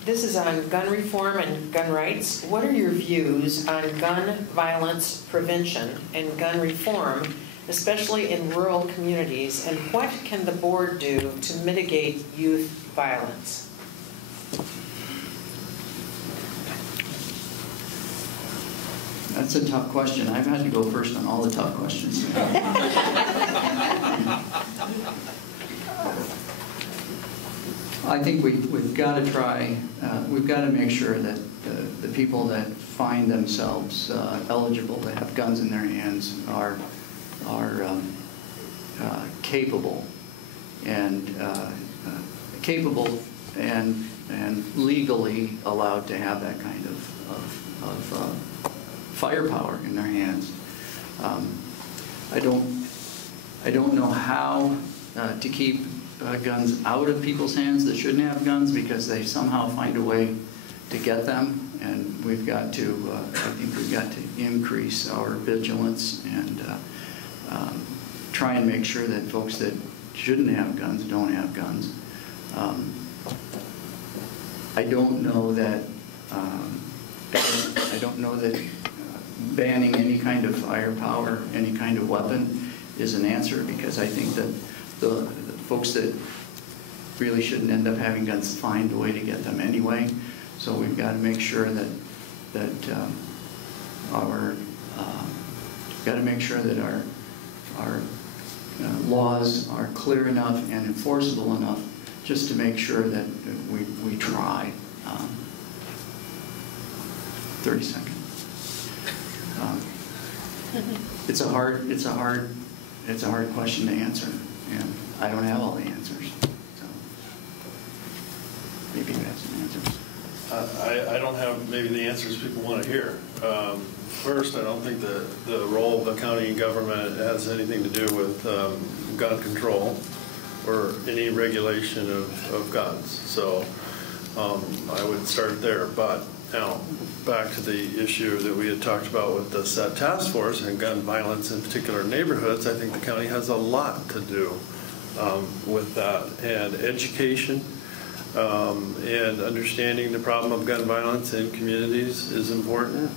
this is on gun reform and gun rights. What are your views on gun violence prevention and gun reform, especially in rural communities, and what can the board do to mitigate youth violence? That's a tough question. I've had to go first on all the tough questions. I think we've got to try, we've got to make sure that the people that find themselves eligible to have guns in their hands are capable and legally allowed to have that kind of firepower in their hands. I don't know how to keep guns out of people's hands that shouldn't have guns, because they somehow find a way to get them, and we've got to, I think we've got to increase our vigilance and try and make sure that folks that shouldn't have guns don't have guns. I don't know that banning any kind of firepower, any kind of weapon is an answer, because I think that the folks that really shouldn't end up having guns find a way to get them anyway. So we've got to make sure that our laws are clear enough and enforceable enough, just to make sure that we try. 30 seconds. It's a hard question to answer, and I don't have all the answers. So maybe you have some answers. I don't have maybe the answers people want to hear. First, I don't think the role of the county government has anything to do with gun control or any regulation of guns. So I would start there. But now, back to the issue that we had talked about with the set task force and gun violence in particular neighborhoods, I think the county has a lot to do with that. And education and understanding the problem of gun violence in communities is important,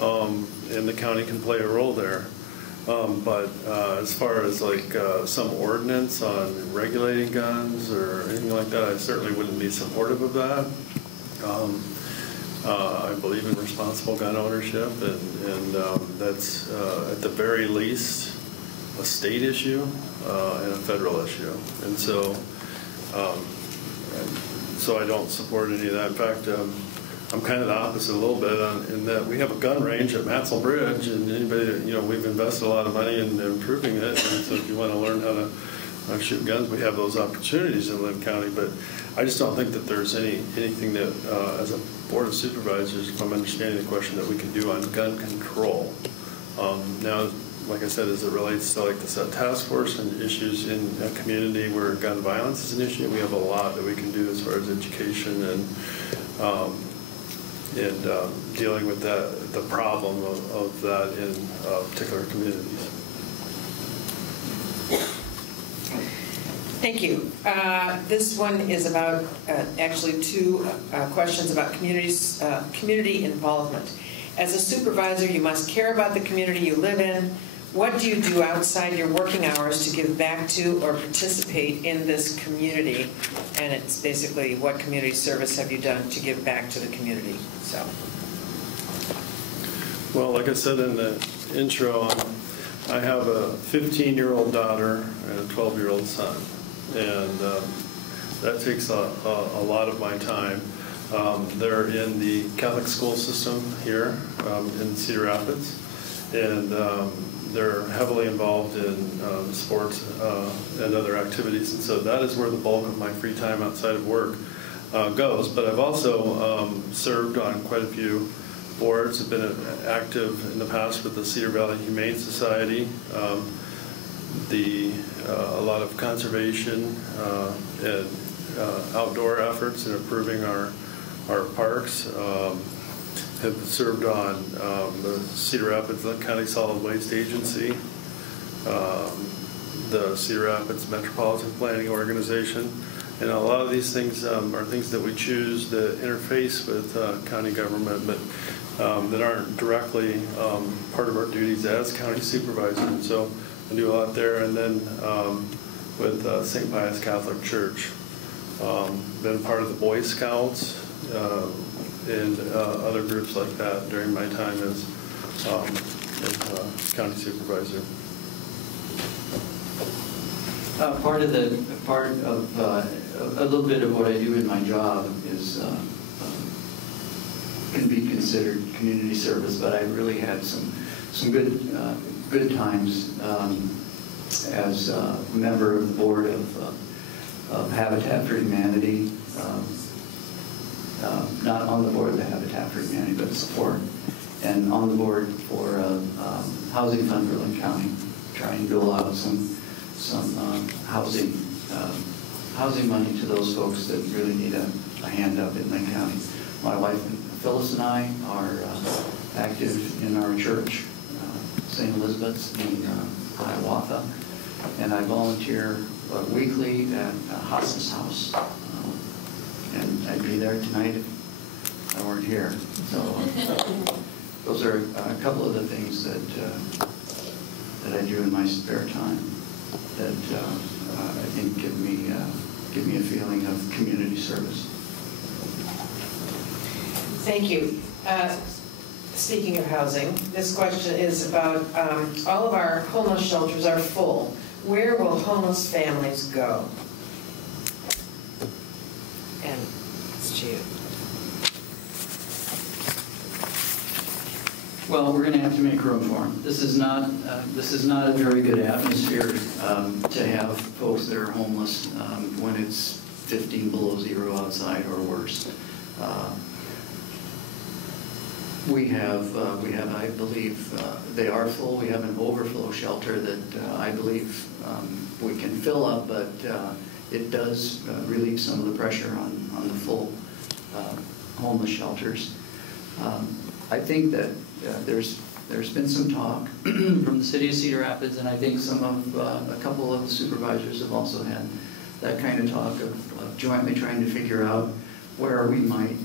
and the county can play a role there. But as far as like some ordinance on regulating guns or anything like that, I certainly wouldn't be supportive of that. I believe in responsible gun ownership, and that's at the very least a state issue and a federal issue. And so I don't support any of that. In fact, I'm kind of the opposite a little bit in that we have a gun range at Matzel Bridge, and anybody that, we've invested a lot of money in improving it. And so if you want to learn how to shoot guns, we have those opportunities in Linn County. But I just don't think that there's anything that, as a board of supervisors, if I'm understanding the question, that we can do on gun control. Now, like I said, as it relates to like the set task force and issues in a community where gun violence is an issue, we have a lot that we can do as far as education and dealing with the problem of that in particular communities. Thank you. This one is about actually two questions about community involvement. As a supervisor, you must care about the community you live in. What do you do outside your working hours to give back to or participate in this community? And it's basically, what community service have you done to give back to the community? So. Well, like I said in the intro, I have a 15-year-old daughter and a 12-year-old son, and that takes a lot of my time. They're in the Catholic school system here in Cedar Rapids, and they're heavily involved in sports and other activities, and so that is where the bulk of my free time outside of work goes. But I've also served on quite a few boards. I've been active in the past with the Cedar Valley Humane Society, a lot of conservation and outdoor efforts in improving our parks. Have served on the Cedar Rapids Linn County Solid Waste Agency, the Cedar Rapids Metropolitan Planning Organization, and a lot of these things are things that we choose to interface with county government, but that aren't directly part of our duties as county supervisor. And so I do a lot there, and then with St. Pius Catholic Church, been part of the Boy Scouts. And other groups like that during my time as county supervisor. Part of a little bit of what I do in my job is can be considered community service, but I really had some good times as a member of the board of Habitat for Humanity. Not on the board of the Habitat for Humanity, but support, and on the board for Housing Fund for Linn County, trying to dole out some housing money to those folks that really need a hand up in Linn County. My wife Phyllis and I are active in our church, St. Elizabeth's in Hiawatha, and I volunteer weekly at a hospice house. And I'd be there tonight if I weren't here. So those are a couple of the things that I do in my spare time that I think give me a feeling of community service. Thank you. Speaking of housing, this question is about all of our homeless shelters are full. Where will homeless families go? And it's to you. Well, we're going to have to make room for them. This is not a very good atmosphere to have folks that are homeless when it's 15 below zero outside or worse. We have, I believe, they are full. We have an overflow shelter that I believe we can fill up, but it does relieve some of the pressure on the full homeless shelters. I think that there's been some talk from the city of Cedar Rapids, and I think a couple of the supervisors have also had that kind of talk of jointly trying to figure out where we might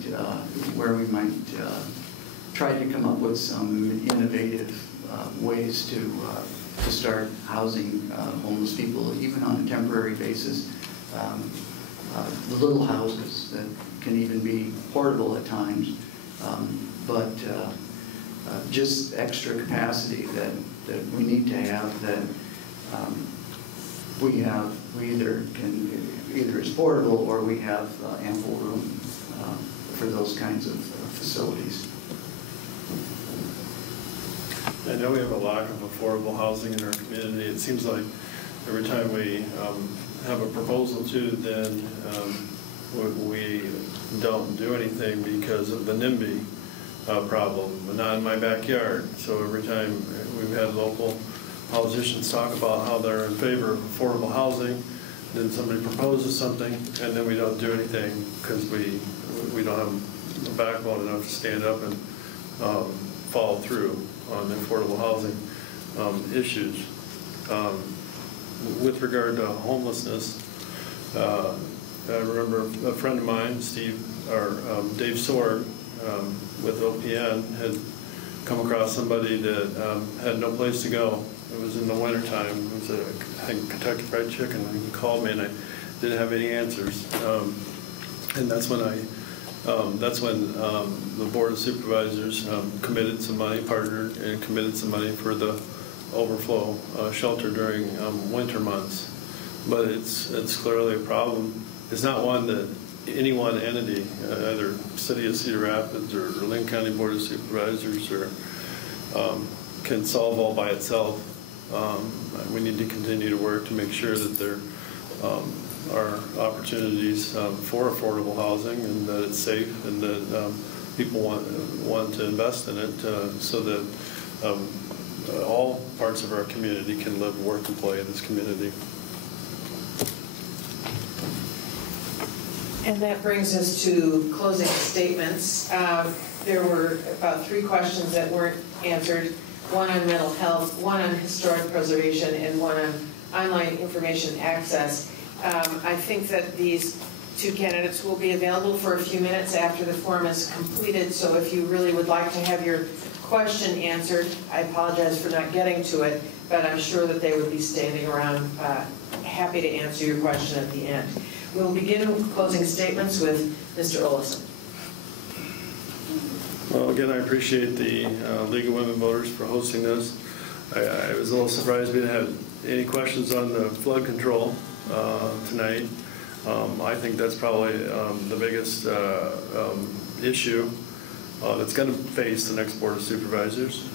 try to come up with some innovative ways to start housing homeless people, even on a temporary basis. The little houses that can even be portable at times, but just extra capacity that we need to have, that we either is portable or we have ample room for those kinds of facilities. I know we have a lack of affordable housing in our community. It seems like every time we have a proposal to, then we don't do anything because of the NIMBY problem, but not in my backyard. So every time we've had local politicians talk about how they're in favor of affordable housing, then somebody proposes something, and then we don't do anything because we don't have a backbone enough to stand up and follow through on the affordable housing issues. With regard to homelessness, I remember a friend of mine, Dave Sword, with OPN, had come across somebody that had no place to go. It was in the wintertime. It was I think Kentucky Fried Chicken, and he called me, and I didn't have any answers. And that's when the Board of Supervisors committed some money, partnered, and committed some money for the overflow shelter during winter months. But it's clearly a problem. It's not one that any one entity, either City of Cedar Rapids or Linn County Board of Supervisors, or can solve all by itself. We need to continue to work to make sure that there are opportunities for affordable housing, and that it's safe, and that people want to invest in it, so that all parts of our community can live, work, and play in this community. And that brings us to closing statements. There were about 3 questions that weren't answered, one on mental health, one on historic preservation, and one on online information access. I think that these 2 candidates will be available for a few minutes after the form is completed, so if you really would like to have your question answered, I apologize for not getting to it, but I'm sure that they would be standing around happy to answer your question at the end. We'll begin with closing statements with Mr. Oleson. Well, again, I appreciate the League of Women Voters for hosting this. I was a little surprised we didn't have any questions on the flood control tonight. I think that's probably the biggest issue that's going to face the next Board of Supervisors,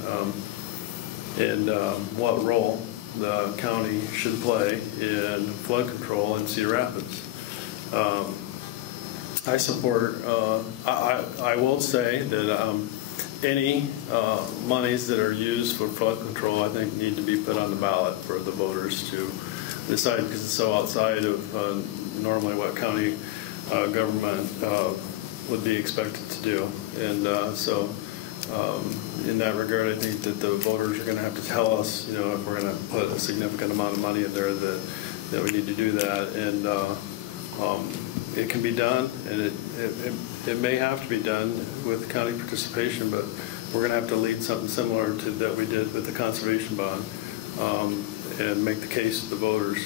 and what role the county should play in flood control in Cedar Rapids. I support, I will say that any monies that are used for flood control, I think, need to be put on the ballot for the voters to decide, because it's so outside of normally what county government would be expected to do. And so in that regard, I think that the voters are going to have to tell us, if we're going to put a significant amount of money in there, that we need to do that. And it can be done, and it may have to be done with county participation, but we're going to have to lead something similar to that we did with the conservation bond, and make the case to the voters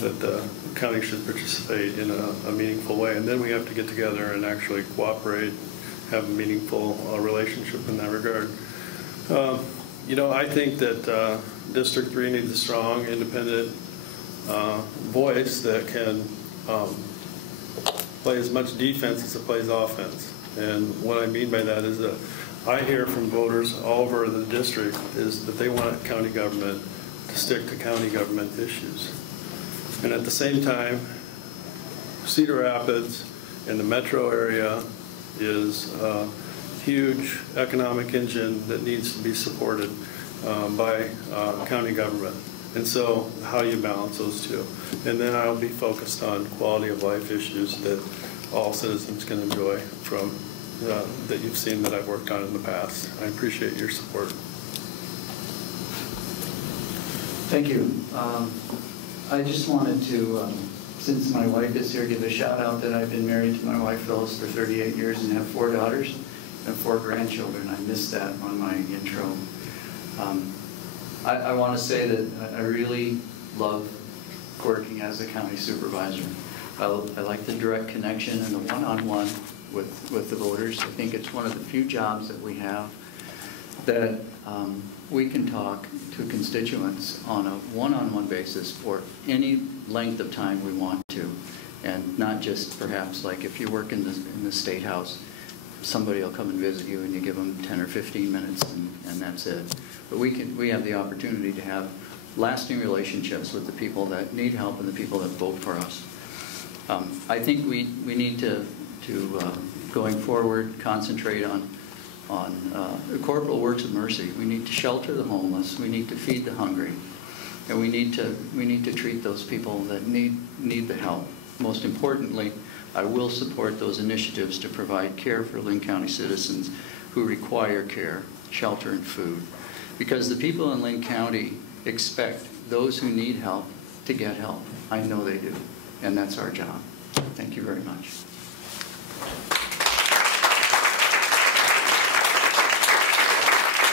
that the county should participate in a meaningful way. And then we have to get together and actually cooperate, have a meaningful relationship in that regard. I think that District 3 needs a strong, independent voice that can play as much defense as it plays offense. And what I mean by that is that I hear from voters all over the district is that they want county government to stick to county government issues. And at the same time, Cedar Rapids and the metro area is a huge economic engine that needs to be supported by county government. And so how you balance those two. And then I'll be focused on quality of life issues that all citizens can enjoy from that you've seen that I've worked on in the past. I appreciate your support. Thank you. I just wanted to, since my wife is here, give a shout out that I've been married to my wife Phyllis for 38 years and have 4 daughters and 4 grandchildren. I missed that on my intro. I want to say that I really love working as a county supervisor. I like the direct connection and the one-on-one with the voters. I think it's one of the few jobs that we have that we can talk to constituents on a one-on-one basis for any length of time we want to, and not just perhaps like if you work in the State House, somebody will come and visit you and you give them 10 or 15 minutes and that's it. But we have the opportunity to have lasting relationships with the people that need help and the people that vote for us. I think we need to going forward, concentrate on corporal works of mercy. We need to shelter the homeless. We need to feed the hungry, and we need to treat those people that need the help. Most importantly, I will support those initiatives to provide care for Linn County citizens who require care, shelter, and food, because the people in Linn County expect those who need help to get help. I know they do, and that's our job. Thank you very much.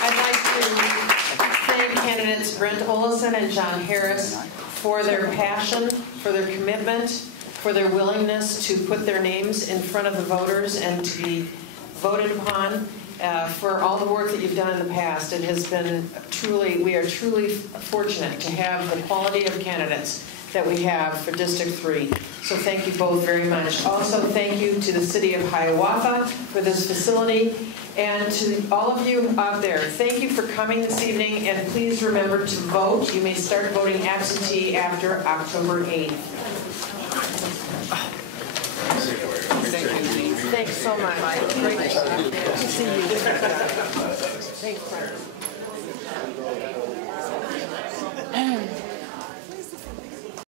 I'd like to thank candidates Brent Oleson and John Harris for their passion, for their commitment, for their willingness to put their names in front of the voters and to be voted upon, for all the work that you've done in the past. It has been we are truly fortunate to have the quality of candidates that we have for District 3. So thank you both very much. Also, thank you to the City of Hiawatha for this facility. And to all of you out there, thank you for coming this evening, and please remember to vote. You may start voting absentee after October 8th. Thanks so much. Great to see you. Thanks, Brent.